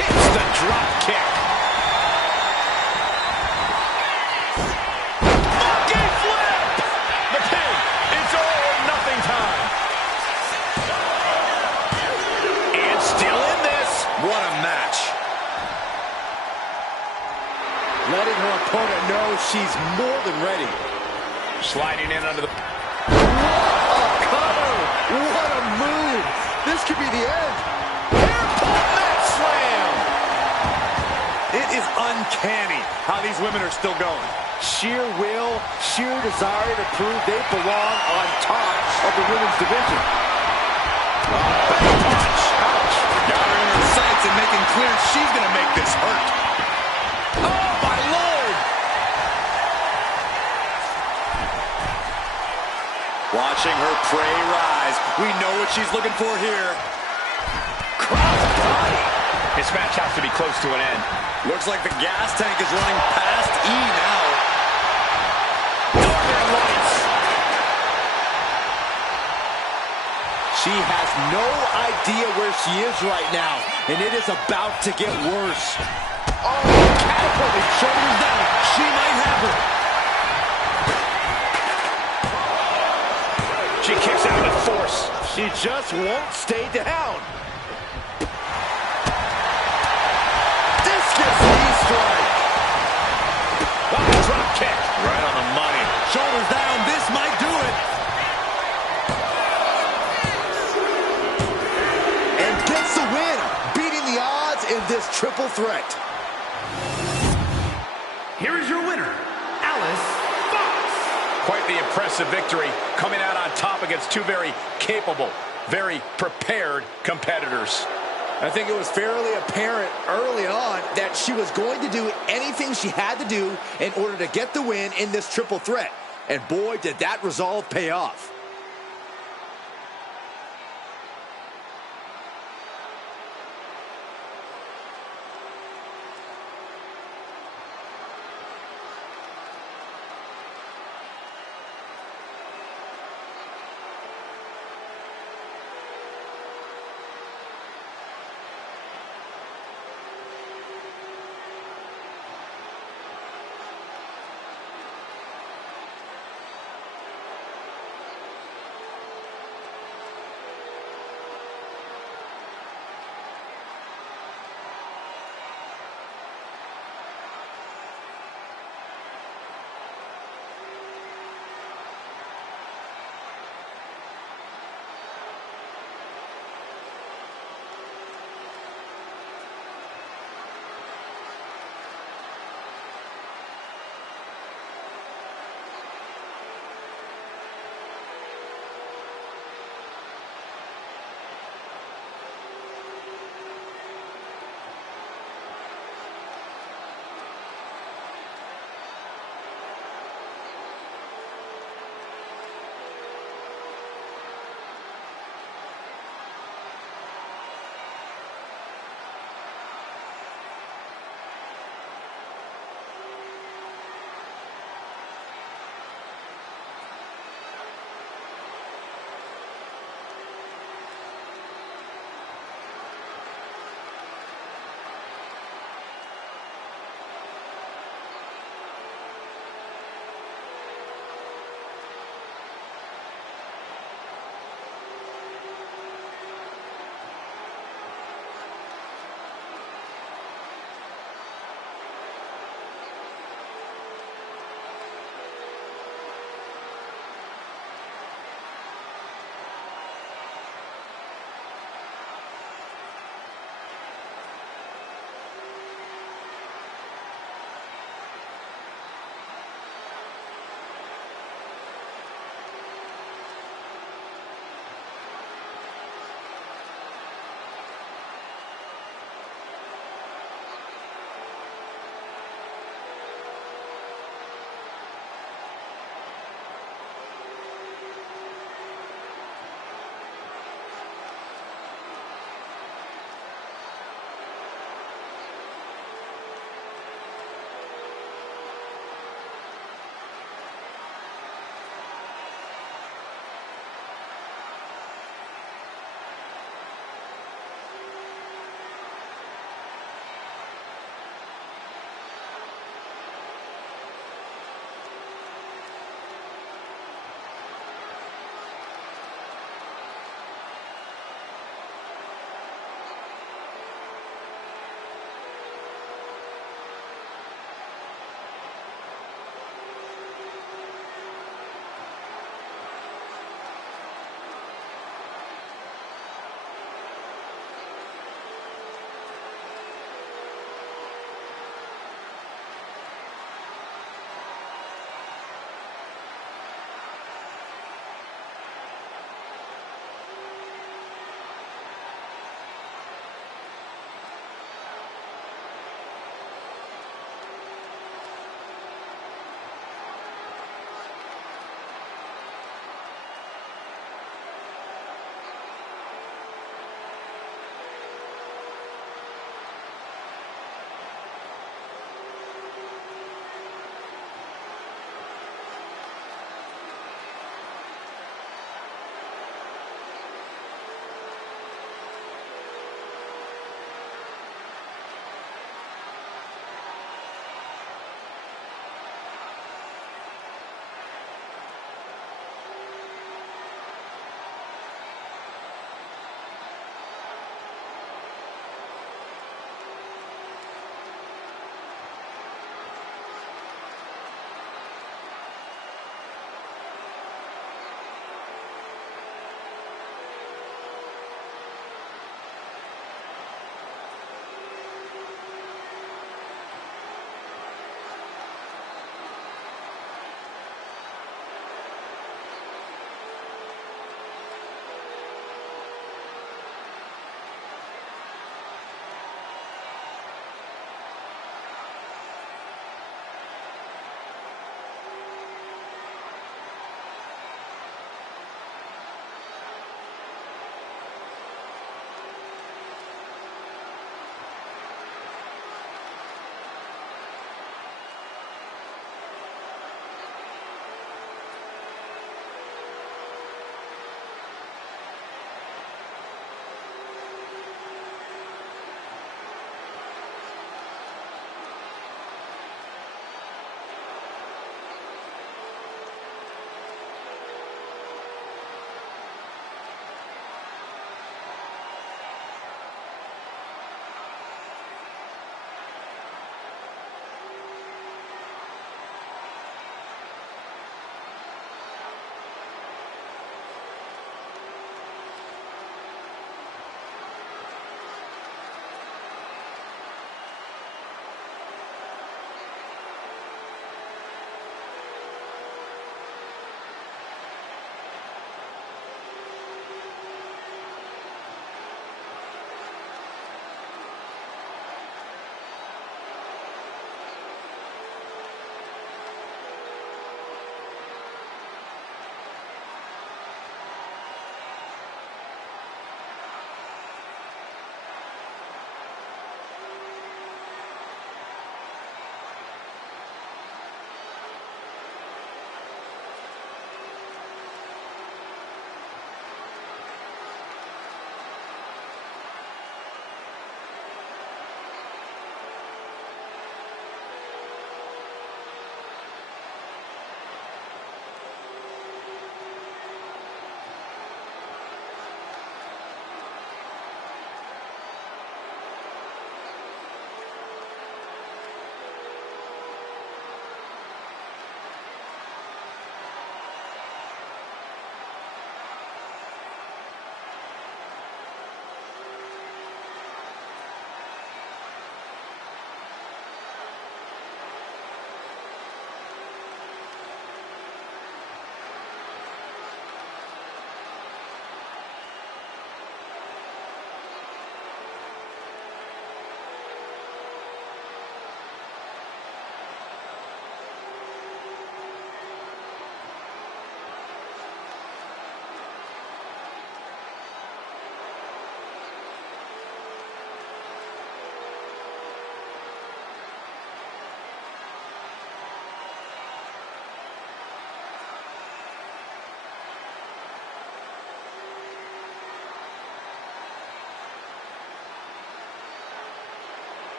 Hits the drop kick. Monkey flip! The pin. It's all or nothing time. And still in this. What a match. Letting her opponent know she's more than ready. Sliding in under the... What a move! This could be the end. Hairpin mat slam! It is uncanny how these women are still going. Sheer will, sheer desire to prove they belong on top of the women's division. Punch. Ouch. Got her in her sights and making clear she's going to make this hurt. Oh, my Lord! Watching her prey rise. We know what she's looking for here. Cross body. This match has to be close to an end. Looks like the gas tank is running past E now. Northern Lights. She has no idea where she is right now, and it is about to get worse. Oh, catapulting, shoulders down. She might have her. She kicks out with force. She just won't stay down. Discus knee strike. Oh, drop kick. Right on the money. Shoulders down. This might do it. And gets the win, beating the odds in this triple threat. Here is your winner, Alice Fox. Quite the impressive victory, coming out on top against two very capable, very prepared competitors. I think it was fairly apparent early on that she was going to do anything she had to do in order to get the win in this triple threat. And boy, did that resolve pay off.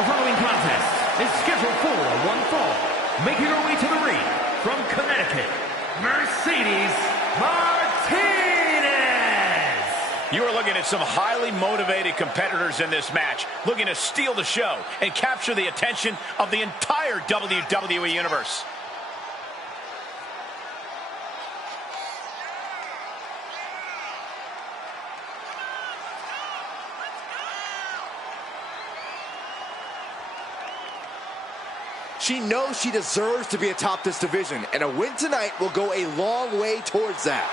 The following contest is scheduled for one fall. Making her way to the ring from Connecticut, Mercedes Martinez. You are looking at some highly motivated competitors in this match, looking to steal the show and capture the attention of the entire WWE Universe. She knows she deserves to be atop this division, and a win tonight will go a long way towards that.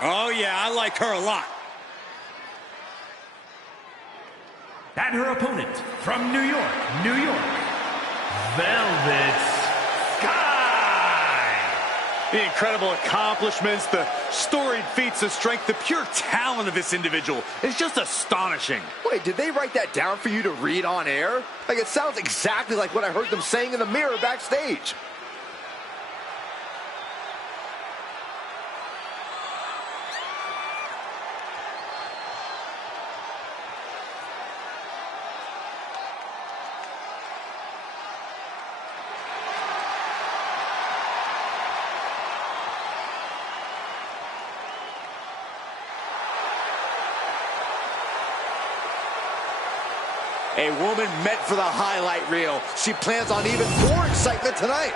Oh, yeah, I like her a lot. And her opponent from New York, Velvet Sky. The incredible accomplishments, the storied feats of strength, the pure talent of this individual is just astonishing. Wait, did they write that down for you to read on air? Like, it sounds exactly like what I heard them saying in the mirror backstage. A woman meant for the highlight reel. She plans on even more excitement tonight.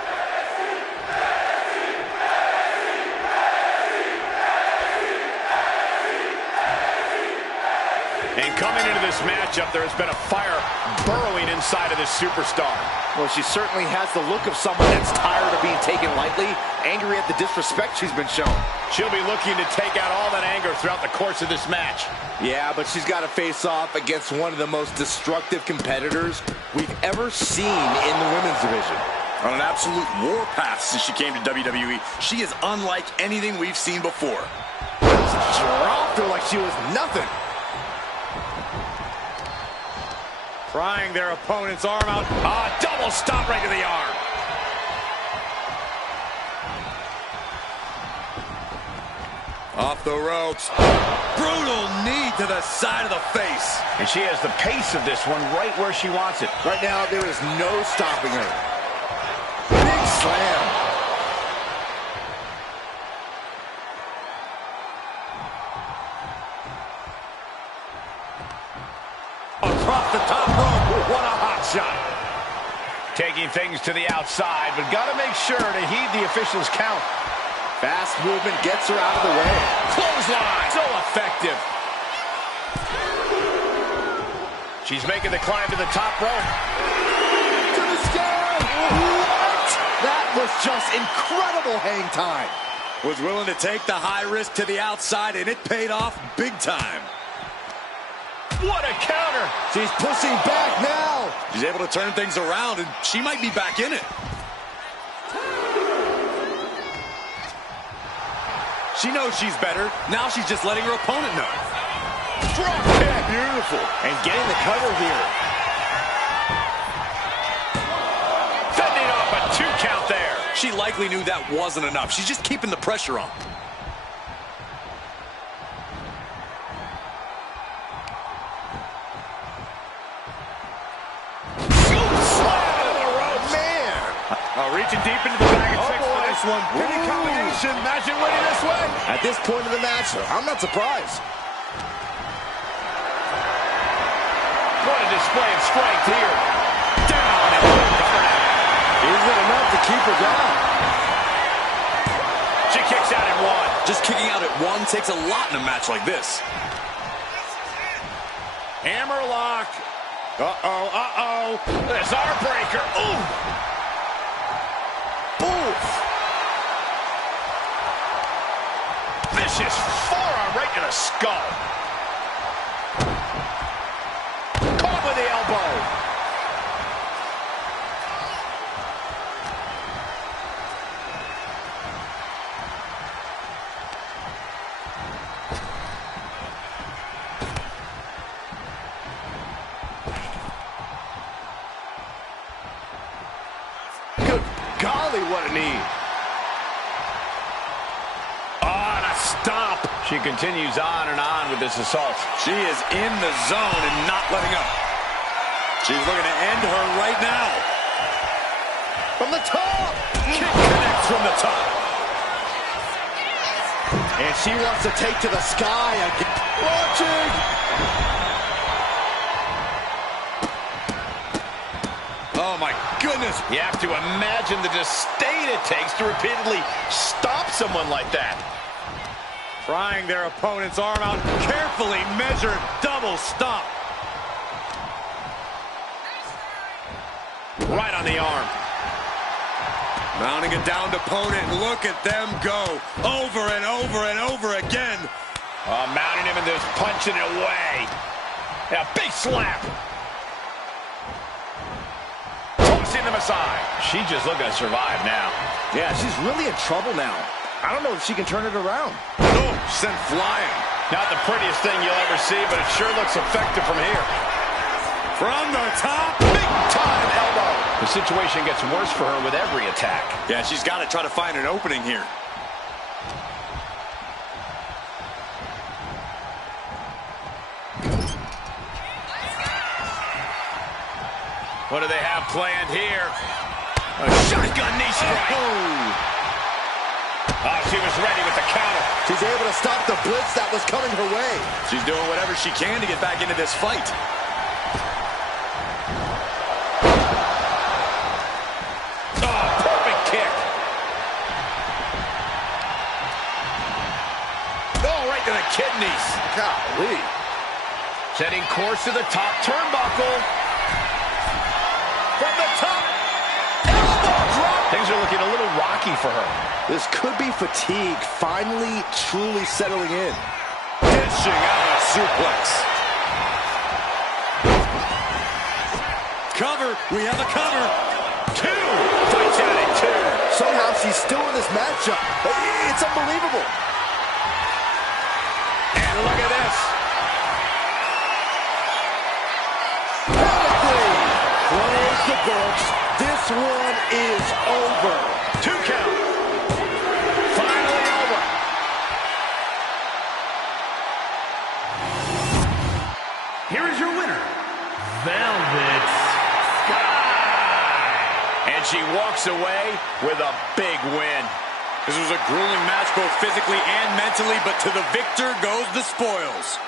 And coming into this matchup, there has been a fire burrowing inside of this superstar. Well, she certainly has the look of someone that's tired of being taken lightly, angry at the disrespect she's been shown. She'll be looking to take out all that anger throughout the course of this match. Yeah, but she's got to face off against one of the most destructive competitors we've ever seen in the women's division. On an absolute warpath since she came to WWE, she is unlike anything we've seen before. Dropped her like she was nothing. Prying their opponent's arm out. Double stomp right to the arm. Off the ropes. Brutal knee to the side of the face. And she has the pace of this one right where she wants it. Right now, there is no stopping her. Big slam. Across the top rope. What a hot shot. Taking things to the outside, but got to make sure to heed the official's count. Fast movement gets her out of the way. Clothesline. So effective. She's making the climb to the top rope. To the sky. What? That was just incredible hang time. Was willing to take the high risk to the outside, and it paid off big time. What a counter. She's pushing back now. She's able to turn things around, and she might be back in it. She knows she's better. Now she's just letting her opponent know. Drop kick. Beautiful. And getting the cover here. Fending off a 2 count there. She likely knew that wasn't enough. She's just keeping the pressure on. Reaching deep into the bag of tricks for this one. Pretty combination. Imagine winning this way. At this point of the match, I'm not surprised. What a display of strength here. Down and covered out. Is it enough to keep her down? She kicks out at 1. Just kicking out at 1 takes a lot in a match like this. Hammerlock. Uh-oh. This arm breaker. Ooh. Vicious forearm right to the skull. Caught with the elbow. Good golly, what a knee. She continues on and on with this assault. She is in the zone and not letting up. She's looking to end her right now. From the top. Kick connects from the top. And she wants to take to the sky again. Watching. Oh, my goodness. You have to imagine the disdain it takes to repeatedly stop someone like that. Prying their opponent's arm out. Carefully measured double stomp. Right on the arm. Mounting a downed opponent. Look at them go. Over and over and over again. Mounting him and just punching it away. Yeah, big slap. Tossing them aside. She's just looking to survive now. Yeah, she's really in trouble now. I don't know if she can turn it around. Boom, sent flying. Not the prettiest thing you'll ever see, but it sure looks effective from here. From the top. Big time elbow. The situation gets worse for her with every attack. Yeah, she's got to try to find an opening here. What do they have planned here? A shotgun knee strike. Oh, she was ready with the counter. She's able to stop the blitz that was coming her way. She's doing whatever she can to get back into this fight. Oh, perfect kick. Oh, right to the kidneys. Golly. Setting course to the top turnbuckle. From the top. Elbow drop. Things are looking a little rocky for her. This could be fatigue finally truly settling in. Dishing out a suplex. Cover. We have a cover. Two. Fights out at two. Somehow she's still in this matchup. It's unbelievable. And look at this. Close the books. This one is over. 2 count. Finally over. Here is your winner, Velvet Sky. And she walks away with a big win. This was a grueling match both physically and mentally, but to the victor goes the spoils.